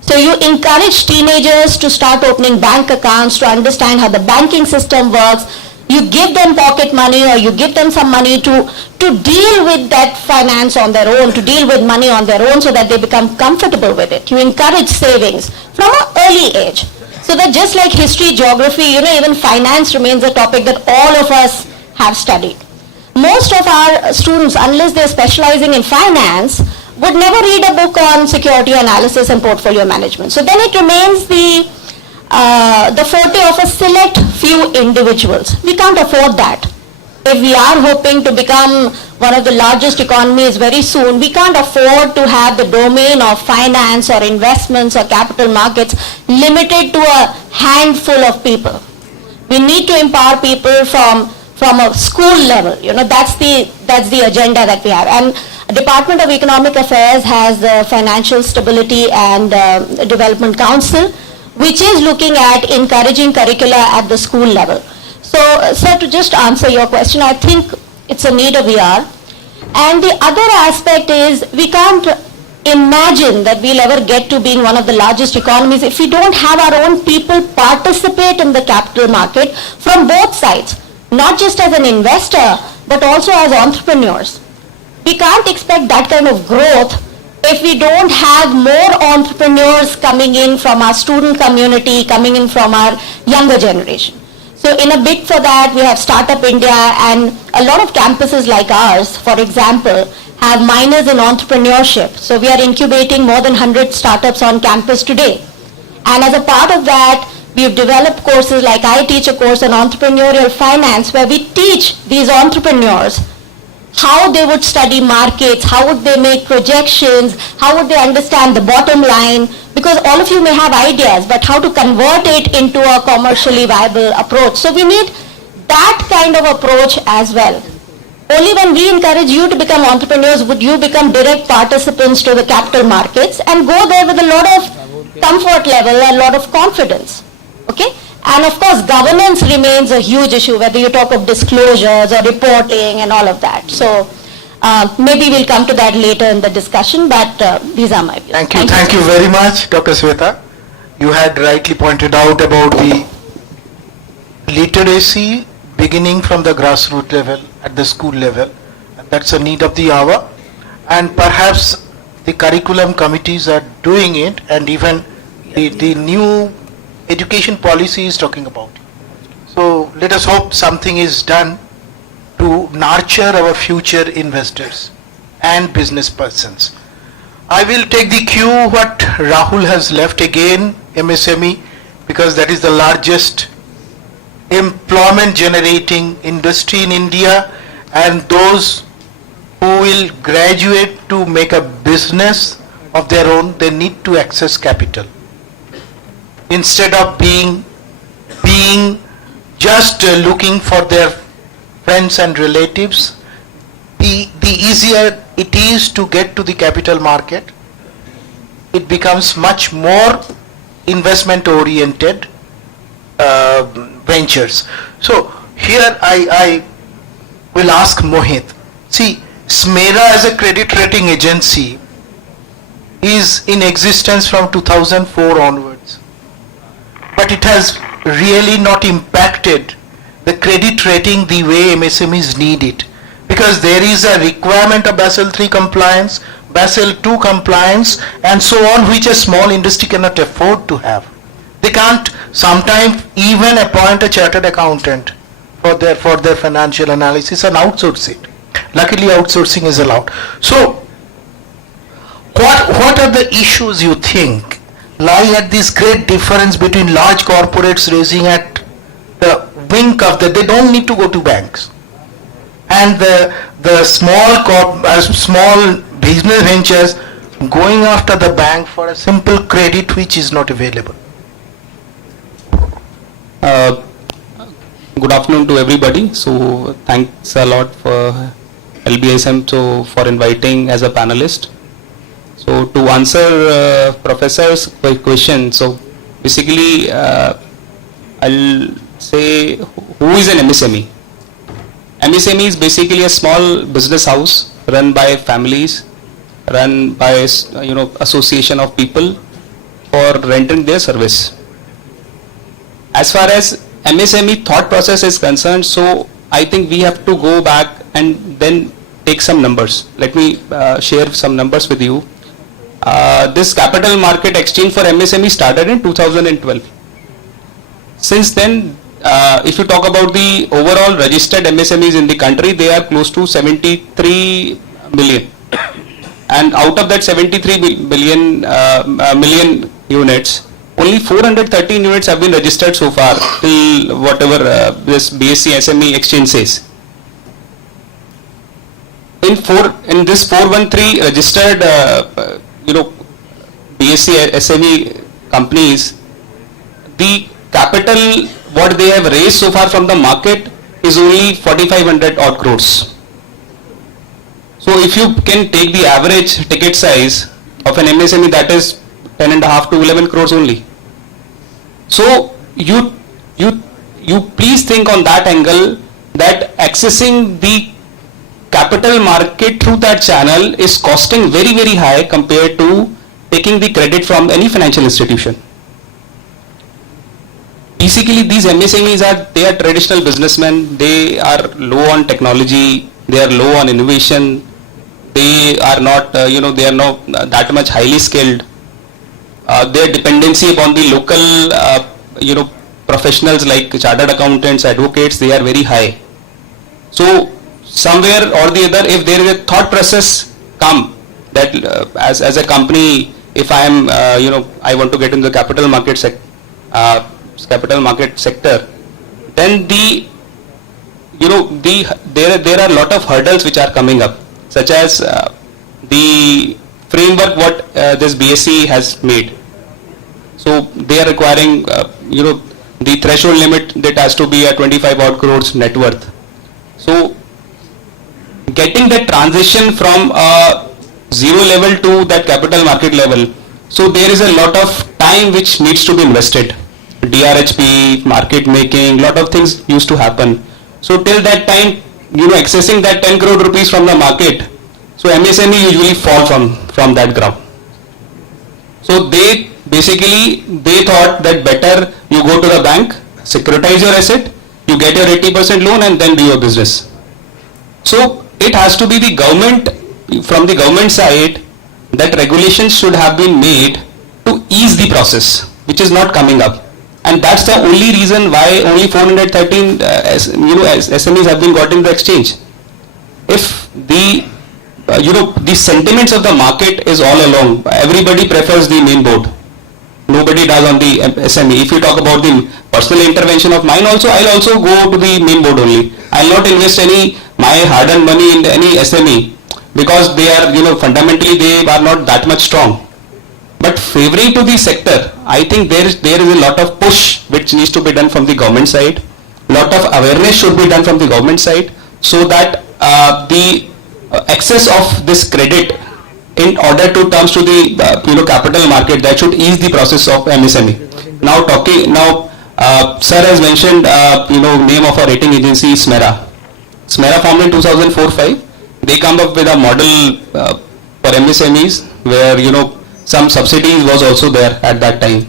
So you encourage teenagers to start opening bank accounts, to understand how the banking system works. You give them pocket money or you give them some money to deal with that finance on their own, to deal with money on their own so that they become comfortable with it. You encourage savings from an early age. So that just like history, geography, even finance remains a topic that all of us have studied. Most of our students, unless they're specializing in finance, would never read a book on security analysis and portfolio management. So then it remains the forte of a select few individuals. We can't afford that. If we are hoping to become one of the largest economies very soon, we can't afford to have the domain of finance or investments or capital markets limited to a handful of people. We need to empower people from a school level. That's the agenda that we have. And Department of Economic Affairs has the Financial Stability and Development Council, which is looking at encouraging curricula at the school level. So, sir, to just answer your question, I think it's a need of the hour. And the other aspect is we can't imagine that we'll ever get to being one of the largest economies if we don't have our own people participate in the capital market from both sides, not just as an investor, but also as entrepreneurs. We can't expect that kind of growth if we don't have more entrepreneurs coming in from our student community, coming in from our younger generation. So in a bid for that, we have Startup India, and a lot of campuses like ours, for example, have minors in entrepreneurship. So we are incubating more than 100 startups on campus today. And as a part of that, we've developed courses like I teach a course on entrepreneurial finance where we teach these entrepreneurs how they would study markets, how would they make projections, how would they understand the bottom line, because all of you may have ideas, but how to convert it into a commercially viable approach. So we need that kind of approach as well. Only when we encourage you to become entrepreneurs would you become direct participants to the capital markets and go there with a lot of comfort level, a lot of confidence. Okay? And of course, governance remains a huge issue, whether you talk of disclosures or reporting and all of that. So maybe we'll come to that later in the discussion, but these are my views. Thank you very much, Dr. Sweta. You had rightly pointed out about the literacy beginning from the grassroots level, at the school level, and that's a need of the hour. And perhaps the curriculum committees are doing it, and even the new education policy is talking about it. So let us hope something is done to nurture our future investors and business persons. I will take the cue what Rahul has left again, MSME, because that is the largest employment generating industry in India, and those who will graduate to make a business of their own, they need to access capital. Instead of being just looking for their friends and relatives, the easier it is to get to the capital market. It becomes much more investment oriented ventures. So here I will ask Mohit. See, SMERA as a credit rating agency is in existence from 2004 onwards. But it has really not impacted the credit rating the way MSMEs need it, because there is a requirement of Basel III compliance Basel II compliance and so on, which a small industry cannot afford to have. They can't sometimes even appoint a chartered accountant for their financial analysis and outsource it. Luckily, outsourcing is allowed. So, what are the issues you think lie at this great difference between large corporates raising at the wink of they don't need to go to banks, and the small business ventures going after the bank for a simple credit which is not available? Good afternoon to everybody. So thanks a lot for LBSM for inviting as a panelist. So to answer Professor's question, so basically I'll say who is an MSME? MSME is basically a small business house run by families, run by association of people for rendering their service. As far as MSME thought process is concerned, so I think we have to go back and then take some numbers. Let me share some numbers with you. This capital market exchange for MSME started in 2012. Since then, if you talk about the overall registered MSMEs in the country, they are close to 73 million. And out of that 73 million units, only 413 units have been registered so far till whatever this BSE SME exchange says. In this 413 registered BSE SME companies, the capital what they have raised so far from the market is only 4,500 odd crores. So if you can take the average ticket size of an MSME, that is 10.5 to 11 crores only. So you please think on that angle, that accessing the capital market through that channel is costing very, very high compared to taking the credit from any financial institution. Basically, these MSMEs are traditional businessmen. They are low on technology. They are low on innovation. They are not, they are not that much highly skilled. Their dependency upon the local, professionals like chartered accountants, advocates, they are very high. So somewhere or the other, if there is a thought process come that as a company, if I am, I want to get into the capital market sector, then there are a lot of hurdles which are coming up, such as the framework what this BSE has made. So they are requiring, the threshold limit that has to be a 25 odd crores net worth. So getting the transition from zero level to that capital market level, so there is a lot of time which needs to be invested. DRHP, market making, lot of things used to happen. So till that time, accessing that 10 crore rupees from the market, so MSME usually fall from that ground. So they thought that better you go to the bank, securitize your asset, you get your 80% loan and then do your business. So it has to be the government, from the government side, that regulations should have been made to ease the process, which is not coming up. And that's the only reason why only 413 SMEs have been got in the exchange. If the the sentiments of the market is all along, everybody prefers the main board. Nobody does on the SME. If you talk about the personal intervention of mine also, I'll also go to the main board only. I'll not invest my hard-earned money in any SME because they are, fundamentally they are not that much strong. But favoring to the sector, I think there is a lot of push which needs to be done from the government side. Lot of awareness should be done from the government side, so that the access of this credit in order to terms to the capital market, that should ease the process of MSME. Now sir has mentioned name of a rating agency, SMERA. SMERA formed in 2004-05. They come up with a model for MSMEs where some subsidies was also there at that time.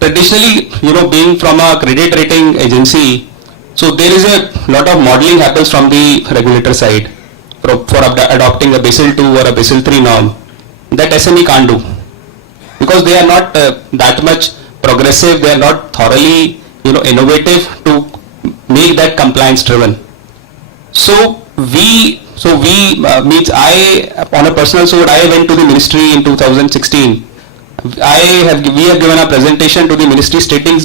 Traditionally, being from a credit rating agency, so there is a lot of modeling happens from the regulator side. adopting a Basel II or a Basel III norm, that SME can't do, because they are not that much progressive, they are not thoroughly innovative to make that compliance driven. So we means I, on a personal note, I went to the ministry in 2016. We have given a presentation to the ministry stating,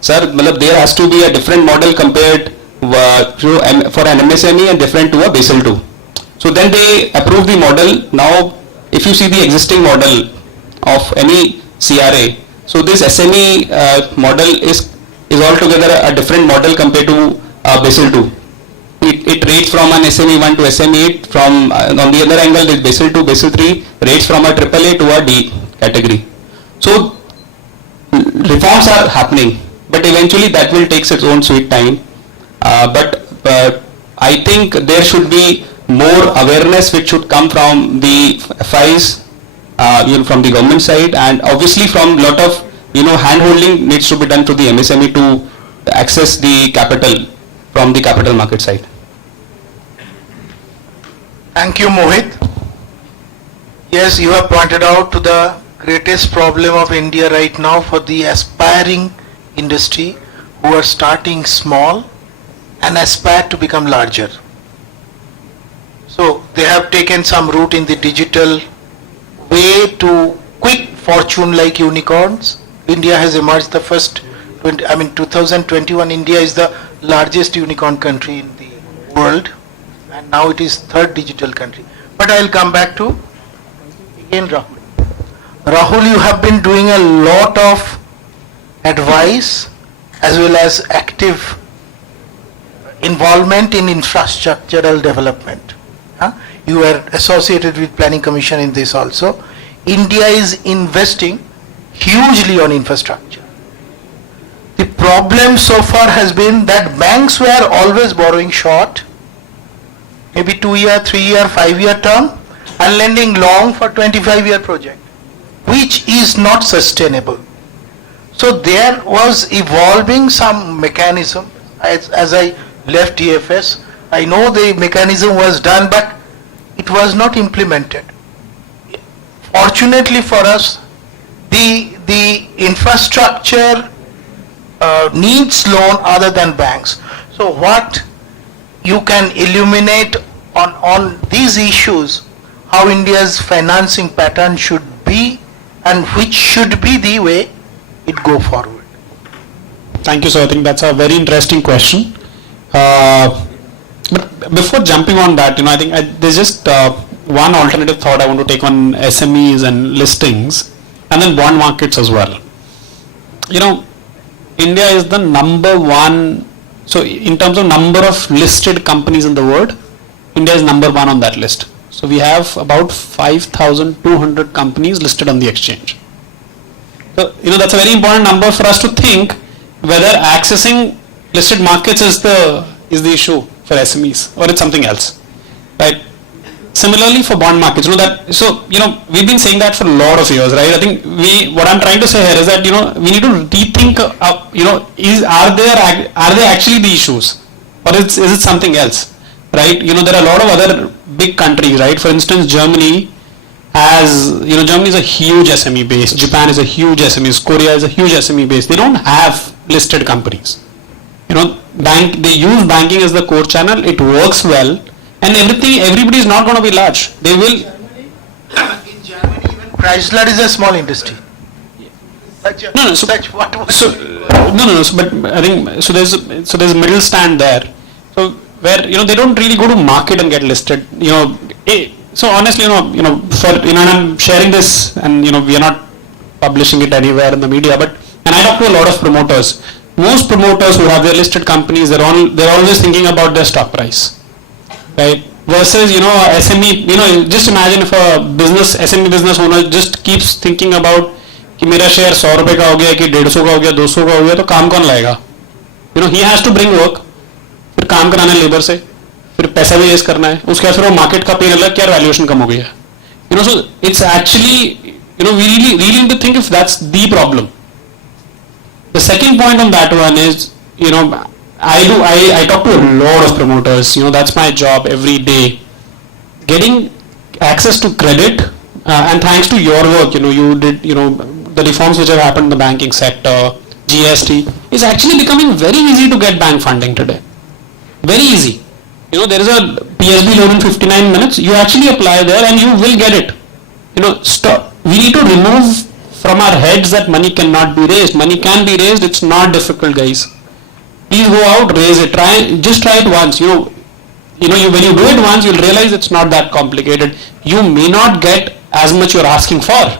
sir, there has to be a different model compared for an MSME and different to a Basel II. So then they approved the model. Now if you see the existing model of any CRA, so this SME model is altogether a different model compared to Basel II. It rates from an SME 1 to SME 8, from on the other angle this Basel II, Basel III rates from a AAA to a D category. So reforms are happening, but eventually that will take its own sweet time. But I think there should be more awareness which should come from the FIs, from the government side, and obviously from lot of hand-holding needs to be done to the MSME to access the capital from the capital market side. Thank you, Mohit. Yes, you have pointed out to the greatest problem of India right now for the aspiring industry who are starting small and aspire to become larger. So they have taken some route in the digital way to quick fortune like unicorns. India has emerged the first, 2021 India is the largest unicorn country in the world, and now it is third digital country. But I will come back to again Rahul. Rahul, you have been doing a lot of advice as well as active involvement in infrastructural development. You are associated with Planning Commission in this also. India is investing hugely on infrastructure. The problem so far has been that banks were always borrowing short, maybe 2-year, 3-year, 5-year term, and lending long for 25-year project, which is not sustainable. So there was evolving some mechanism. As I left DFS, I know the mechanism was done, but it was not implemented. Fortunately for us, the infrastructure needs loan other than banks. So what you can illuminate on these issues, how India's financing pattern should be and which should be the way it go forward. Thank you, sir. I think that's a very interesting question. But before jumping on that, I think there's just one alternative thought I want to take on SMEs and listings, and then bond markets as well. India is the number one, so in terms of number of listed companies in the world, India is number one on that list. So we have about 5,200 companies listed on the exchange. So, that's a very important number for us to think whether accessing listed markets is the issue for SMEs or it's something else, right? Similarly for bond markets, we've been saying that for a lot of years, right? I think what I'm trying to say here is that, we need to rethink, are they actually the issues, or is it something else, right? There are a lot of other big countries, right? For instance, Germany Germany is a huge SME base, Japan is a huge SME, Korea is a huge SME base. They don't have listed companies. They use banking as the core channel, it works well, and everybody is not going to be large. They will. In Germany, even Chrysler is a small industry. But I think there's a middle stand there. So where they don't really go to market and get listed. So honestly, and I'm sharing this, and we are not publishing it anywhere in the media, but and I talk to a lot of promoters. Most promoters who have their listed companies, they're always thinking about their stock price, right? Versus SME, just imagine if a SME business owner just keeps thinking about कि मेरा share 100 रुपए का हो गया कि 150 का हो गया 200 का हो गया तो काम कौन लाएगा? He has to bring work, फिर काम कराना है लेबर से, फिर पैसा भी रेज करना है, उसके बाद फिर वो मार्केट का पेन अलग क्या वैल्यूएशन कम हो गई है. So it's actually we really need to think if that's the problem. The second point on that one is I talk to a lot of promoters. That's my job every day. getting access to credit, and thanks to your work, you did, the reforms which have happened in the banking sector, GST, is actually becoming very easy to get bank funding today. Very easy. There is a PSB loan in 59 minutes. You actually apply there and you will get it. Stop. We need to remove from our heads that money cannot be raised. Money can be raised. It's not difficult, guys. Please go out, raise it. Just try it once. When you do it once, you'll realize it's not that complicated. You may not get as much you're asking for,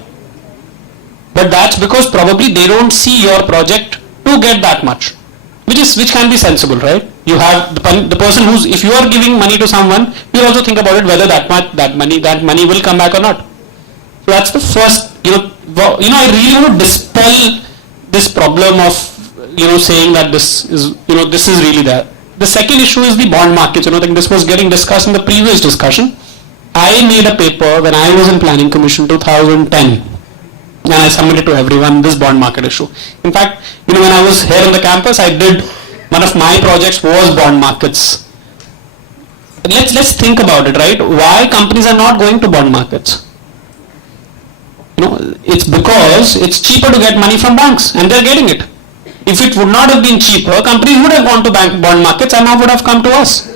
but that's because probably they don't see your project to get that much, which can be sensible, right? You have the person who's, if you are giving money to someone, you also think about it whether that money will come back or not. So that's the first. I really want to dispel this problem of saying that this is really there. The second issue is the bond markets. I think this was getting discussed in the previous discussion. I made a paper when I was in Planning Commission 2010, and I submitted to everyone this bond market issue. In fact, when I was here on the campus, I did, one of my projects was bond markets. Let's think about it, right? Why companies are not going to bond markets? It's because it's cheaper to get money from banks, and they're getting it. If it would not have been cheaper, companies would have gone to bond markets and now would have come to us.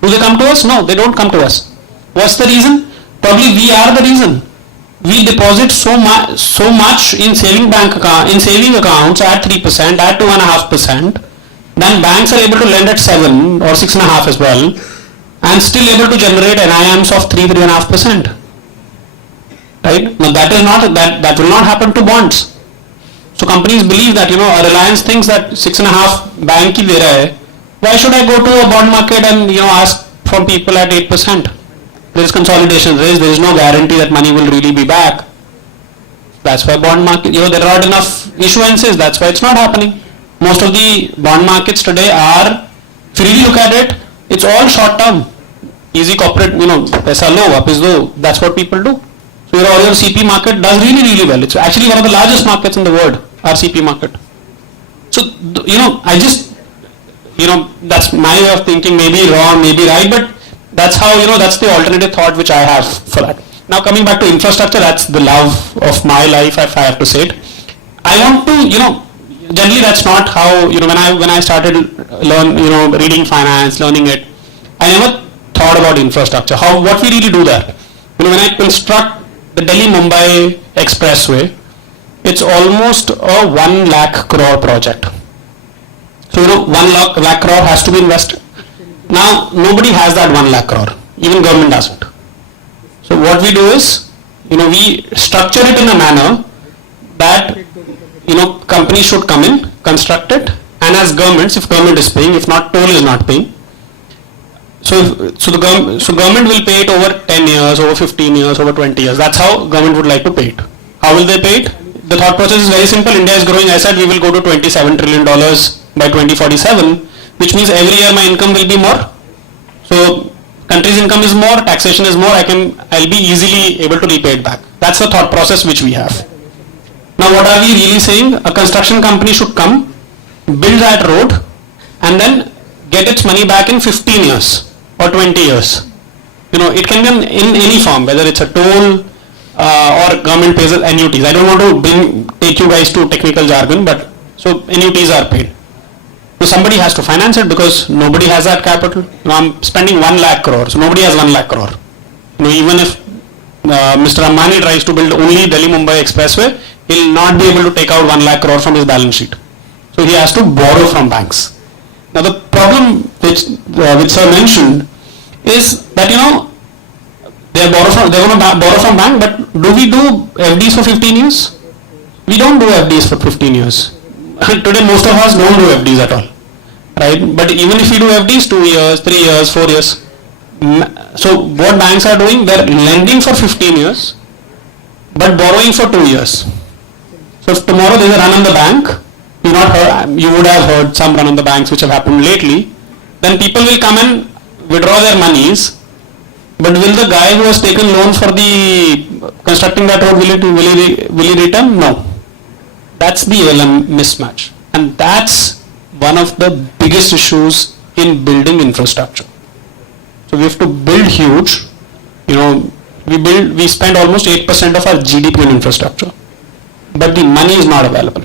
Do they come to us? No, they don't come to us. What's the reason? Probably we are the reason. We deposit so much in saving accounts at 3%, at 2.5%. Then banks are able to lend at 7 or 6.5 as well, and still able to generate NIMs of 3.5%. Right? Now that will not happen to bonds. So companies believe that, a Reliance thinks that 6.5 bank ki de raha hai. Why should I go to a bond market and ask from people at 8%? There is consolidation risk. There is no guarantee that money will really be back. That's why bond market, there are not enough issuances. That's why it's not happening. Most of the bond markets today are, if you really look at it, it's all short term. Easy corporate, paisa lo, wapis do. That's what people do. So your CP market does really, really well. It's actually one of the largest markets in the world, our CP market. So, that's my way of thinking, maybe wrong, maybe right, but that's how, that's the alternative thought which I have for that. Now coming back to infrastructure, that's the love of my life, if I have to say it. I want to, generally that's not how, when I started reading finance, learning it, I never thought about infrastructure, what we really do there. When I construct the Delhi-Mumbai Expressway, it's almost a 1 lakh crore project. So 1 lakh crore has to be invested. Now nobody has that 1 lakh crore, even government doesn't. So what we do is, we structure it in a manner that, companies should come in, construct it, and as governments, if government is paying, if not, toll is not paying. So government will pay it over 10 years, over 15 years, over 20 years. That's how government would like to pay it. How will they pay it? The thought process is very simple. India is growing. I said we will go to $27 trillion by 2047, which means every year my income will be more. So country's income is more, taxation is more, I'll be easily able to repay it back. That's the thought process which we have. Now what are we really saying? A construction company should come, build that road, and then get its money back in 15 years. Or 20 years. It can be in any form, whether it's a toll or government pays annuities. I don't want to take you guys to technical jargon, but so annuities are paid. So somebody has to finance it because nobody has that capital. I'm spending 1 lakh crore, so nobody has 1 lakh crore. Even if Mr. Ambani tries to build only Delhi-Mumbai Expressway, he'll not be able to take out 1 lakh crore from his balance sheet. So he has to borrow from banks. Now the problem which sir mentioned is that they're going to borrow from bank, but do we do FDs for 15 years? We don't do FDs for 15 years. Today most of us don't do FDs at all, right? But even if we do FDs 2 years, 3 years, 4 years, so what banks are doing, they're lending for 15 years, but borrowing for 2 years. So if tomorrow there's a run on the bank, you would have heard some run on the banks which have happened lately, then people will come and withdraw their monies, but will the guy who has taken loan for the constructing that road, will he return? No. That's the ALM mismatch, and that's one of the biggest issues in building infrastructure. So we have to build huge, we spend almost 8% of our GDP on infrastructure, but the money is not available.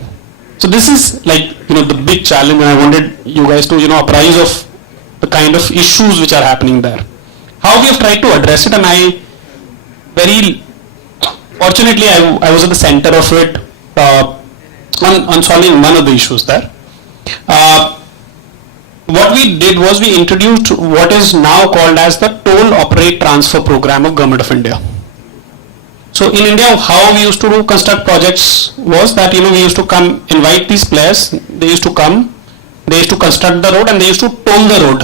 So this is like, the big challenge, and I wanted you guys to, apprise of the kind of issues which are happening there. How we have tried to address it, and I very fortunately I was at the center of it on solving one of the issues there. What we did was we introduced what is now called as the Toll Operate Transfer Program of Government of India. So in India, how we used to construct projects was that, we used to come, invite these players, they used to come, they used to construct the road, and they used to toll the road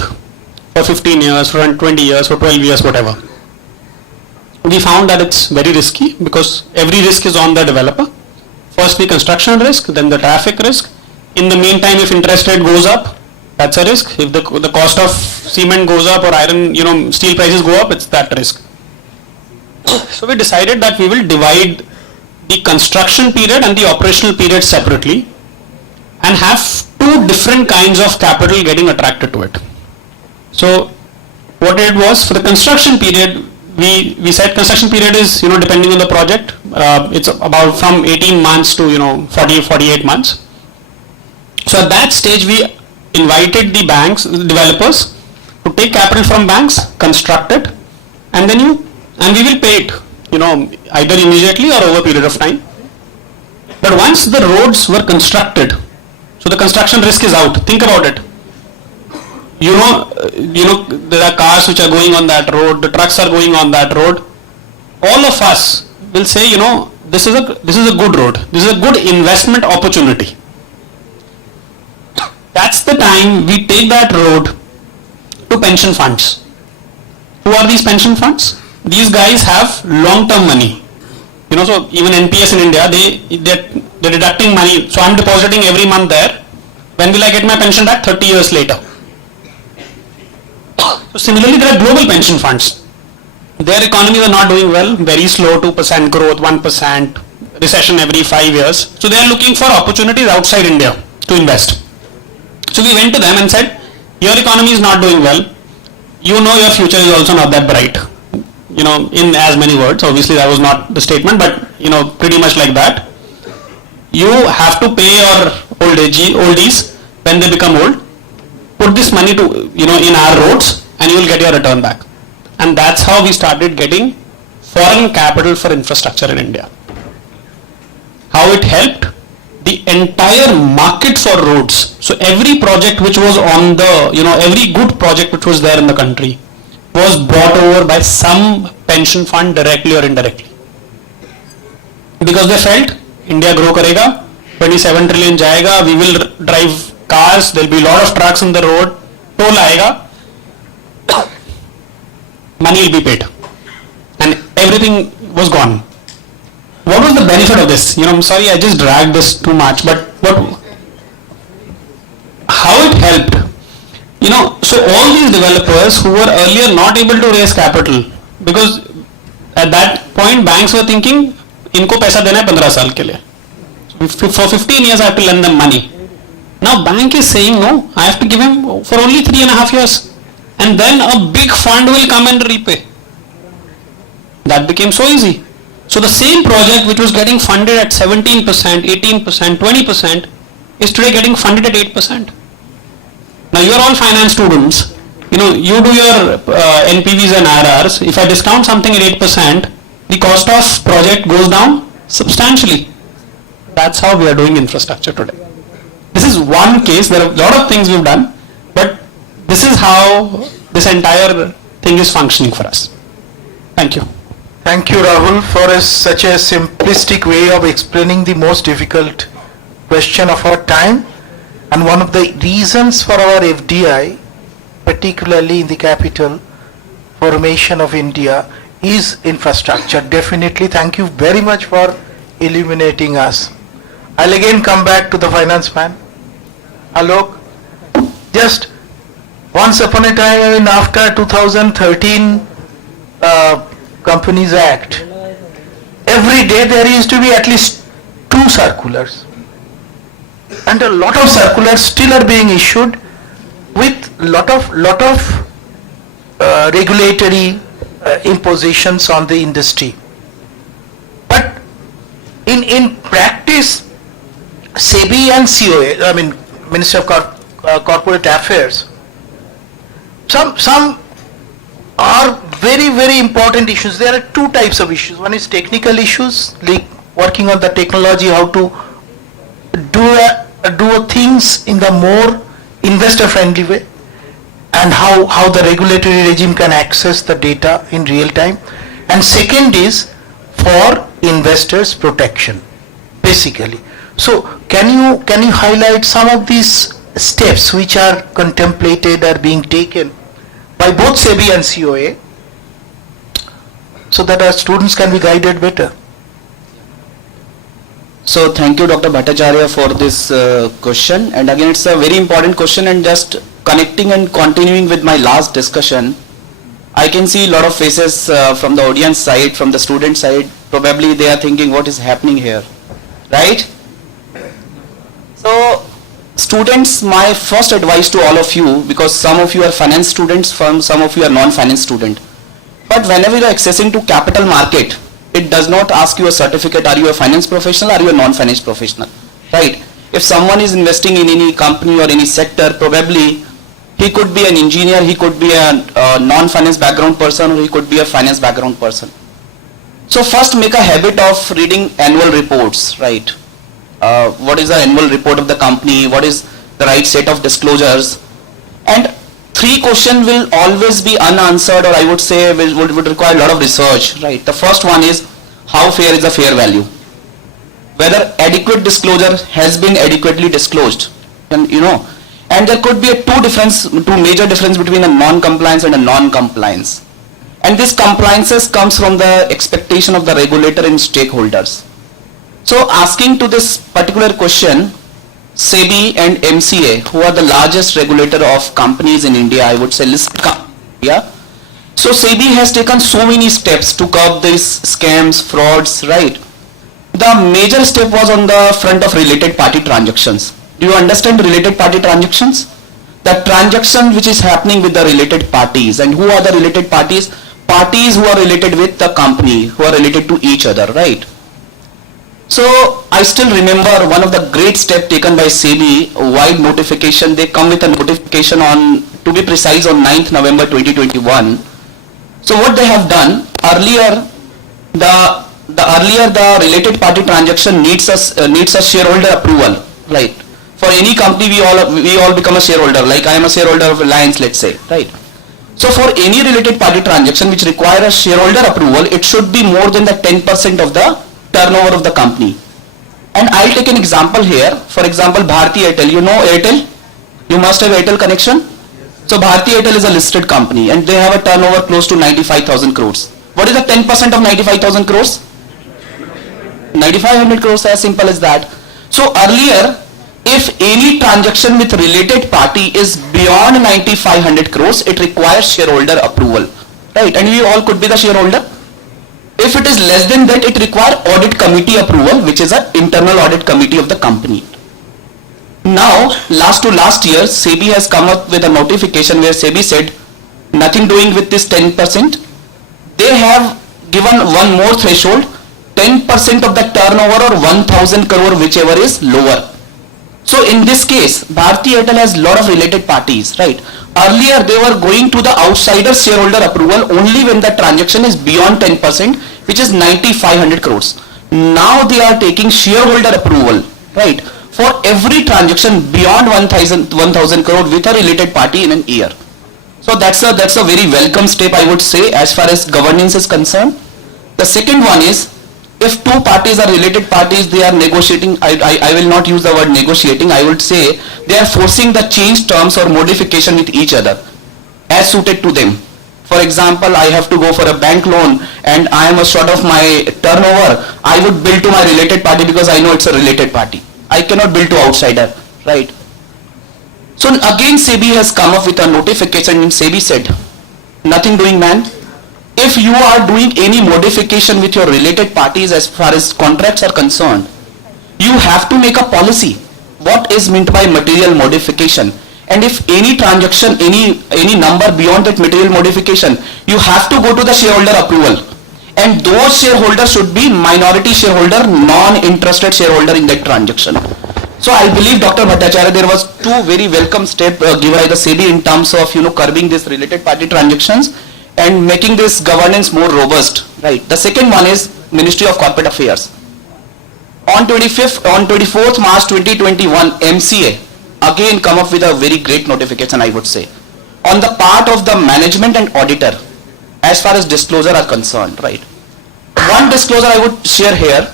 for 15 years, for 20 years, for 12 years, whatever. We found that it's very risky because every risk is on the developer. First the construction risk, then the traffic risk. In the meantime, if interest rate goes up, that's a risk. If the cost of cement goes up or iron, steel prices go up, it's that risk. So we decided that we will divide the construction period and the operational period separately and have two different kinds of capital getting attracted to it. So what it was for the construction period, we said construction period is, depending on the project, it's about from 18 months to, 48 months. So at that stage, we invited the banks, the developers, to take capital from banks, construct it, and then we will pay it, either immediately or over a period of time. But once the roads were constructed, so the construction risk is out. Think about it. There are cars which are going on that road, the trucks are going on that road. All of us will say, this is a good road. This is a good investment opportunity. That's the time we take that road to pension funds. Who are these pension funds? These guys have long-term money. So even NPS in India, they're deducting money. So I'm depositing every month there. When will I get my pension back? 30 years later. So similarly, there are global pension funds. Their economies are not doing well, very slow, 2% growth, 1%, recession every 5 years. So they are looking for opportunities outside India to invest. So we went to them and said, your economy is not doing well. Your future is also not that bright. In as many words, obviously that was not the statement, but pretty much like that. You have to pay your oldies when they become old. Put this money to, in our roads, and you will get your return back. And that's how we started getting foreign capital for infrastructure in India. How it helped? The entire market for roads. So every project which was on the, every good project which was there in the country was bought over by some pension fund directly or indirectly. Because they felt, India grow karega, 27 trillion jayega, we will drive cars, there will be a lot of trucks on the road, toll aayega, money will be paid. And everything was gone. What was the benefit of this? I'm sorry, I just dragged this too much, but how it helped? So all these developers who were earlier not able to raise capital, because at that point banks were thinking, इनको पैसा देना है 15 साल के लिए. For 15 years I have to lend them money. Now bank is saying no, I have to give him for only 3.5 years. And then a big fund will come and repay. That became so easy. So the same project which was getting funded at 17%, 18%, 20% is today getting funded at 8%. Now you are all finance students. You do your NPVs and IRRs. If I discount something at 8%, the cost of project goes down substantially. That's how we are doing infrastructure today. This is one case. There are a lot of things we've done, but this is how this entire thing is functioning for us. Thank you. Thank you, Rahul, for such a simplistic way of explaining the most difficult question of our time. And one of the reasons for our FDI, particularly in the capital formation of India, is infrastructure. Definitely, thank you very much for illuminating us. I'll again come back to the finance man. Alok, just once upon a time, after 2013 Companies Act, every day there used to be at least 2 circulars. And a lot of circulars still are being issued with lot of regulatory impositions on the industry. But in practice, SEBI and COA, I mean Ministry of Corporate Affairs, some are very, very important issues. There are two types of issues. One is technical issues, like working on the technology, how to do things in the more investor friendly way, and how the regulatory regime can access the data in real time. And second is for investors protection, basically. So can you highlight some of these steps which are contemplated or being taken by both SEBI and COA so that our students can be guided better? So thank you, Dr. Bhattacharya, for this question. And again, it's a very important question, and just connecting and continuing with my last discussion, I can see a lot of faces from the audience side, from the student side. Probably they are thinking, what is happening here, right? So students, my first advice to all of you, because some of you are finance students, some of you are non-finance student, but whenever you are accessing to capital market, it does not ask you a certificate, are you a finance professional, are you a non-finance professional, right? If someone is investing in any company or any sector, probably he could be an engineer, he could be a non-finance background person, or he could be a finance background person. So first make a habit of reading annual reports, right? What is the annual report of the company, what is the right set of disclosures, and three questions will always be unanswered, or I would say would require a lot of research, right? The first one is, how fair is the fair value? Whether adequate disclosure has been adequately disclosed, and and there could be two major difference between a non-compliance and a non-compliance. And this compliances comes from the expectation of the regulator and stakeholders. So asking to this particular question, SEBI and MCA, who are the largest regulator of companies in India, I would say listed companies in India. So SEBI has taken so many steps to curb these scams, frauds, right? The major step was on the front of related party transactions. Do you understand related party transactions? The transaction which is happening with the related parties. And who are the related parties? Parties who are related with the company, who are related to each other, right? So I still remember one of the great steps taken by SEBI, wide notification. They come with a notification on, to be precise, on 9th November 2021. So what they have done, earlier the related party transaction needs a shareholder approval, right? For any company, we all become a shareholder. Like I am a shareholder of Reliance, let's say, right? So for any related party transaction which require a shareholder approval, it should be more than the 10% of the turnover of the company. And I'll take an example here. For example, Bharti Airtel. You know Airtel? You must have Airtel connection. So Bharti Airtel is a listed company and they have a turnover close to 95,000 crores. What is the 10% of 95,000 crores? 9,500 crores, as simple as that. So earlier, if any transaction with related party is beyond 9,500 crores, it requires shareholder approval, right? And we all could be the shareholder. If it is less than that, it requires audit committee approval, which is an internal audit committee of the company. Now, last year, SEBI has come up with a notification where SEBI said, nothing doing with this 10%. They have given one more threshold, 10% of the turnover or 1,000 crore, whichever is lower. So in this case, Bharti Airtel has lot of related parties, right? Earlier they were going to the outsider shareholder approval only when the transaction is beyond 10%, which is 9,500 crores. Now they are taking shareholder approval, right? For every transaction beyond 1,000 crore with a related party in an year. So that's a very welcome step, I would say, as far as governance is concerned. The second one is, if two parties are related parties, they are negotiating. I will not use the word negotiating. I would say they are forcing the change terms or modification with each other as suited to them. For example, I have to go for a bank loan and I am short of my turnover. I would bill to my related party because I know it's a related party. I cannot bill to outsider, right? So again, SEBI has come up with a notification and SEBI said, nothing doing, man. If you are doing any modification with your related parties as far as contracts are concerned, you have to make a policy. What is meant by material modification? and if any transaction, any number beyond that material modification, you have to go to the shareholder approval, and those shareholders should be minority shareholder, non-interested shareholder in that transaction. So I believe, Dr. Bhattacharya, there was two very welcome steps given by the SEBI in terms of curbing this related party transactions and making this governance more robust. Right. The second one is Ministry of Corporate Affairs. On 24th March 2021, MCA again come up with a very great notification, I would say, on the part of the management and auditor as far as disclosure are concerned. Right. One disclosure I would share here.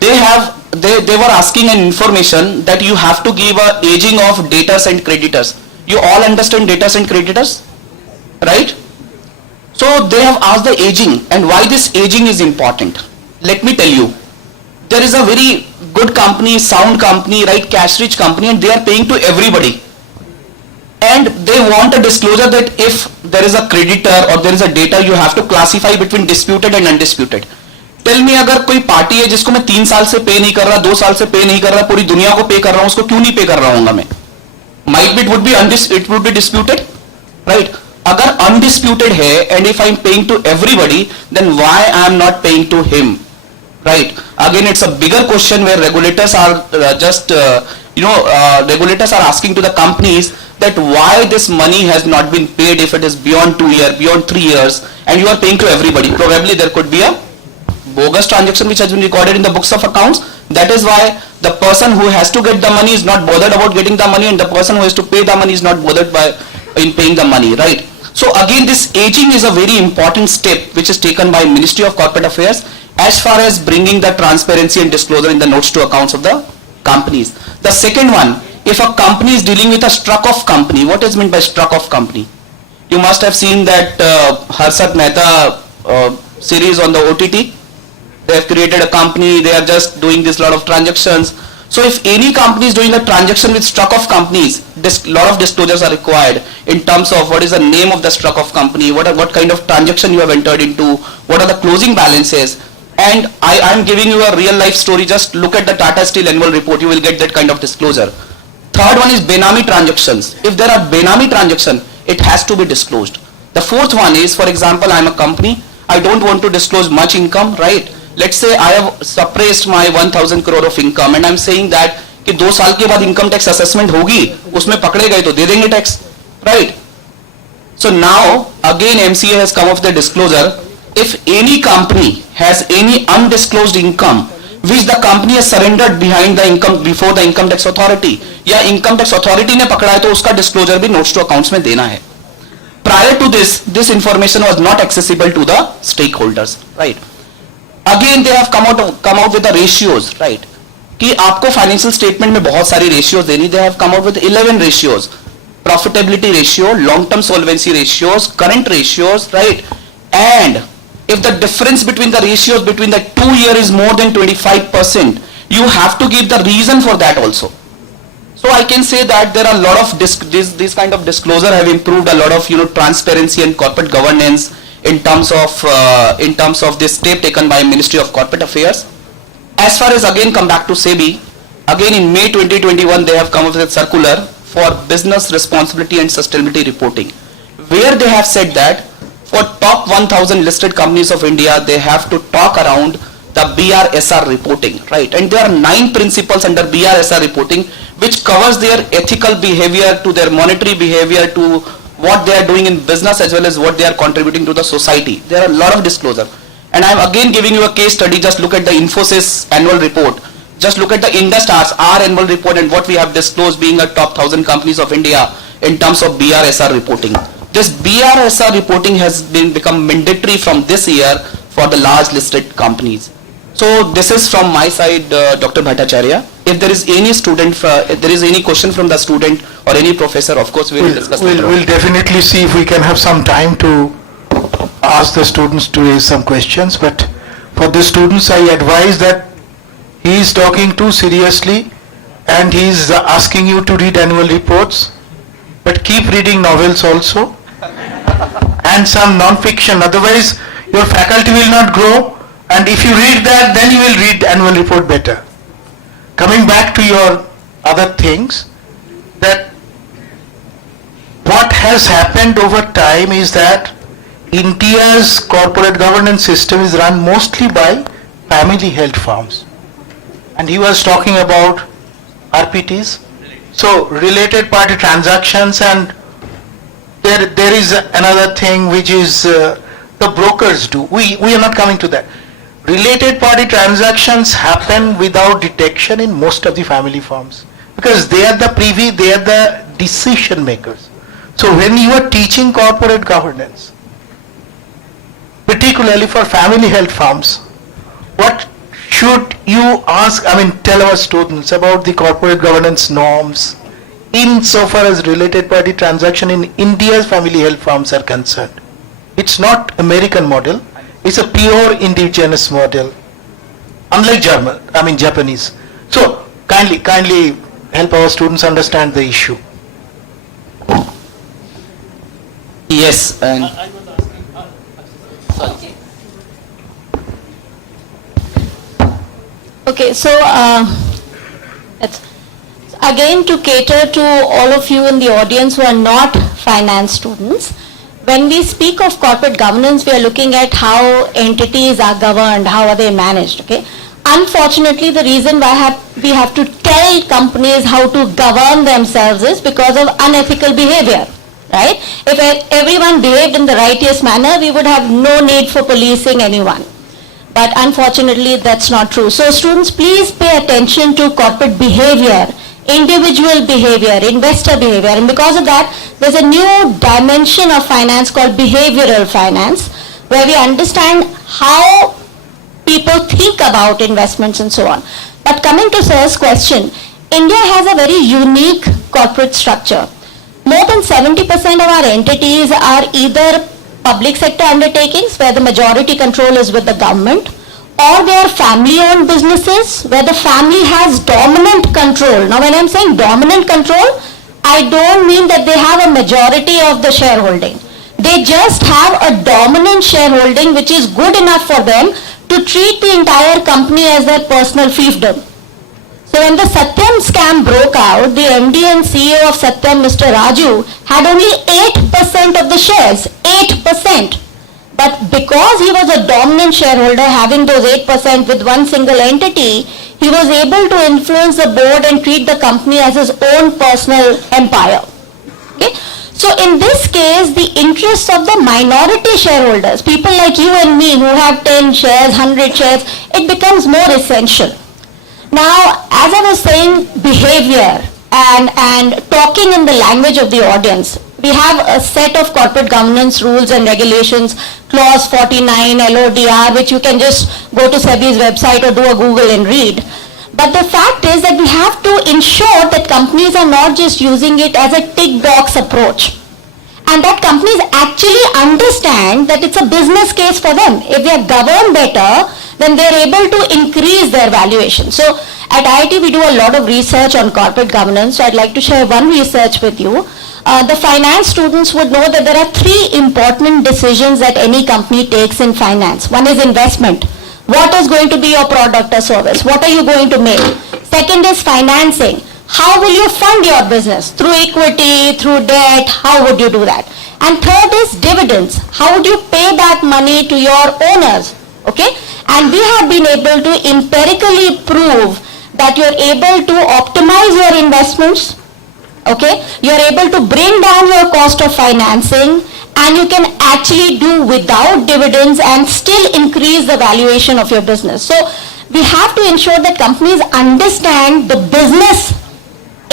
They were asking an information that you have to give a aging of debtors and creditors. You all understand debtors and creditors, right? So they have asked the aging, and why this aging is important. Let me tell you, there is a very good company, sound company, right, cash rich company, and they are paying to everybody. And they want a disclosure that if there is a creditor or there is a debtor, you have to classify between disputed and undisputed. Tell me, अगर कोई party है जिसको मैं 3 साल से पे नहीं कर रहा, 2 साल से पे नहीं कर रहा, पूरी दुनिया को पे कर रहा हूं, उसको क्यों नहीं पे कर रहा हूंगा मैं? Might be it would be disputed, right? अगर undisputed है and if I am paying to everybody, then why I am not paying to him, right? Again, it's a bigger question where regulators are regulators are asking to the companies that why this money has not been paid if it is beyond 2 years, beyond 3 years, and you are paying to everybody. Probably there could be a bogus transaction which has been recorded in the books of accounts. That is why the person who has to get the money is not bothered about getting the money, and the person who has to pay the money is not bothered in paying the money, right? So again, this aging is a very important step which is taken by Ministry of Corporate Affairs as far as bringing the transparency and disclosure in the notes to accounts of the companies. The second one, if a company is dealing with a struck-off company, what is meant by struck-off company? You must have seen that Harshad Mehta series on the OTT. They have created a company, they are just doing this lot of transactions. So if any company is doing a transaction with struck-off companies, lot of disclosures are required in terms of what is the name of the struck-off company, what kind of transaction you have entered into, what are the closing balances. And I am giving you a real life story. Just look at the Tata Steel annual report, you will get that kind of disclosure. Third one is Benami transactions. If there are Benami transactions, it has to be disclosed. The fourth one is, for example, I am a company, I don't want to disclose much income, right? Let's say I have suppressed my 1000 crore of income and I am saying that कि 2 साल के बाद income tax assessment होगी, उसमें पकड़े गए तो दे देंगे tax, right? So now again MCA has come up with the disclosure. If any company has any undisclosed income which the company has surrendered before the income tax authority, या income tax authority ने पकड़ा है तो उसका disclosure भी notes to accounts में देना है. Prior to this information was not accessible to the stakeholders, right? Again they have come out with the ratios, right? कि आपको financial statement में बहुत सारी ratios देनी. They have come out with 11 ratios: profitability ratio, long-term solvency ratios, current ratios, right? And if the difference between the ratios between the 2 year is more than 25%, you have to give the reason for that also. So I can say that there are a lot of this kind of disclosure have improved a lot of transparency and corporate governance in terms of this step taken by Ministry of Corporate Affairs. As far as again come back to SEBI, again in May 2021 they have come up with a circular for business responsibility and sustainability reporting, where they have said that for top 1000 listed companies of India, they have to talk around the BRSR reporting, right? And there are 9 principles under BRSR reporting which covers their ethical behavior to their monetary behavior to what they are doing in business as well as what they are contributing to the society. There are a lot of disclosure. And I am again giving you a case study. Just look at the Infosys annual report. Just look at the Industars, our annual report, and what we have disclosed being a top 1000 companies of India in terms of BRSR reporting. This BRSR reporting has become mandatory from this year for the large listed companies. So this is from my side, Dr. Bhattacharya. If there is any student, if there is any question from the student or any professor, of course we will discuss. We'll definitely see if we can have some time to ask the students to raise some questions. But for the students, I advise that he is talking too seriously and he is asking you to read annual reports. But keep reading novels also and some non-fiction. Otherwise, your faculty will not grow. And if you read that, then you will read annual report better. Coming back to your other things, that has happened over time is that India's corporate governance system is run mostly by family held firms. And he was talking about RPTs. So related party transactions, and there is another thing which is the brokers do. We are not coming to that. Related party transactions happen without detection in most of the family firms because they are the decision makers. So when you are teaching corporate governance, particularly for family held firms, what should you tell our students about the corporate governance norms insofar as related party transaction in India's family held firms are concerned? It's not American model, it's a pure indigenous model, unlike Japanese. So kindly help our students understand the issue. Yes, and Okay, so again, to cater to all of you in the audience who are not finance students, when we speak of corporate governance, we are looking at how entities are governed, how are they managed, okay? Unfortunately, the reason why we have to tell companies how to govern themselves is because of unethical behavior, right? If everyone behaved in the righteous manner, we would have no need for policing anyone. But unfortunately, that's not true. So students, please pay attention to corporate behavior, individual behavior, investor behavior. And because of that, there's a new dimension of finance called behavioral finance, where we understand how people think about investments and so on. But coming to Sir's question, India has a very unique corporate structure. More than 70% of our entities are either public sector undertakings where the majority control is with the government, or they are family owned businesses where the family has dominant control. Now when I'm saying dominant control, I don't mean that they have a majority of the shareholding. They just have a dominant shareholding which is good enough for them to treat the entire company as their personal fiefdom. So when the Satyam scam broke out, the MD and CEO of Satyam, Mr. Raju, had only 8% of the shares, 8%. But because he was a dominant shareholder having those 8% with one single entity, he was able to influence the board and treat the company as his own personal empire. Okay? So in this case, the interests of the minority shareholders, people like you and me who have 10 shares, 100 shares, it becomes more essential. Now, as I was saying, behavior and talking in the language of the audience, we have a set of corporate governance rules and regulations, clause 49, LODR, which you can just go to SEBI's website or do a Google and read. But the fact is that we have to ensure that companies are not just using it as a tick box approach, and that companies actually understand that it's a business case for them. If they are governed better, then they're able to increase their valuation. So at IIT we do a lot of research on corporate governance. So I'd like to share one research with you. The finance students would know that there are 3 important decisions that any company takes in finance. One is investment. What is going to be your product or service? What are you going to make? Second is financing. How will you fund your business? Through equity, through debt, how would you do that? And third is dividends. How would you pay that money to your owners? Okay? And we have been able to empirically prove that you're able to optimize your investments, okay? You're able to bring down your cost of financing, and you can actually do without dividends and still increase the valuation of your business. So we have to ensure that companies understand the business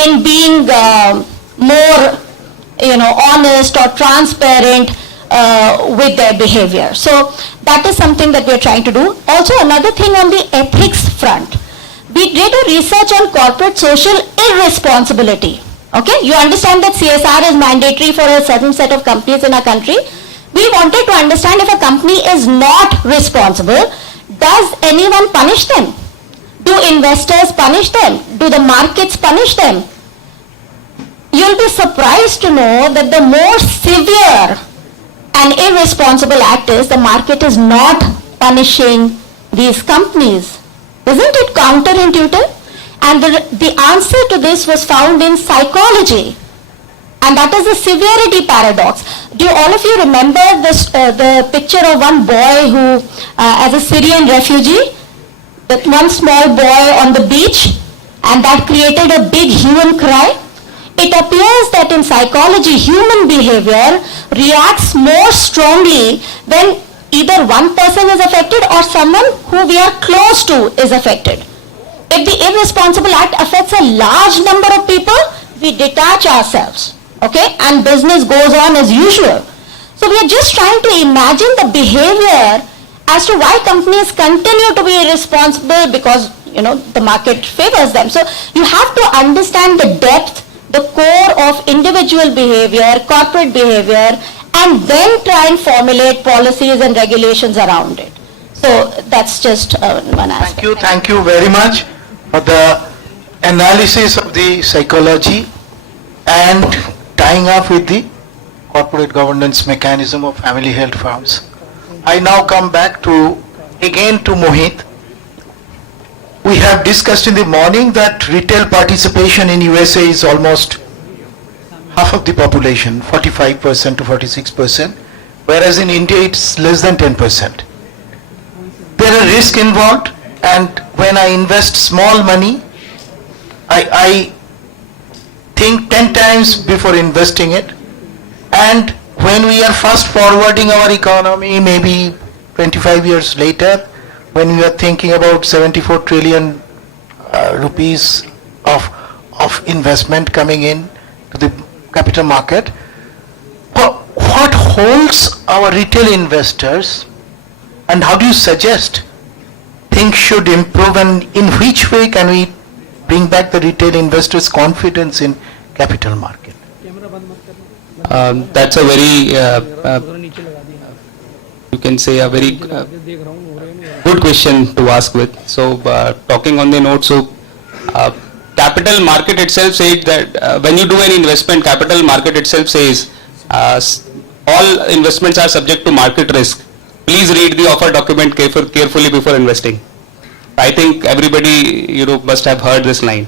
in being more, honest or transparent with their behavior. So that is something that we are trying to do. Also, another thing on the ethics front, we did a research on corporate social irresponsibility. Okay, you understand that CSR is mandatory for a certain set of companies in our country. We wanted to understand if a company is not responsible, does anyone punish them? Do investors punish them? Do the markets punish them? You'll be surprised to know that the more severe an irresponsible act is, the market is not punishing these companies. Isn't it counterintuitive? And the answer to this was found in psychology. And that is the severity paradox. Do all of you remember this, the picture of one boy who, as a Syrian refugee, that one small boy on the beach, and that created a big hue and cry? It appears that in psychology, human behavior reacts more strongly when either one person is affected or someone who we are close to is affected. If the irresponsible act affects a large number of people, we detach ourselves, okay, and business goes on as usual. So we are just trying to imagine the behavior as to why companies continue to be irresponsible because, you know, the market favors them. So you have to understand the depth, the core of individual behavior, corporate behavior, and then try and formulate policies and regulations around it. So that's just one aspect. Thank you very much for the analysis of the psychology and tying up with the corporate governance mechanism of family held firms. I now come back again to Mohit. We have discussed in the morning that retail participation in USA is almost half of the population, 45% to 46%, whereas in India it's less than 10%. There are risks involved, and when I invest small money, I think 10 times before investing it. And when we are fast forwarding our economy, maybe 25 years later, when we are thinking about 74 trillion rupees of investment coming in to the capital market, what holds our retail investors, and how do you suggest things should improve, and in which way can we bring back the retail investors' confidence in capital market? That's a very, you can say a very good question to ask with. So talking on the note, so capital market itself says that when you do any investment, capital market itself says all investments are subject to market risk. Please read the offer document carefully before investing. I think everybody must have heard this line.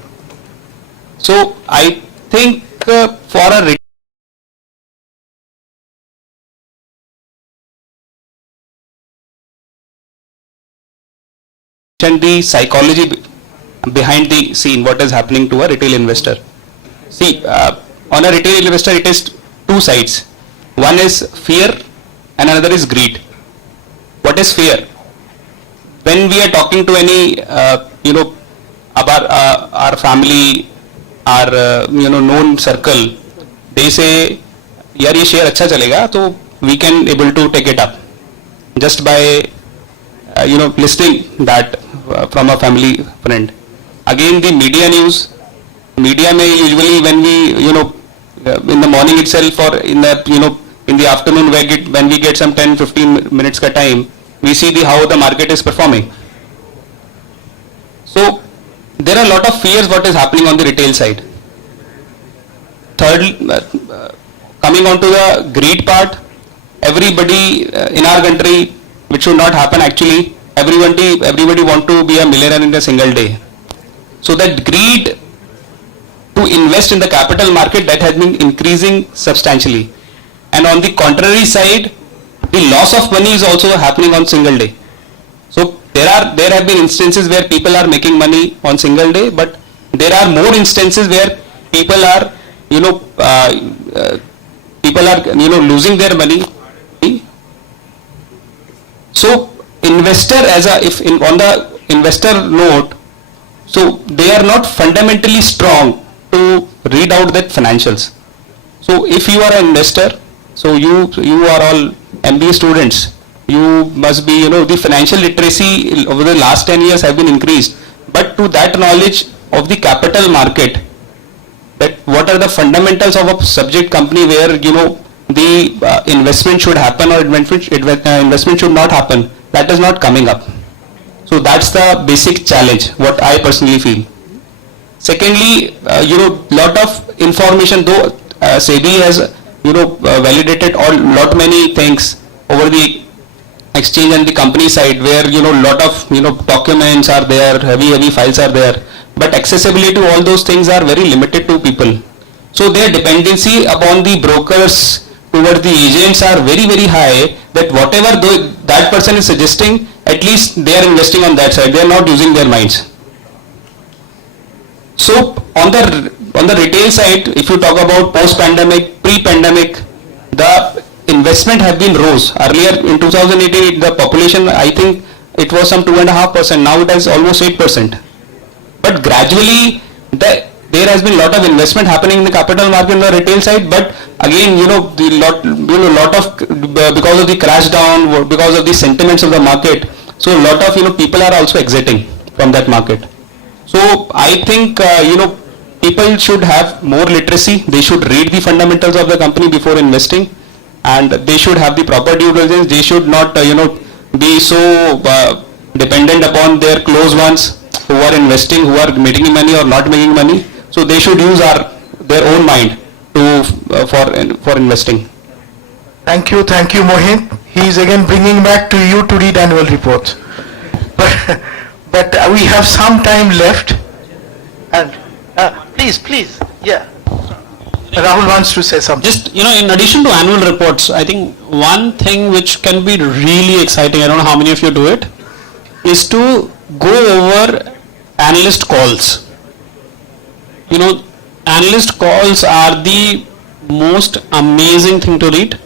So I think for a the psychology behind the scene, what is happening to a retail investor. See, on a retail investor, it is two sides. One is fear and another is greed. What is fear? When we are talking to any, our family, our, known circle, they say, yaar ye share अच्छा चलेगा, तो we can able to take it up just by, listening that from a family friend. Again, the media news, media may usually when we, in the morning itself or in the, in the afternoon when we get some 10-15 minutes ka time, we see how the market is performing. So there are a lot of fears what is happening on the retail side. Third, coming on to the greed part, everybody in our country, which should not happen actually, everybody want to be a millionaire in a single day. So that greed to invest in the capital market, that has been increasing substantially. And on the contrary side, the loss of money is also happening on single day. So there have been instances where people are making money on single day, but there are more instances where people are losing their money. So investor on the investor note, so they are not fundamentally strong to read out that financials. So if you are an investor, so you are all MBA students, you must be, the financial literacy over the last 10 years have been increased, but to that knowledge of the capital market, that what are the fundamentals of a subject company where, the investment should happen or investment should not happen, that is not coming up. So that's the basic challenge, what I personally feel. Secondly, lot of information, though SEBI has, validated lot many things over the exchange and the company side, where, lot of, documents are there, heavy files are there, but accessibility to all those things are very limited to people. So their dependency upon the brokers towards the agents are very, very high, that whatever that person is suggesting, at least they are investing on that side. They are not using their minds. So on the retail side, if you talk about post-pandemic, pre-pandemic, the investment have been rose. Earlier in 2018, the population, I think it was some 2.5%. Now it is almost 8%. But gradually, there has been lot of investment happening in the capital market on the retail side. But again, lot of because of the crash down, because of the sentiments of the market. So a lot of people are also exiting from that market. So I think people should have more literacy. They should read the fundamentals of the company before investing, and they should have the proper due diligence. They should not be so dependent upon their close ones who are investing, who are making money or not making money. So they should use their own mind for investing. Thank you, Mohit. He is again bringing back to you to read annual reports. But we have some time left, and please, yeah. Rahul wants to say something. Just, in addition to annual reports, I think one thing which can be really exciting, I don't know how many of you do it, is to go over analyst calls. Analyst calls are the most amazing thing to read.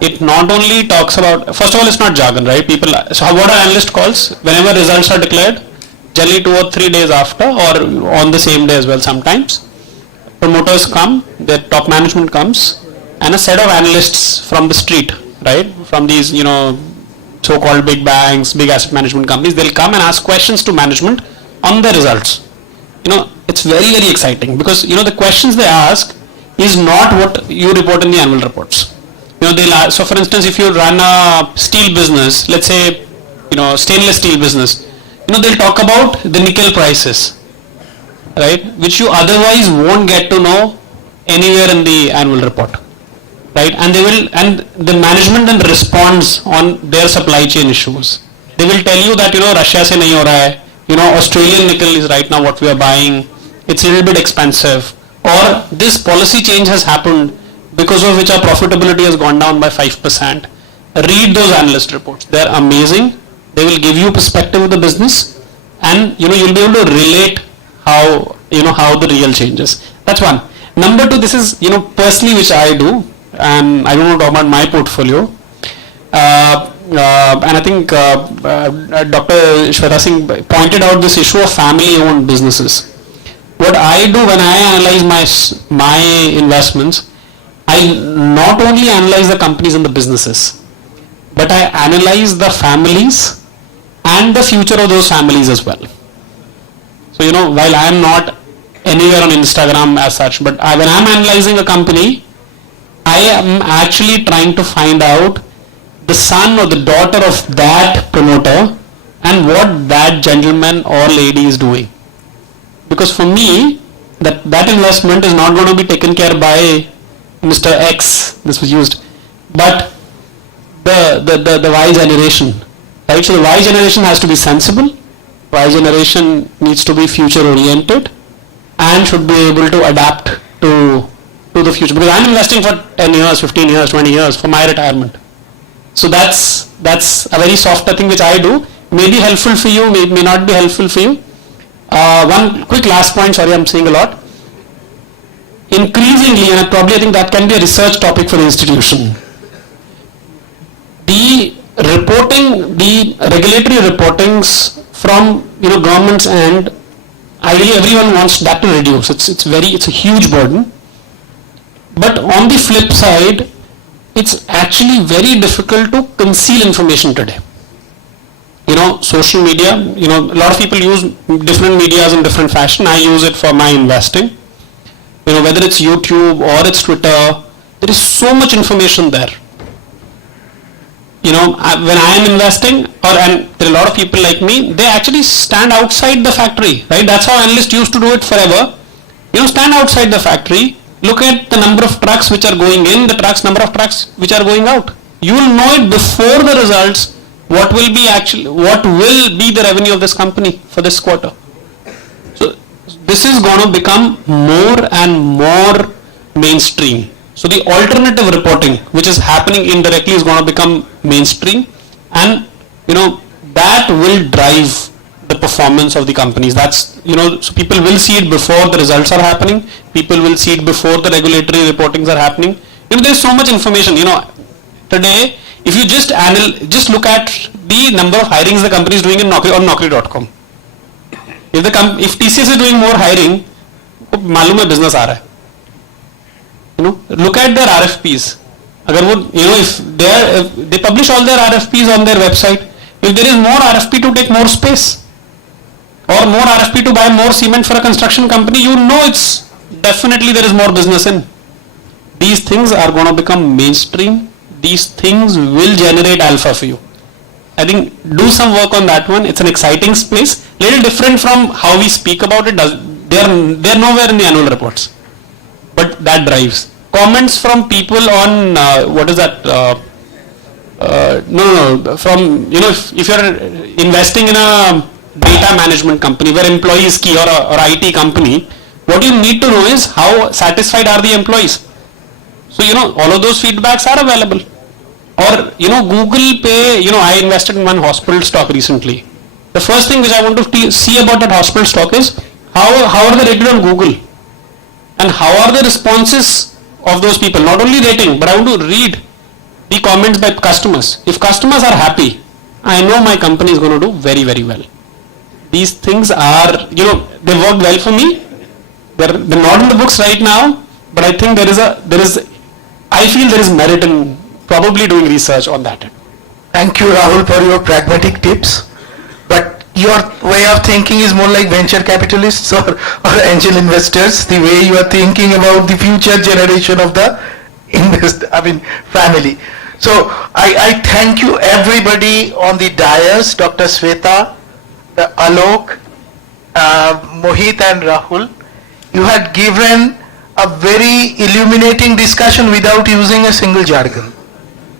It not only talks about, first of all, it's not jargon, right? So what are analyst calls? Whenever results are declared, generally 2 or 3 days after, or on the same day as well sometimes, promoters come, their top management comes, and a set of analysts from the street, right? From these, so-called big banks, big asset management companies, they'll come and ask questions to management on the results. It's very, very exciting because, the questions they ask is not what you report in the annual reports. So for instance, if you run a steel business, let's say, stainless steel business, they'll talk about the nickel prices, right, which you otherwise won't get to know anywhere in the annual report, right? And the management then responds on their supply chain issues. They will tell you that, Russia se nahi ho raha hai, Australian nickel is right now what we are buying, it's a little bit expensive, or this policy change has happened because of which our profitability has gone down by 5%. Read those analyst reports. They're amazing. They will give you perspective of the business, and you'll be able to relate how the real changes. That's one. Number two, this is personally which I do, and I don't want to talk about my portfolio. And I think Dr. Shweta Singh pointed out this issue of family-owned businesses. What I do when I analyze my investments, I not only analyze the companies and the businesses, but I analyze the families and the future of those families as well. So, while I am not anywhere on Instagram as such, but when I am analyzing a company, I am actually trying to find out the son or the daughter of that promoter and what that gentleman or lady is doing. Because for me, that investment is not going to be taken care by Mr. X, this was used, but the Y generation, right? So the Y generation has to be sensible, Y generation needs to be future oriented and should be able to adapt to the future, because I'm investing for 10 years, 15 years, 20 years for my retirement. So that's a very softer thing which I do, may be helpful for you, may not be helpful for you. One quick last point, sorry I'm saying a lot. Increasingly, and I think that can be a research topic for the institution, the regulatory reportings from governments, and ideally everyone wants that to reduce. It's a huge burden. But on the flip side, it's actually very difficult to conceal information today. Social media, a lot of people use different medias in different fashion. I use it for my investing. Whether it's YouTube or it's Twitter, there is so much information there. When I am investing, and there are a lot of people like me, they actually stand outside the factory, right? That's how analysts used to do it forever. Stand outside the factory, look at the number of trucks which are going in, number of trucks which are going out. You will know it before the results, what will be the revenue of this company for this quarter. So this is going to become more and more mainstream. So the alternative reporting, which is happening indirectly, is going to become mainstream, and that will drive the performance of the companies. That's so people will see it before the results are happening. People will see it before the regulatory reportings are happening. There's so much information. Today, if you just look at the number of hirings the company is doing on Naukri.com. If TCS is doing more hiring, मालूम है business आ रहा है. Look at their RFPs. If they publish all their RFPs on their website, if there is more RFP to take more space, or more RFP to buy more cement for a construction company, it's definitely there is more business in. These things are going to become mainstream. These things will generate alpha for you. I think do some work on that one. It's an exciting space, little different from how we speak about it. They are nowhere in the annual reports, but that drives comments from people on what is that? From if you're investing in a data management company where employees key or IT company, what you need to know is how satisfied are the employees. So all of those feedbacks are available. Or Google Pay. I invested in one hospital stock recently. The first thing which I want to see about that hospital stock is how are they rated on Google, and how are the responses of those people. Not only rating, but I want to read the comments by customers. If customers are happy, I know my company is going to do very, very well. These things are, they worked well for me. They're not in the books right now, but I think I feel there is merit in probably doing research on that. Thank you, Rahul, for your pragmatic tips. But your way of thinking is more like venture capitalists or angel investors, the way you are thinking about the future generation of the family. So I thank you everybody on the dais, Dr. Sweta, Alok, Mohit and Rahul. You had given a very illuminating discussion without using a single jargon.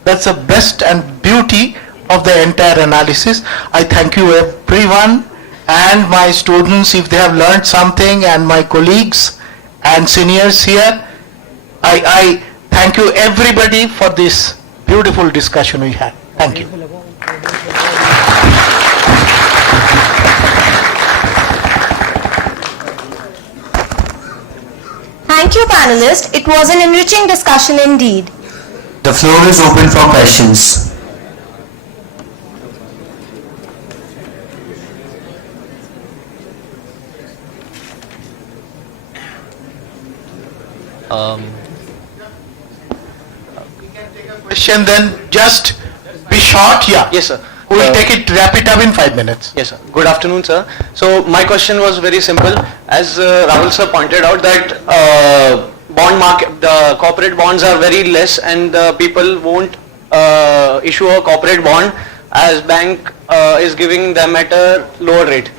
That's the best and beauty of the entire analysis. I thank you everyone and my students if they have learned something, and my colleagues and seniors here. I thank you everybody for this beautiful discussion we had. Thank you. Thank you, panelists. It was an enriching discussion indeed. The floor is open for questions. Question then, just be short. Yeah. Yes, sir. We will wrap it up in 5 minutes. Yes, sir. Good afternoon, sir. So my question was very simple. As Rahul sir pointed out that bond market, the corporate bonds are very less, and people won't issue a corporate bond as bank is giving them at a lower rate.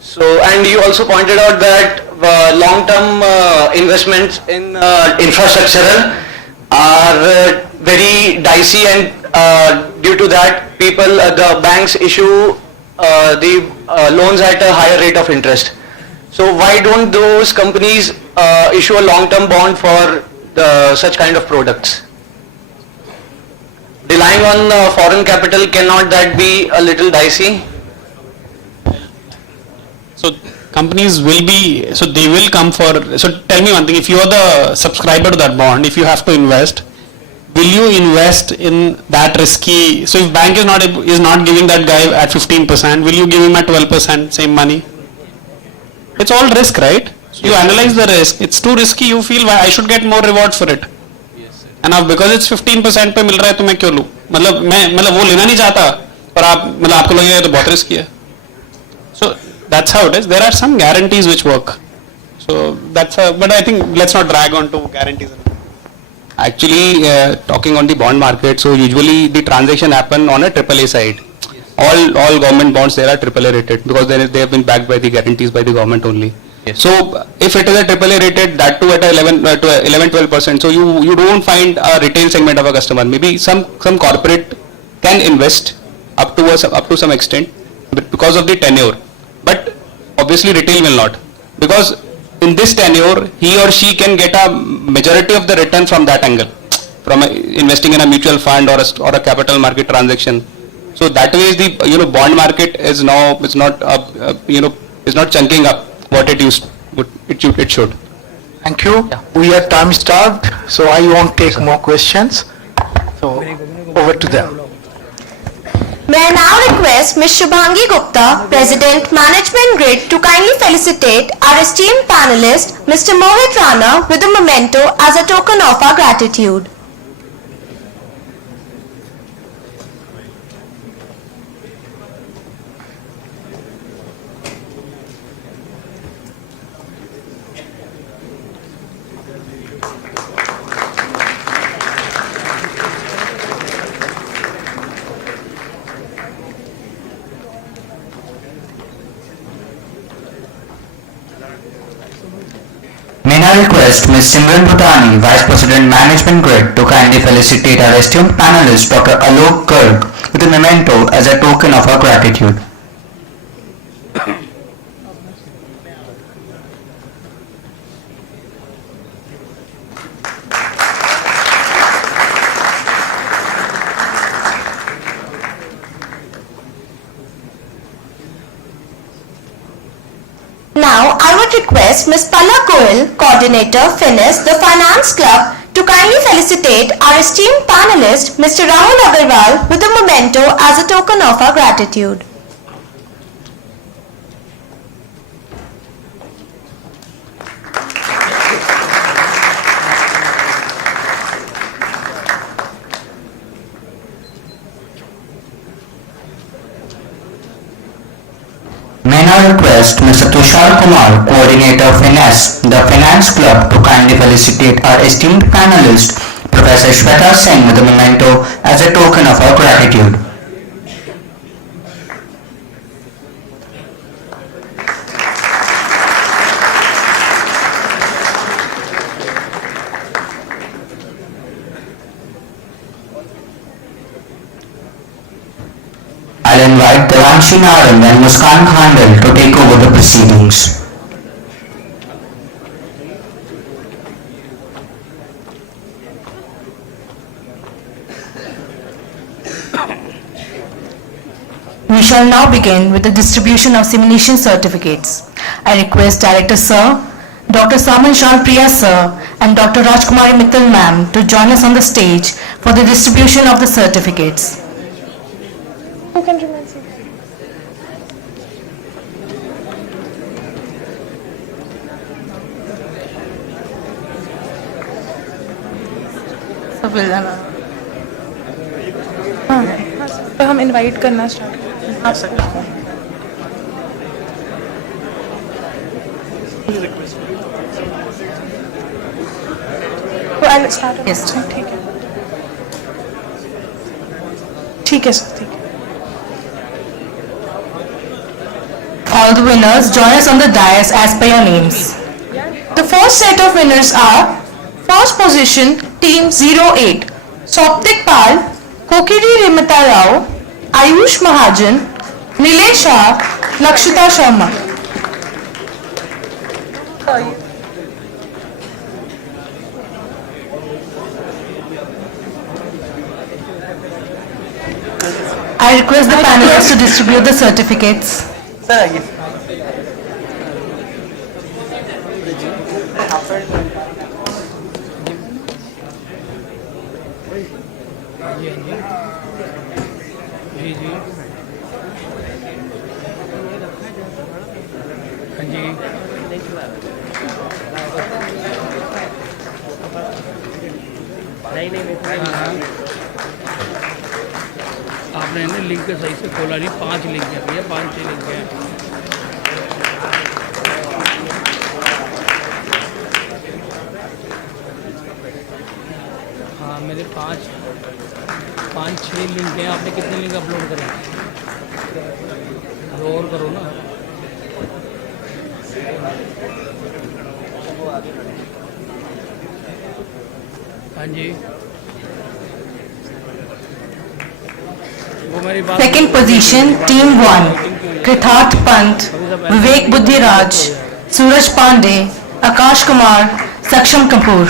So, and you also pointed out that long-term investments in infrastructure are very dicey, and due to that the banks issue the loans at a higher rate of interest. So why don't those companies issue a long-term bond for such kind of products? Relying on foreign capital, cannot that be a little dicey? So companies will be, so they will come for, so tell me one thing, if you are the subscriber to that bond, if you have to invest, will you invest in that risky, so if bank is not giving that guy at 15%, will you give him at 12% same money? It's all risk, right? So you analyze the risk, it's too risky, you feel I should get more reward for it. And now because it's 15% पे मिल रहा है तो मैं क्यों लूँ? मतलब वो लेना नहीं चाहता पर आपको लगेगा तो बहुत रिस्की है. So that's how it is. There are some guarantees which work. So but I think let's not drag on to guarantees. Actually, talking on the bond market, so usually the transaction happen on a AAA side. All government bonds there are AAA rated because they have been backed by the guarantees by the government only. Yes. So if it is a AAA rated, that too at 11-12%, so you don't find a retail segment of a customer. Maybe some corporate can invest up to some extent because of the tenure, but obviously retail will not, because in this tenure, he or she can get a majority of the return from that angle, from investing in a mutual fund or a capital market transaction. So that way, the bond market is now is not is not chunking up what it used it should. Thank you. We are time starved, so I won't take more questions. So over to them. May I now request Ms. Shubhangi Gupta, President, Management Grid, to kindly felicitate our esteemed panelist, Mr. Mohit Rana, with a memento as a token of our gratitude. May I request Ms. Simran Bhutani, Vice President Management Grid, to kindly felicitate our esteemed panelist Dr. Alok Garg with a memento as a token of our gratitude. Now, I would request Ms. Palak Goyal, Coordinator, Finance, the Finance Club, to kindly felicitate our esteemed panelist, Mr. Rahul Agarwal, with a memento as a token of our gratitude. May I request Mr. Tushar Kumar, Coordinator Finance, the Finance Club, to kindly felicitate our esteemed panelist, Professor Shweta Singh, with a memento as a token of our gratitude. I'll invite Devanshi Narang and Muskan Khandal to take over the proceedings. We shall now begin with the distribution of simulation certificates. I request Director Sir, Dr. Saman Shan Priya Sir and Dr. Rajkumari Mittal Ma'am to join us on the stage for the distribution of the certificates. Who can remain seated? सब मिल जाना। हाँ, तो हम invite करना start आप तो start ठीक है ठीक है सर ठीक है All the winners join us on the dais as per your names. The first set of winners are first position team 08 Soptik Pal, Kokiri Rimata Rao, Ayush Mahajan, Nilesh Shah, Lakshita Sharma. I request the panelists to distribute the certificates. जी जी हाँ जी आपने ना link सही से खोला नहीं 5 link है भैया 5-6 link है हाँ मेरे 5-6 लिंक हैं आपने कितने लिंक अपलोड करे दो और करो ना हाँ जी Second position, Team 1, Kritharth Pant, Vivek Buddhiraj, Suraj Pandey, Akash Kumar, Saksham Kapoor.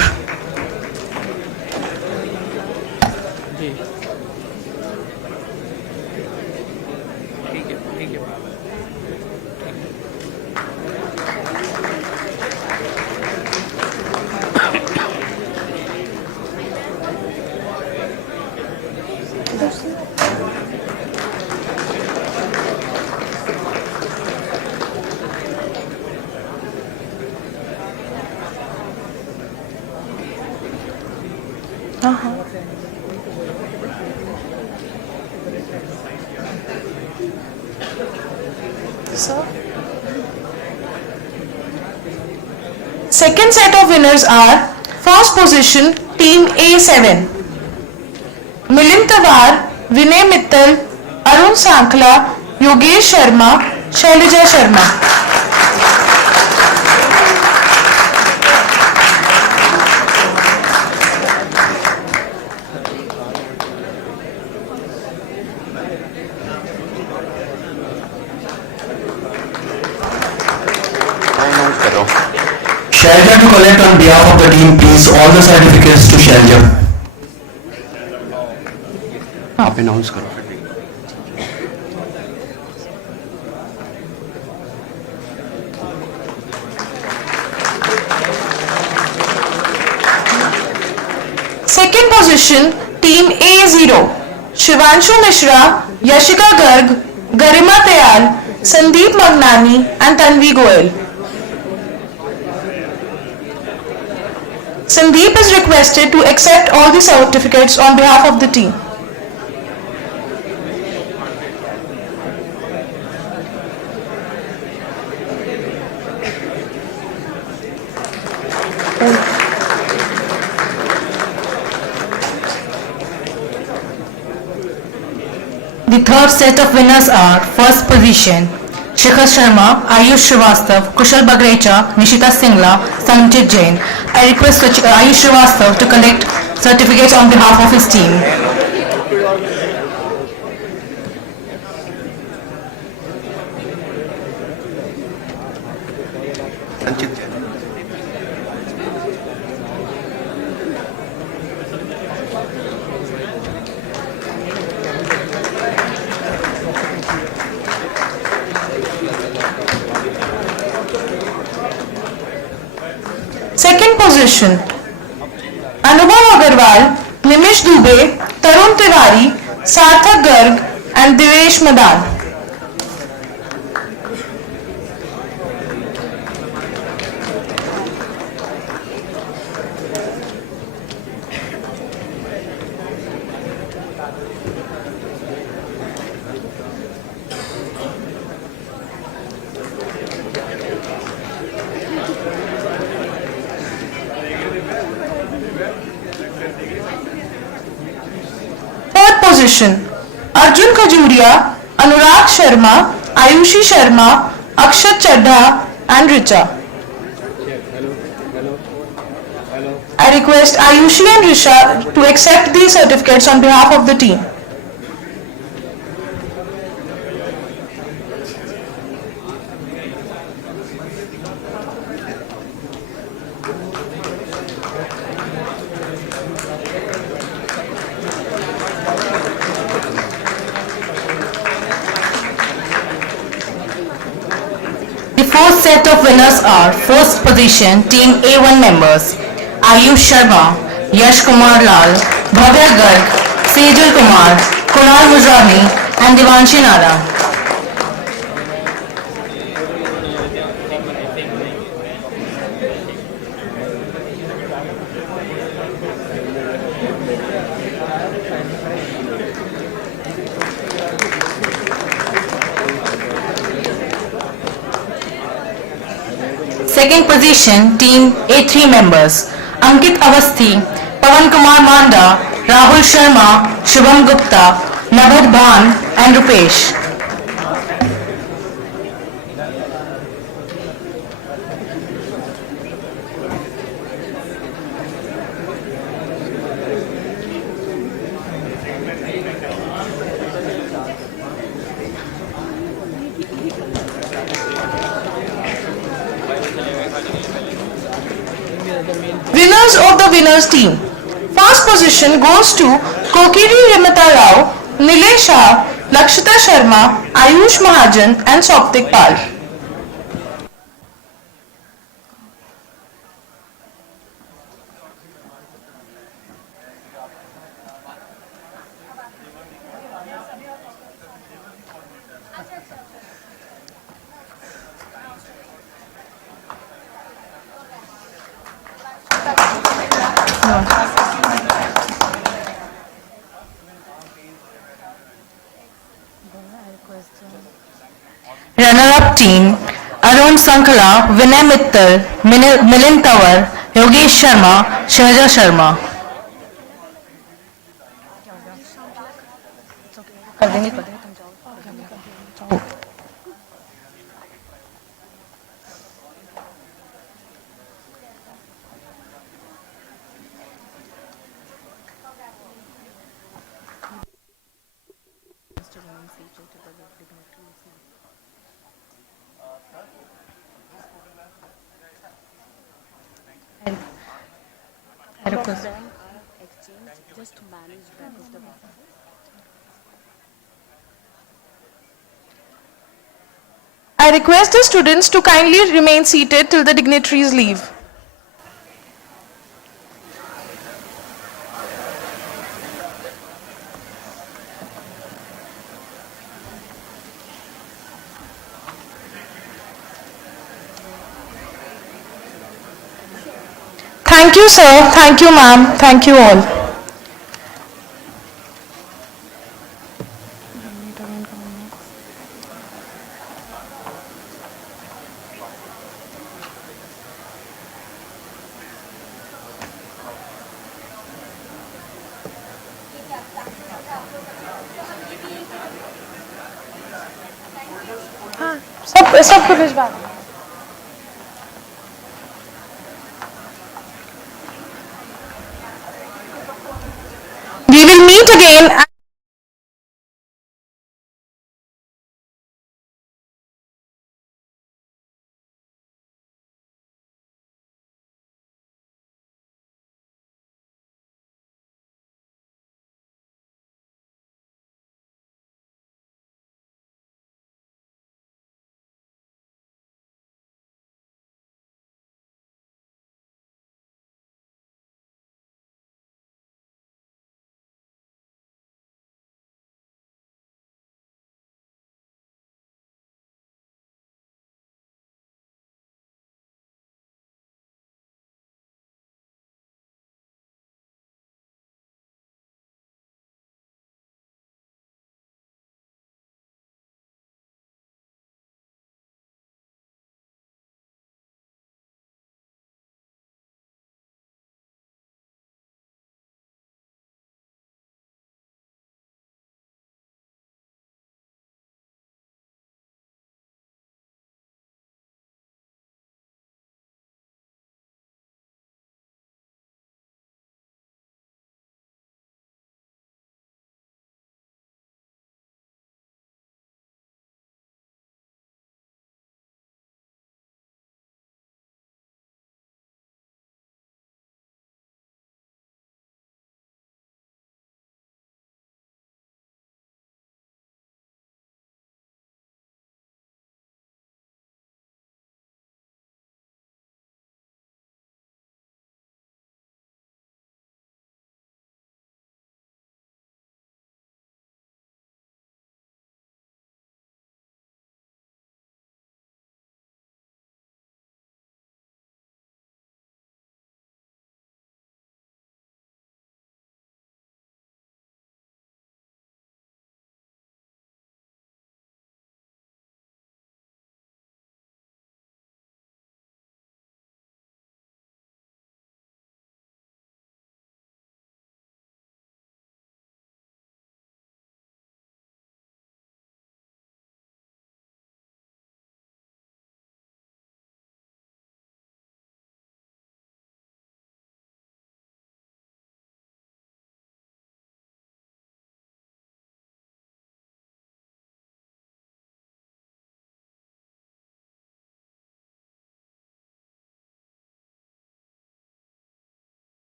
Sir? Second set of winners are first position team A7. Milind Tawar, Vinay Mittal, Arun Sankla, Yogesh Sharma, Shailija Sharma. Shailja to collect on behalf of the team, please, all the certificates to Shailja. आप announce करो. Second position team A0. Shivanshu Mishra, Yashika Garg, Garima Tayal, Sandeep Magnani and Tanvi Goel. Sandeep is requested to accept all the certificates on behalf of the team. The third set of winners are first position Shikhar Sharma, Ayush Srivastav, Kushal Bagrecha, Nishita Singla, Sanjit Jain. I request Ayush Srivastav to collect certificates on behalf of his team. Second position Anubhav Agarwal, Nimish Dubey, Tarun Tiwari, Sarthak Garg and Divesh Madan. Third position Arjun Khajuria, Anurag Sharma, Ayushi Sharma, Akshat Chadha and Richa. I request Ayushi and Risha to accept these certificates on behalf of the team. The fourth set of winners are first position team A1 members Ayush Sharma, Yash Kumar Lal, Bhavya Garg, Sejal Kumar, Kunal Mujrani and Devanshi Nara. Second position team A3 members Ankit Avasthi, Pawan Kumar Manda, Rahul Sharma, Shubham Gupta, Nabhat Bhan and Rupesh. the winners team. First position goes to Kokiri Rimata Rao, Nilesh Shah, Lakshita Sharma, Ayush Mahajan and Soptik Pal. Runner-up team Arun Sankala, Vinay Mittal, Milind Tawar, Yogesh Sharma, Shahja Sharma. I request the students to kindly remain seated till the dignitaries leave. Thank you, sir. Thank you, ma'am. Thank you all. सबको भिजवा दो। We will meet again.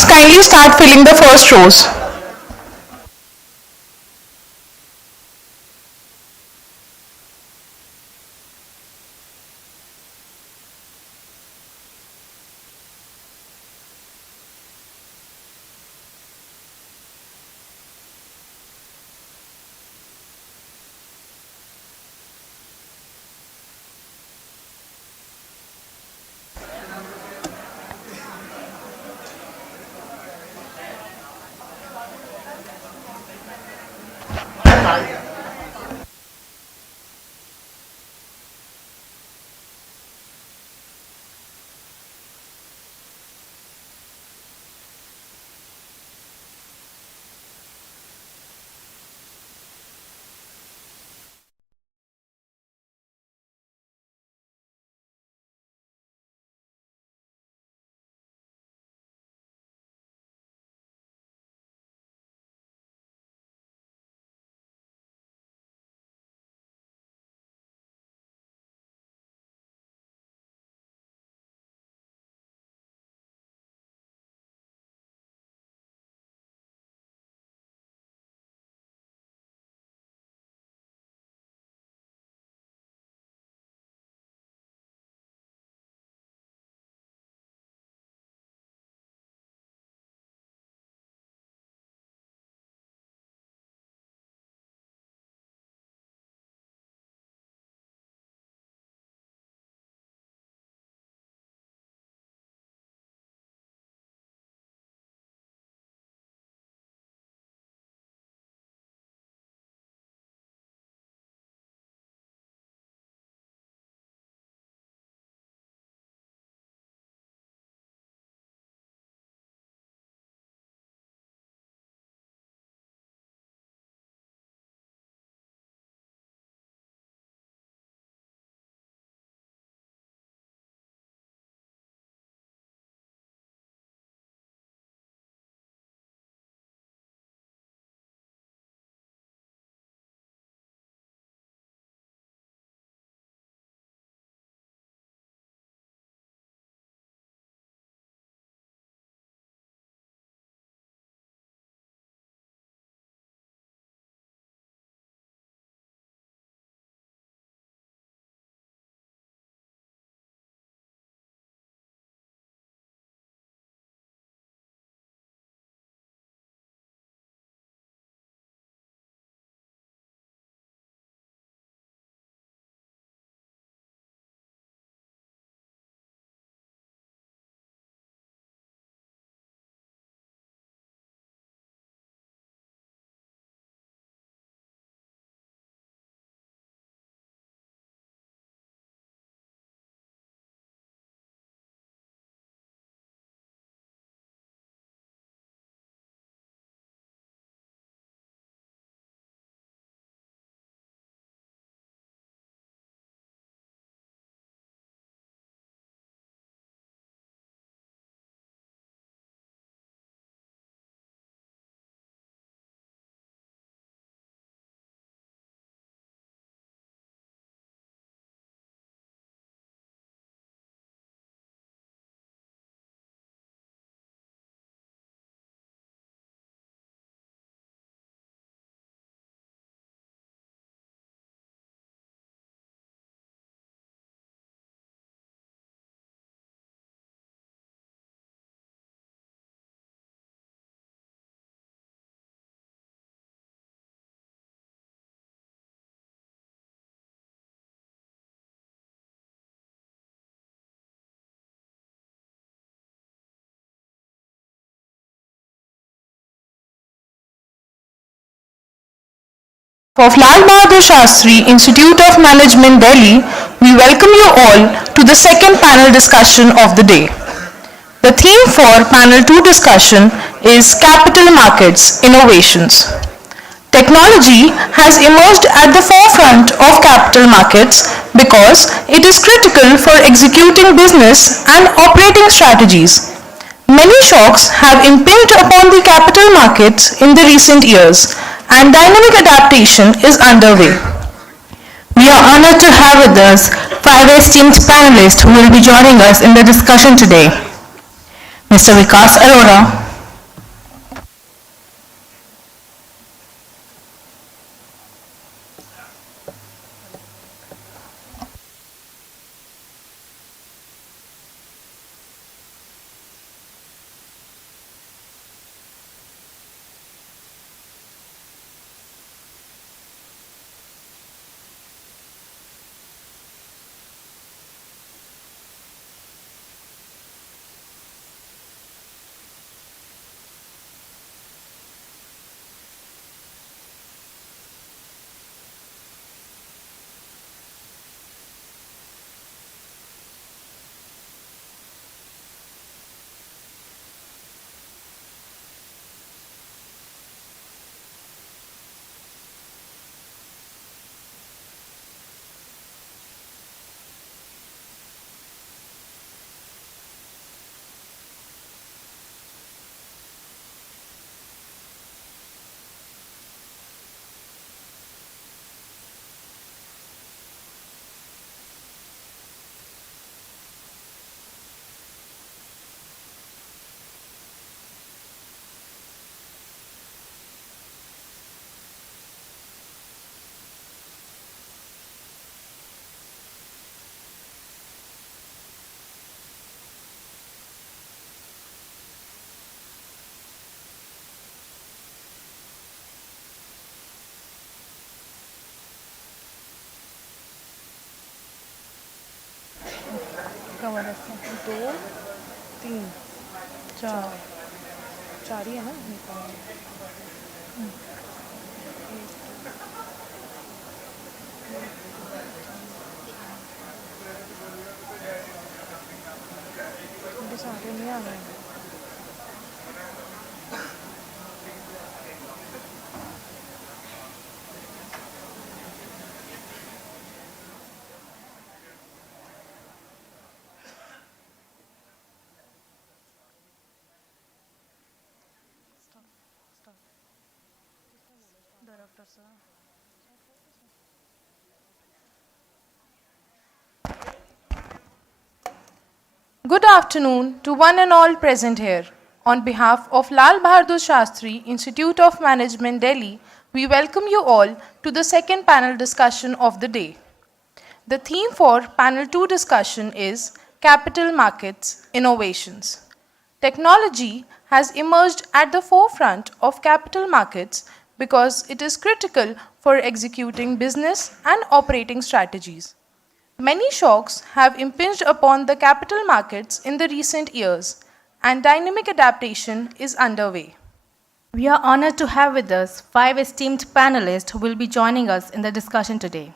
Participants, kindly start filling the first rows. Of Lal Bahadur Shastri Institute of Management, Delhi, we welcome you all to the second panel discussion of the day. The theme for panel 2 discussion is Capital Markets Innovations. Technology has emerged at the forefront of capital markets because it is critical for executing business and operating strategies. Many shocks have impinged upon the capital markets in the recent years, and dynamic adaptation is underway. We are honored to have with us 5 esteemed panelists who will be joining us in the discussion today. Mr. Vikas Arora, cover ऐसे 2 3 4 4 ही है ना ये सारे नहीं आ रहे हैं Good afternoon to one and all present here. On behalf of Lal Bahadur Shastri Institute of Management, Delhi, we welcome you all to the second panel discussion of the day. The theme for panel 2 discussion is Capital Markets Innovations. Technology has emerged at the forefront of capital markets because it is critical for executing business and operating strategies. Many shocks have impinged upon the capital markets in the recent years, and dynamic adaptation is underway. We are honored to have with us 5 esteemed panelists who will be joining us in the discussion today.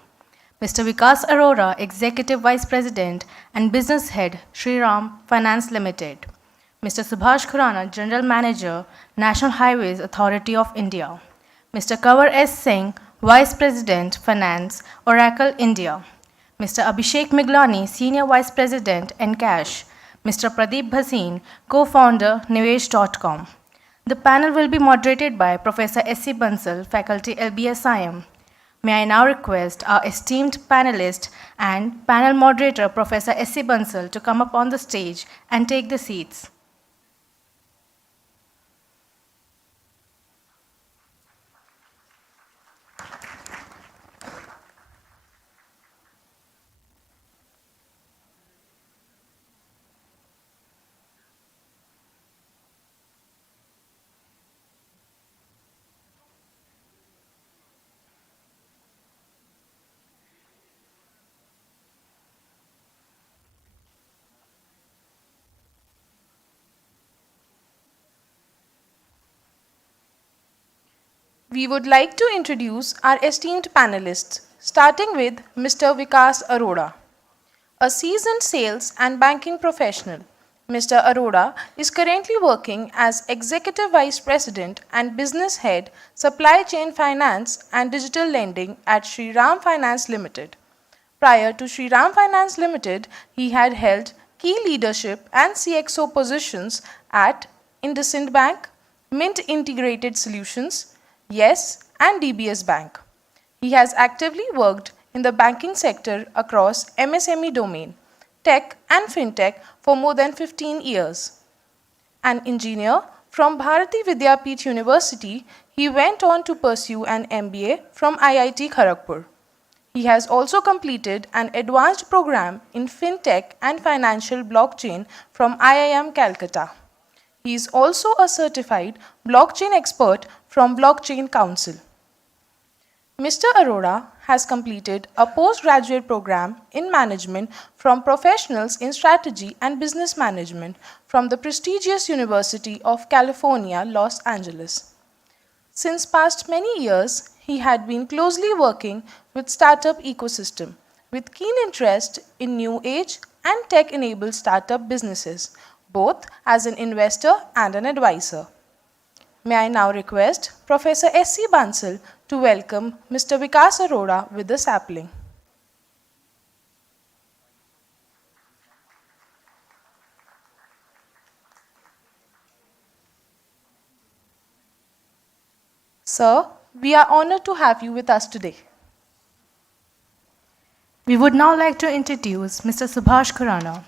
Mr. Vikas Arora, Executive Vice President and Business Head, Shriram Finance Limited. Mr. Subhash Khurana, General Manager, National Highways Authority of India. Mr. Kanwar S. Singh, Vice President, Finance, Oracle India. Mr. Abhishek Miglani, Senior Vice President, Encash. Mr. Pradeep Bhasin, Co-founder, Nivesh.com. The panel will be moderated by Professor S.C. Bansal, Faculty LBSIM. May I now request our esteemed panelist and panel moderator, Professor S.C. Bansal, to come up on the stage and take the seats. We would like to introduce our esteemed panelists, starting with Mr. Vikas Arora. A seasoned sales and banking professional, Mr. Arora is currently working as Executive Vice President and Business Head, Supply Chain Finance and Digital Lending at Shriram Finance Limited. Prior to Shriram Finance Limited, he had held key leadership and CXO positions at IndusInd Bank, Mint Integrated Solutions, Yes, and DBS Bank. He has actively worked in the banking sector across MSME domain, tech and fintech for more than 15 years. An engineer from Bharati Vidyapeeth University, he went on to pursue an MBA from IIT Kharagpur. He has also completed an advanced program in fintech and financial blockchain from IIM Calcutta. He is also a certified blockchain expert from Blockchain Council. Mr. Arora has completed a postgraduate program in management from Professionals in Strategy and Business Management from the prestigious University of California, Los Angeles. Since past many years, he had been closely working with startup ecosystem with keen interest in new age and tech-enabled startup businesses, both as an investor and an advisor. May I now request Professor S.C. Bansal to welcome Mr. Vikas Arora with the sapling. Sir, we are honored to have you with us today. We would now like to introduce Mr. Subhash Khurana.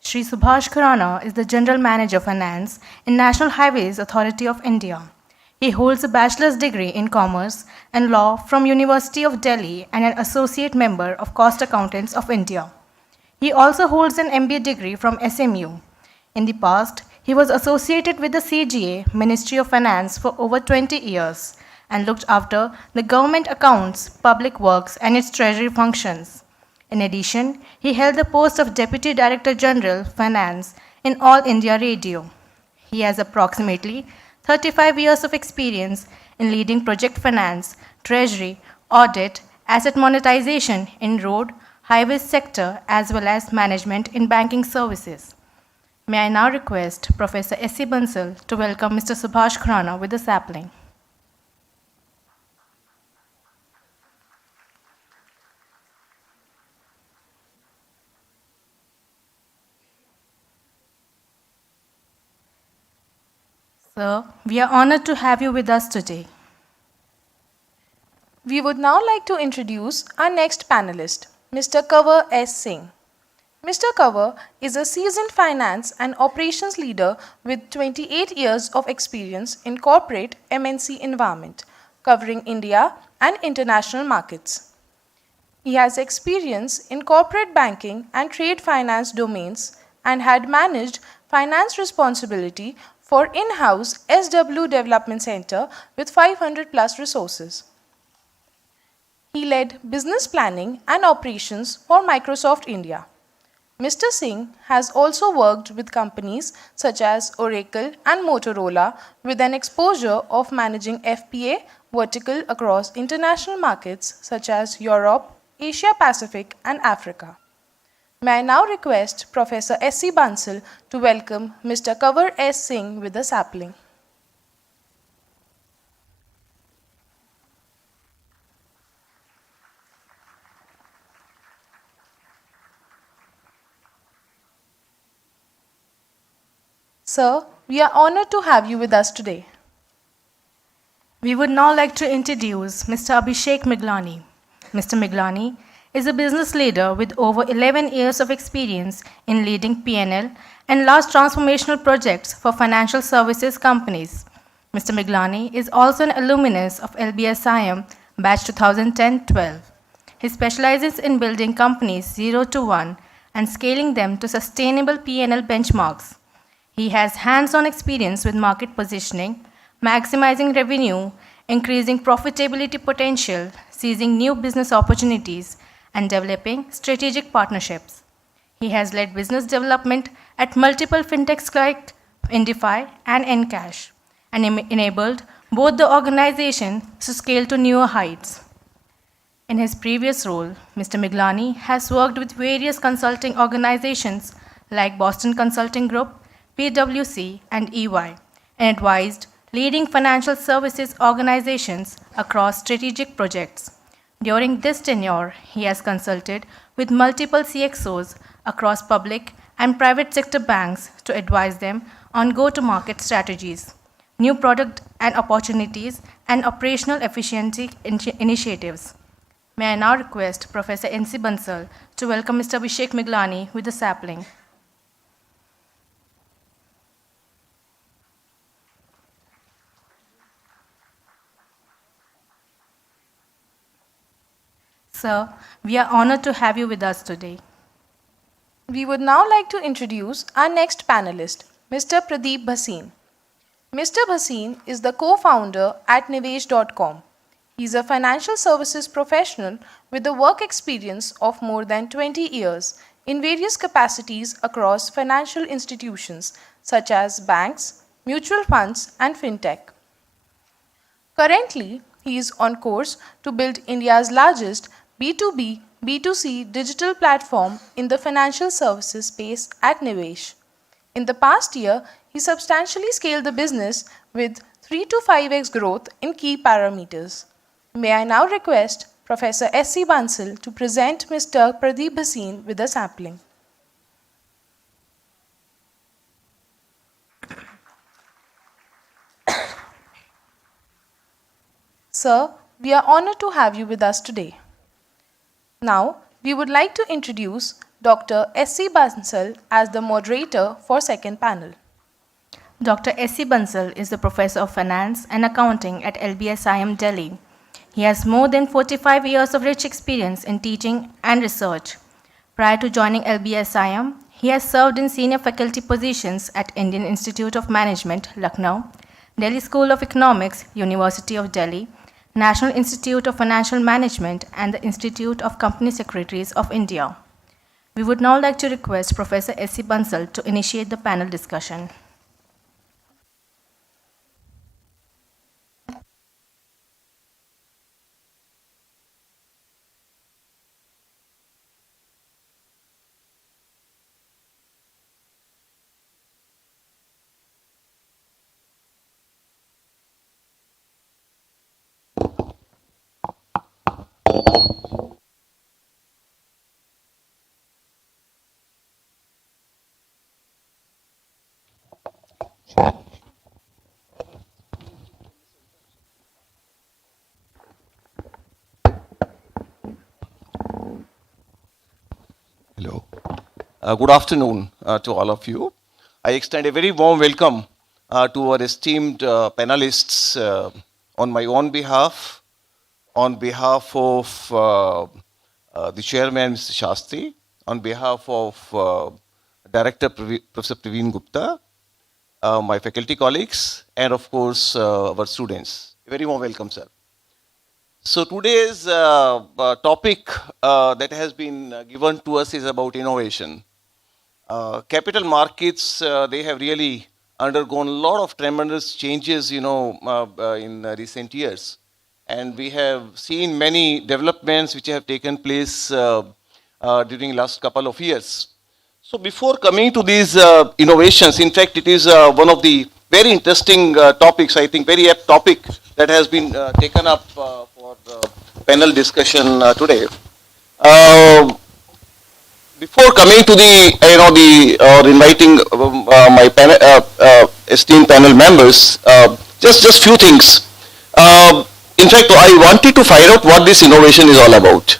Shri Subhash Khurana is the General Manager Finance in National Highways Authority of India. He holds a bachelor's degree in Commerce and Law from University of Delhi and an associate member of Cost Accountants of India. He also holds an MBA degree from SMU. In the past, he was associated with the CGA, Ministry of Finance, for over 20 years and looked after the government accounts, public works, and its treasury functions. In addition, he held the post of Deputy Director General, Finance in All India Radio. He has approximately 35 years of experience in leading project finance, treasury, audit, asset monetization in road, highways sector, as well as management in banking services. May I now request Professor S.C. Bansal to welcome Mr. Subhash Khurana with the sapling. Sir, we are honored to have you with us today. We would now like to introduce our next panelist, Mr. Kanwar S. Singh. Mr. Kanwar is a seasoned finance and operations leader with 28 years of experience in corporate MNC environment, covering India and international markets. He has experience in corporate banking and trade finance domains and had managed finance responsibility for in-house SW Development Center with 500 plus resources. He led business planning and operations for Microsoft India. Mr. Singh has also worked with companies such as Oracle and Motorola with an exposure of managing FPA vertical across international markets such as Europe, Asia Pacific and Africa. May I now request Professor S.C. Bansal to welcome Mr. Kanwar S. Singh with a sapling. Sir, we are honored to have you with us today. We would now like to introduce Mr. Abhishek Miglani. Mr. Miglani is a business leader with over 11 years of experience in leading P&L and large transformational projects for financial services companies. Mr. Miglani is also an alumnus of LBSIM batch 2010-12. He specializes in building companies 0 to 1 and scaling them to sustainable P&L benchmarks. He has hands-on experience with market positioning, maximizing revenue, increasing profitability potential, seizing new business opportunities, and developing strategic partnerships. He has led business development at multiple fintechs like Indify and Encash, and enabled both the organization to scale to newer heights. In his previous role, Mr. Miglani has worked with various consulting organizations like Boston Consulting Group, PwC, and EY, and advised leading financial services organizations across strategic projects. During this tenure, he has consulted with multiple CXOs across public and private sector banks to advise them on go-to-market strategies, new product and opportunities, and operational efficiency initiatives. May I now request Professor N.C. Bansal to welcome Mr. Abhishek Miglani with the sapling. Sir, we are honored to have you with us today. We would now like to introduce our next panelist, Mr. Pradeep Bhasin. Mr. Bhasin is the co-founder at Nivesh.com. He is a financial services professional with a work experience of more than 20 years in various capacities across financial institutions such as banks, mutual funds, and fintech. Currently, he is on course to build India's largest B2B, B2C digital platform in the financial services space at Nivesh. In the past year, he substantially scaled the business with 3 to 5x growth in key parameters. May I now request Professor S.C. Bansal to present Mr. Pradeep Bhasin with a sapling. Sir, we are honored to have you with us today. Now, we would like to introduce Dr. S.C. Bansal as the moderator for second panel. Dr. S.C. Bansal is the Professor of Finance and Accounting at LBSIM Delhi. He has more than 45 years of rich experience in teaching and research. Prior to joining LBSIM, he has served in senior faculty positions at Indian Institute of Management, Lucknow, Delhi School of Economics, University of Delhi, National Institute of Financial Management, and the Institute of Company Secretaries of India. We would now like to request Professor S.C. Bansal to initiate the panel discussion. Hello. Good afternoon to all of you. I extend a very warm welcome to our esteemed panelists on my own behalf, on behalf of the chairman, Mr. Shastri, on behalf of Director Professor Praveen Gupta, my faculty colleagues, and of course our students. A very warm welcome, sir. So today's topic that has been given to us is about innovation. Capital markets, they have really undergone a lot of tremendous changes, in recent years. And we have seen many developments which have taken place during last couple of years. So before coming to these innovations, in fact, it is one of the very interesting topics, I think very apt topic that has been taken up for the panel discussion today. Before coming to inviting my esteemed panel members, just few things. In fact, I wanted to find out what this innovation is all about.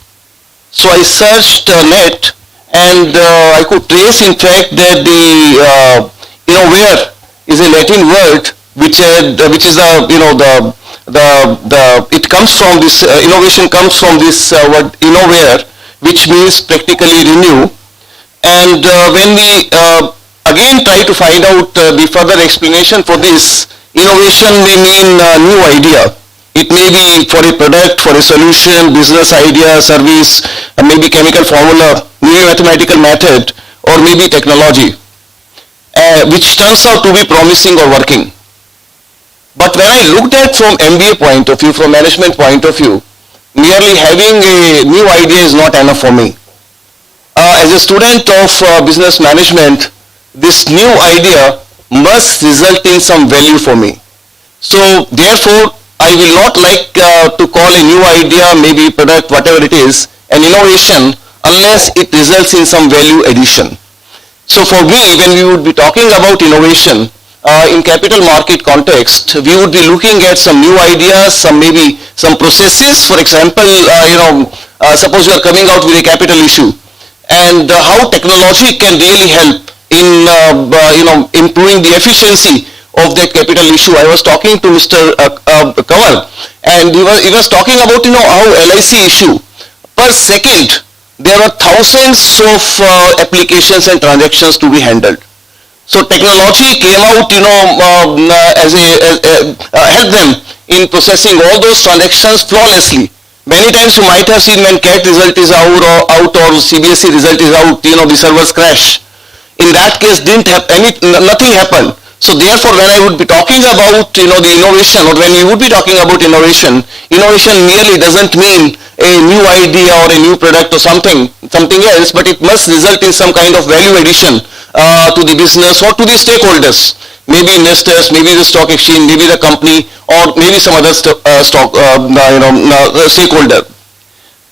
So I searched net, and I could trace, in fact, that the innovare is a Latin word which is it comes from this innovation comes from this word innovare, which means practically renew. And when we again try to find out the further explanation for this, innovation may mean new idea. It may be for a product, for a solution, business idea, service, maybe chemical formula, new mathematical method, or maybe technology, which turns out to be promising or working. But when I looked at from MBA point of view, from management point of view, merely having a new idea is not enough for me. As a student of business management, this new idea must result in some value for me. So therefore, I will not like to call a new idea, maybe product, whatever it is, an innovation unless it results in some value addition. So for me, when we would be talking about innovation in capital market context, we would be looking at some new ideas, maybe some processes. For example, suppose you are coming out with a capital issue, and how technology can really help in improving the efficiency of that capital issue. I was talking to Mr. Kanwal, and he was talking about how LIC issue per second there are thousands of applications and transactions to be handled. So technology came out, help them in processing all those transactions flawlessly. Many times you might have seen when CAT result is out or CBSE result is out, the servers crash. In that case, nothing happened. So therefore, when I would be talking about, the innovation, or when we would be talking about innovation, innovation merely doesn't mean a new idea or a new product or something else, but it must result in some kind of value addition to the business or to the stakeholders, maybe investors, maybe the stock exchange, maybe the company, or maybe some other stakeholder.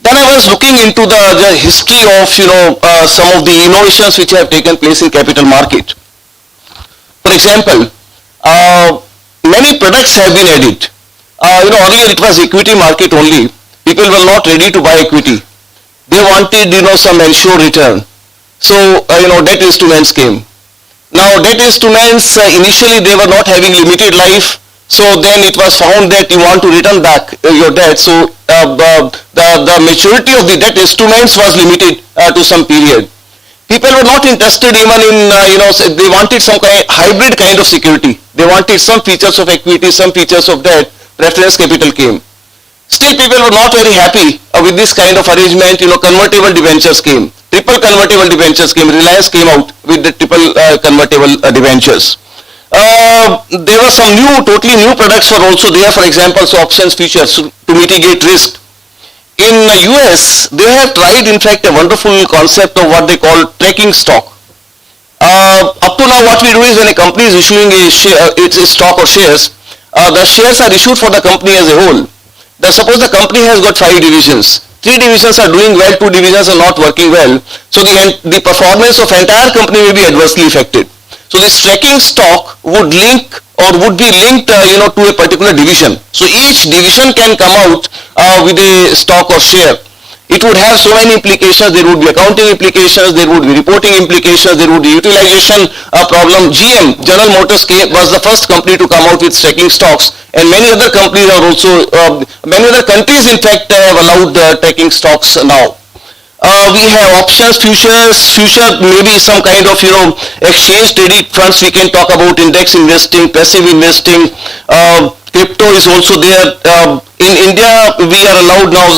Then I was looking into the history of some of the innovations which have taken place in capital market. For example, many products have been added. Earlier it was equity market only. People were not ready to buy equity. They wanted some ensured return. So debt instruments came. Now debt instruments initially they were not having limited life. So then it was found that you want to return back your debt. So the maturity of the debt instruments was limited to some period. People were not interested even in, they wanted some hybrid kind of security. They wanted some features of equity, some features of debt. Preference capital came. Still people were not very happy with this kind of arrangement, convertible debentures came, triple convertible debentures came, Reliance came out with the triple convertible debentures. There were some totally new products were also there, for example, so options futures to mitigate risk. In the US, they have tried in fact a wonderful concept of what they call tracking stock. Up to now what we do is when a company is issuing a share, its stock or shares, the shares are issued for the company as a whole. Suppose the company has got 5 divisions, 3 divisions are doing well, 2 divisions are not working well, so the performance of entire company may be adversely affected. So this tracking stock would link or would be linked to a particular division. So each division can come out with a stock or share. It would have so many implications. There would be accounting implications, there would be reporting implications, there would be utilization problem. GM, General Motors, was the first company to come out with tracking stocks, and many other companies are also, many other countries in fact have allowed tracking stocks now. We have options, futures, maybe some kind of exchange traded funds. We can talk about index investing, passive investing. Crypto is also there. In India, we are allowed now,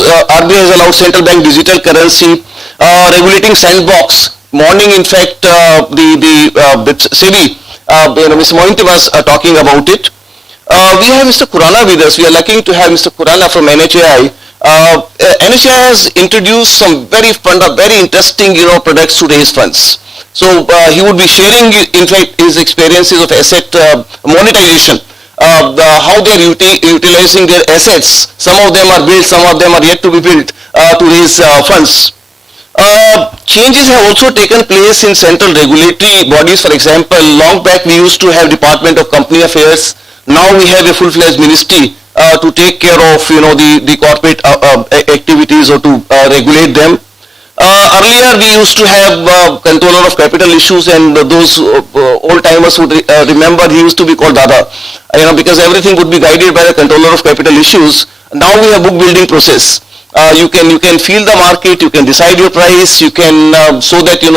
RBI has allowed central bank digital currency, regulating sandbox. Morning, in fact, SEBI, Mr. Mohanty was talking about it. We have Mr. Khurana with us. We are lucky to have Mr. Khurana from NHAI. NHAI has introduced some very interesting, products to raise funds. So he would be sharing, in fact, his experiences of asset monetization. How they are utilizing their assets. Some of them are built, some of them are yet to be built to raise funds. Changes have also taken place in central regulatory bodies. For example, long back we used to have Department of Company Affairs. Now we have a full-fledged ministry to take care of the corporate activities or to regulate them. Earlier we used to have controller of capital issues, and those old timers would remember he used to be called Dada, because everything would be guided by the controller of capital issues. Now we have book building process. You can feel the market, you can decide your price, you can so that your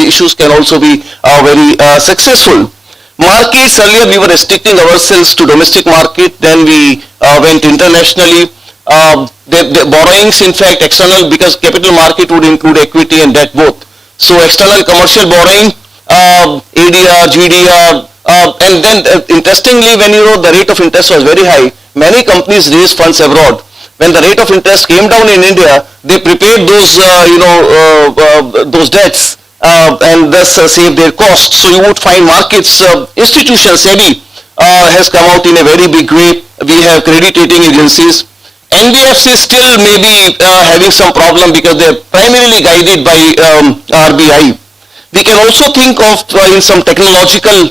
issues can also be very successful. Markets, earlier we were restricting ourselves to domestic market, then we went internationally. The borrowings, in fact, external, because capital market would include equity and debt both. So external commercial borrowing, ADR, GDR, and then interestingly, when the rate of interest was very high, many companies raised funds abroad. When the rate of interest came down in India, they prepaid those those debts and thus saved their costs. So you would find markets, institutions, SEBI has come out in a very big way. We have credit rating agencies. NBFC still may be having some problem because they are primarily guided by RBI. We can also think of in some technological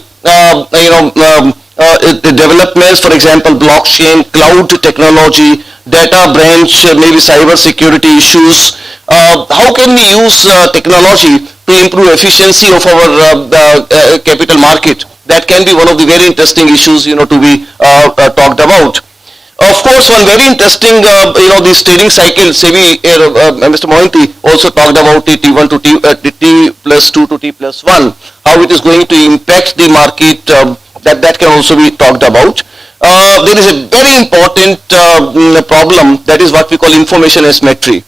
developments, for example, blockchain, cloud technology, data branch, maybe cyber security issues. How can we use technology to improve efficiency of our capital market? That can be one of the very interesting issues to be talked about. Of course, one very interesting, this trading cycle, SEBI, Mr. Mohanty also talked about it, T1 to T+2 to T+1, how it is going to impact the market, that can also be talked about. There is a very important problem, that is what we call information asymmetry.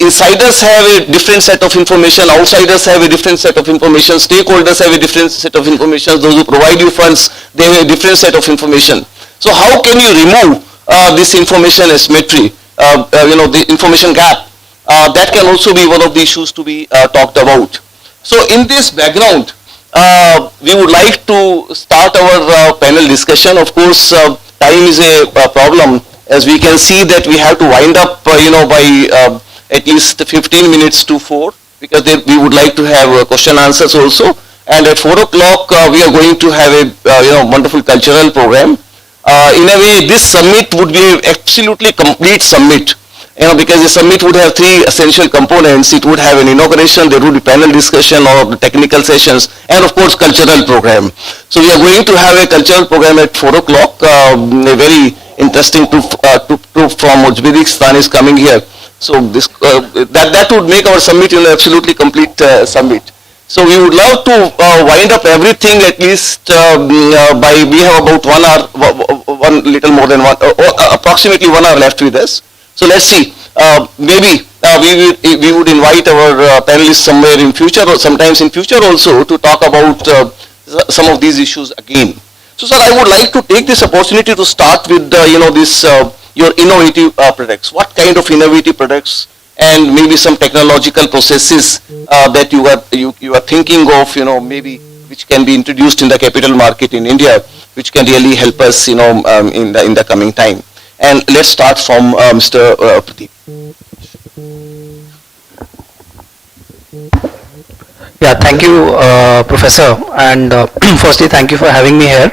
Insiders have a different set of information, outsiders have a different set of information, stakeholders have a different set of information, those who provide you funds, they have a different set of information. So how can you remove this information asymmetry, the information gap? That can also be one of the issues to be talked about. So in this background, we would like to start our panel discussion. Of course, time is a problem, as we can see that we have to wind up, by at least 15 minutes to 4, because we would like to have question answers also. And at 4 o'clock, we are going to have a wonderful cultural program. In a way, this summit would be an absolutely complete summit, because the summit would have 3 essential components. It would have an inauguration, there would be panel discussion or technical sessions, and of course cultural program. So we are going to have a cultural program at 4 o'clock. A very interesting troupe from Uzbekistan is coming here. So this that would make our summit absolutely complete summit. So we would love to wind up everything at least we have about 1 hour, little more than approximately 1 hour left with us. So let's see. Maybe we would invite our panelists somewhere in future or sometimes in future also to talk about some of these issues again. So sir, I would like to take this opportunity to start with this your innovative products. What kind of innovative products and maybe some technological processes that you are thinking of, maybe which can be introduced in the capital market in India, which can really help us, in the coming time. And let's start from Mr. Pradeep. Yeah, thank you, Professor. And firstly, thank you for having me here.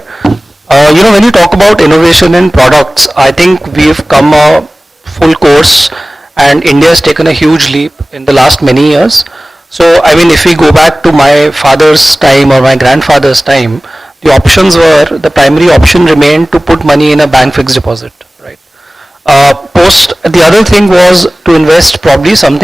When you talk about innovation in products, I think we've come a full course, and India has taken a huge leap in the last many years. So, I mean, if we go back to my father's time or my grandfather's time, the options were, the primary option remained to put money in a bank fixed deposit, right? The other thing was to invest probably something